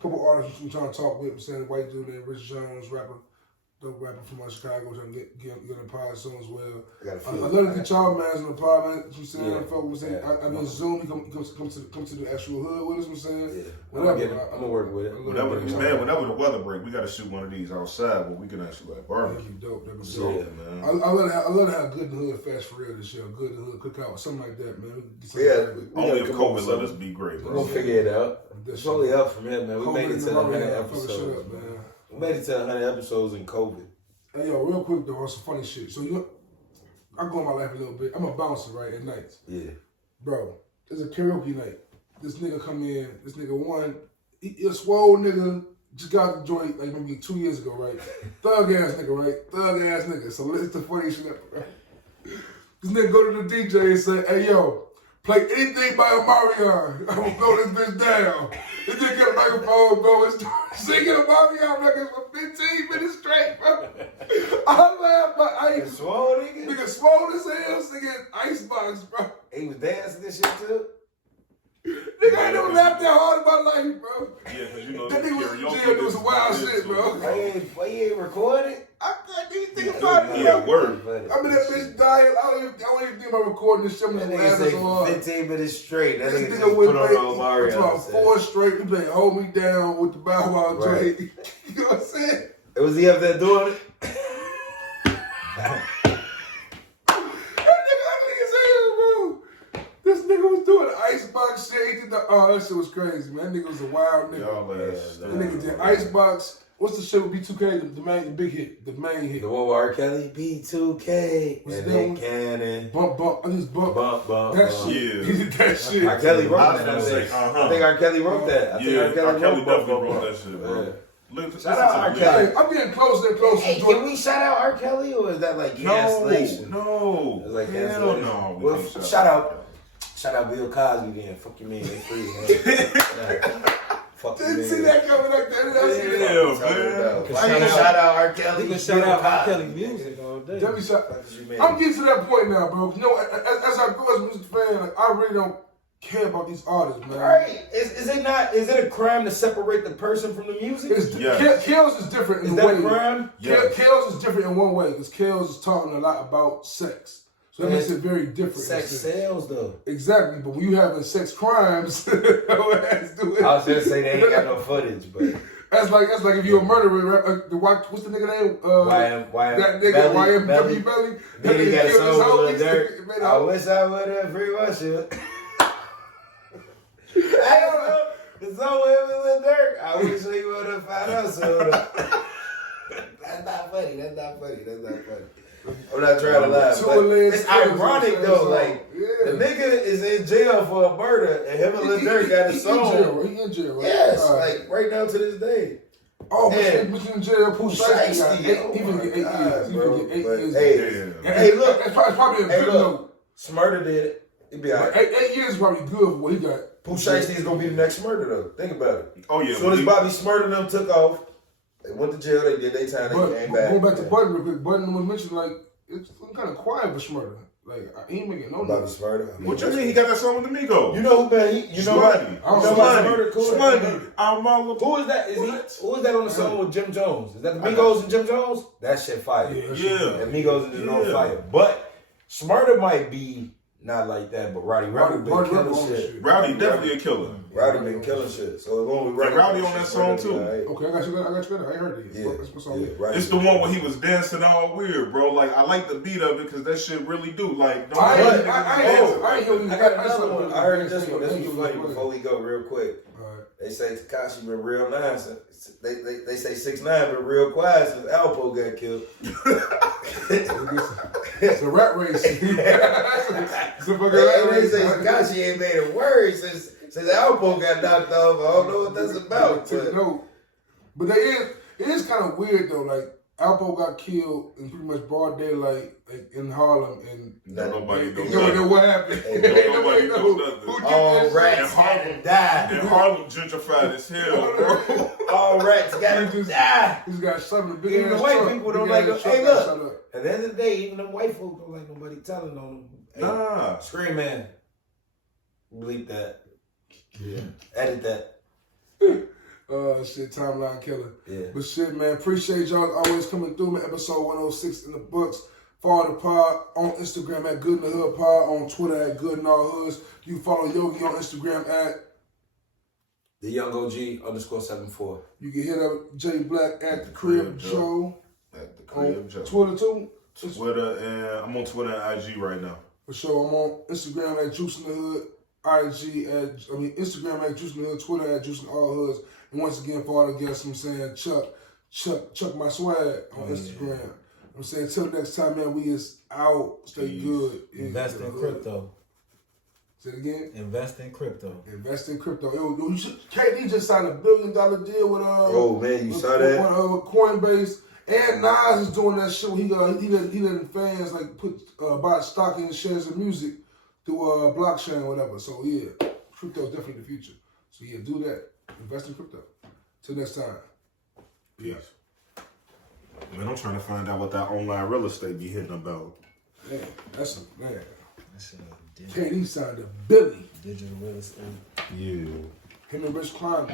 couple artists I'm trying to talk with. I'm saying white dude named Rich Jones, dope rapper from Chicago, trying to get on the pod soon as well. I love to get y'all mans on the pod, man. I'm saying, I've been Zoom. He come to the actual hood with us. I'm saying, whatever. I'm gonna work with it. Whenever the weather break, we gotta shoot one of these outside where we can actually like barbecue. Dope. That'd be dope. Yeah, man. I love to have good in the hood fast for real this year. Good in the hood cookout, something like that, man. Only if COVID let us be great. We're gonna figure it out. It's only up from here, man. We made it to 100 episodes. We made it to 100 episodes in COVID. Hey, yo, real quick, though, on some funny shit. So, I go in my life a little bit. I'm a bouncer, right, at nights. Yeah. Bro, there's a karaoke night. This nigga come in. This nigga he a swole nigga. Just got the joint, like, maybe 2 years ago, right? Thug-ass nigga, right? Thug-ass nigga. So, listen to funny shit up, right? This nigga go to the DJ and say, hey, yo, play anything by Omarion. I'm gonna blow this bitch down. This nigga get a microphone, bro, and start singing Omarion records for 15 minutes straight, bro. I laughed my ice. Swole nigga? Nigga swole as hell singing Icebox, bro. He was dancing this shit too? Nigga, I never laughed that hard in my life, bro. Yeah, because you know that nigga was in jail doing some wild shit, bro. Why you ain't recording? I couldn't even think about it. Yeah, word. I mean, that bitch dying. I don't even think about recording this shit. I'm just laughing so hard. 15 minutes straight. That this nigga nigga went put on Mario. About 4 straight. We played Hold Me Down with the Bow Wow joint. You know what I'm saying? Was he up there doing it? This nigga was doing Icebox shit. That shit was crazy, man. That nigga was a wild nigga. That nigga did Icebox. What's the shit with B2K? The big hit, the main hit. The one with R. Kelly? B2K. What's and then Cannon. Bump. I just bump. That shit. Yeah. He did that shit. R. Kelly wrote that. I think R. Kelly wrote that. R. Kelly definitely wrote that shit, bro. Shout out R. Kelly. I'm getting closer and closer. Hey, can we shout out R. Kelly or is that like cancellation? No. It's like hell no. Well, shout out Bill Cosby then. Fuck you, man. They free, man. Fuck you, man. Didn't see that coming like that. Man. Shout out R. Kelly. You can shout out R. Kelly music all day. I'm getting to that point now, bro. You know, as I grow as a music fan, like, I really don't care about these artists, man. Right? Is it a crime to separate the person from the music? Kills is different in a way. Is that a crime? Kills is different in one way because Kills is talking a lot about sex. So that makes it very different. Sex sells, though. Exactly, but when you having sex crimes, it has to do it. I was gonna say they ain't got no footage, but that's like if you're a murderer. What's the nigga name? That nigga YM Belly. Then he got sold with a dirt. I wish I would have free Russia. I don't know. The song with Lil Durk. I wish he would have found us. That's not funny. I'm not trying to laugh. But it's ironic though. Like the nigga is in jail for a murder, and him and Lil Durk got a song. He in jail, right? Yes, like right now to this day. Oh, but in jail, Pooh Shiesty. Even get 8 years. Even get 8 years. Hey, look. That's probably a good note. Smurder did it. It'd be alright. 8 years is probably good for what he got. Pooh Shiesty is gonna be the next Smurder though. Think about it. Oh yeah. As soon as Bobby Smurder them took off, they went to jail. They did their time. They came back. Going back to Button real quick. Button was mentioned like it's kind of quiet for Smurder. Like, he ain't making no About the noise. Smurder. I mean, What you mean? He got that song with the Migos. You know who, man? You know what? Smurder. Who is that? Who is that on the song with Jim Jones? Is that the Migos and Jim Jones? That shit fire. Yeah. And Migos and Jim Jones fire. But Smurder might be not like that, but Rowdy been killing shit. Rowdy definitely a killer. Rowdy been killing shit. So as long as Rowdy on that song too. Okay, I got you. I ain't heard it yet. Yeah. It's the one where he was dancing all weird, bro. Like, I like the beat of it because that shit really do. Like, I heard it this one. This was funny before we go real quick. They say Tekashi been real nice. They say 6ix9ine been real quiet since Alpo got killed. It's a rat race. It's a fucking rat race. They say Tekashi ain't made a word since Alpo got knocked off. I don't know what that's about. But it is kind of weird though. Like Alpo got killed in pretty much broad daylight, like in Harlem, and nobody know what happened. Nobody know nothing. All rats gotta die. And Harlem gentrified as hell, bro. All rats gotta die. He's got something big. Even the white people don't like him. Hey, look. At the end of the day, even them white folks don't like nobody telling on them. Hey, nah. Scream Man. Bleep that. Yeah. Edit that. Shit, timeline killer. Yeah. But shit, man, appreciate y'all always coming through, man. Episode 106 in the books. Follow the pod on Instagram at Good in the Hood Pod, on Twitter at Good in All Hoods. You follow Yogi on Instagram at The Young OG _74. You can hit up J Black at the Crib Joe. At the Crib Joe. Twitter too. Twitter, and I'm on Twitter and IG right now. For sure, I'm on Instagram at Juice in the Hood. Instagram at Juice in the Hood, Twitter at Juice in All Hoods. And once again, for all the guests, I'm saying Chuck my swag on Instagram. I'm saying till next time, man, we is out. Stay good. Invest in crypto. Say it again. Invest in crypto. Invest in crypto. Yo, KD just signed $1 billion deal with oh man, you saw that? With Coinbase. And Nas is doing that shit. He letting fans like buy stock in shares of music through blockchain or whatever. So yeah, crypto is definitely the future. So yeah, do that. Invest in crypto. Till next time. Peace. Man, I'm trying to find out what that online real estate be hitting about. Man, that's a man. That's KD signed a Billy. digital real estate. Yeah. Him and Rich Klein.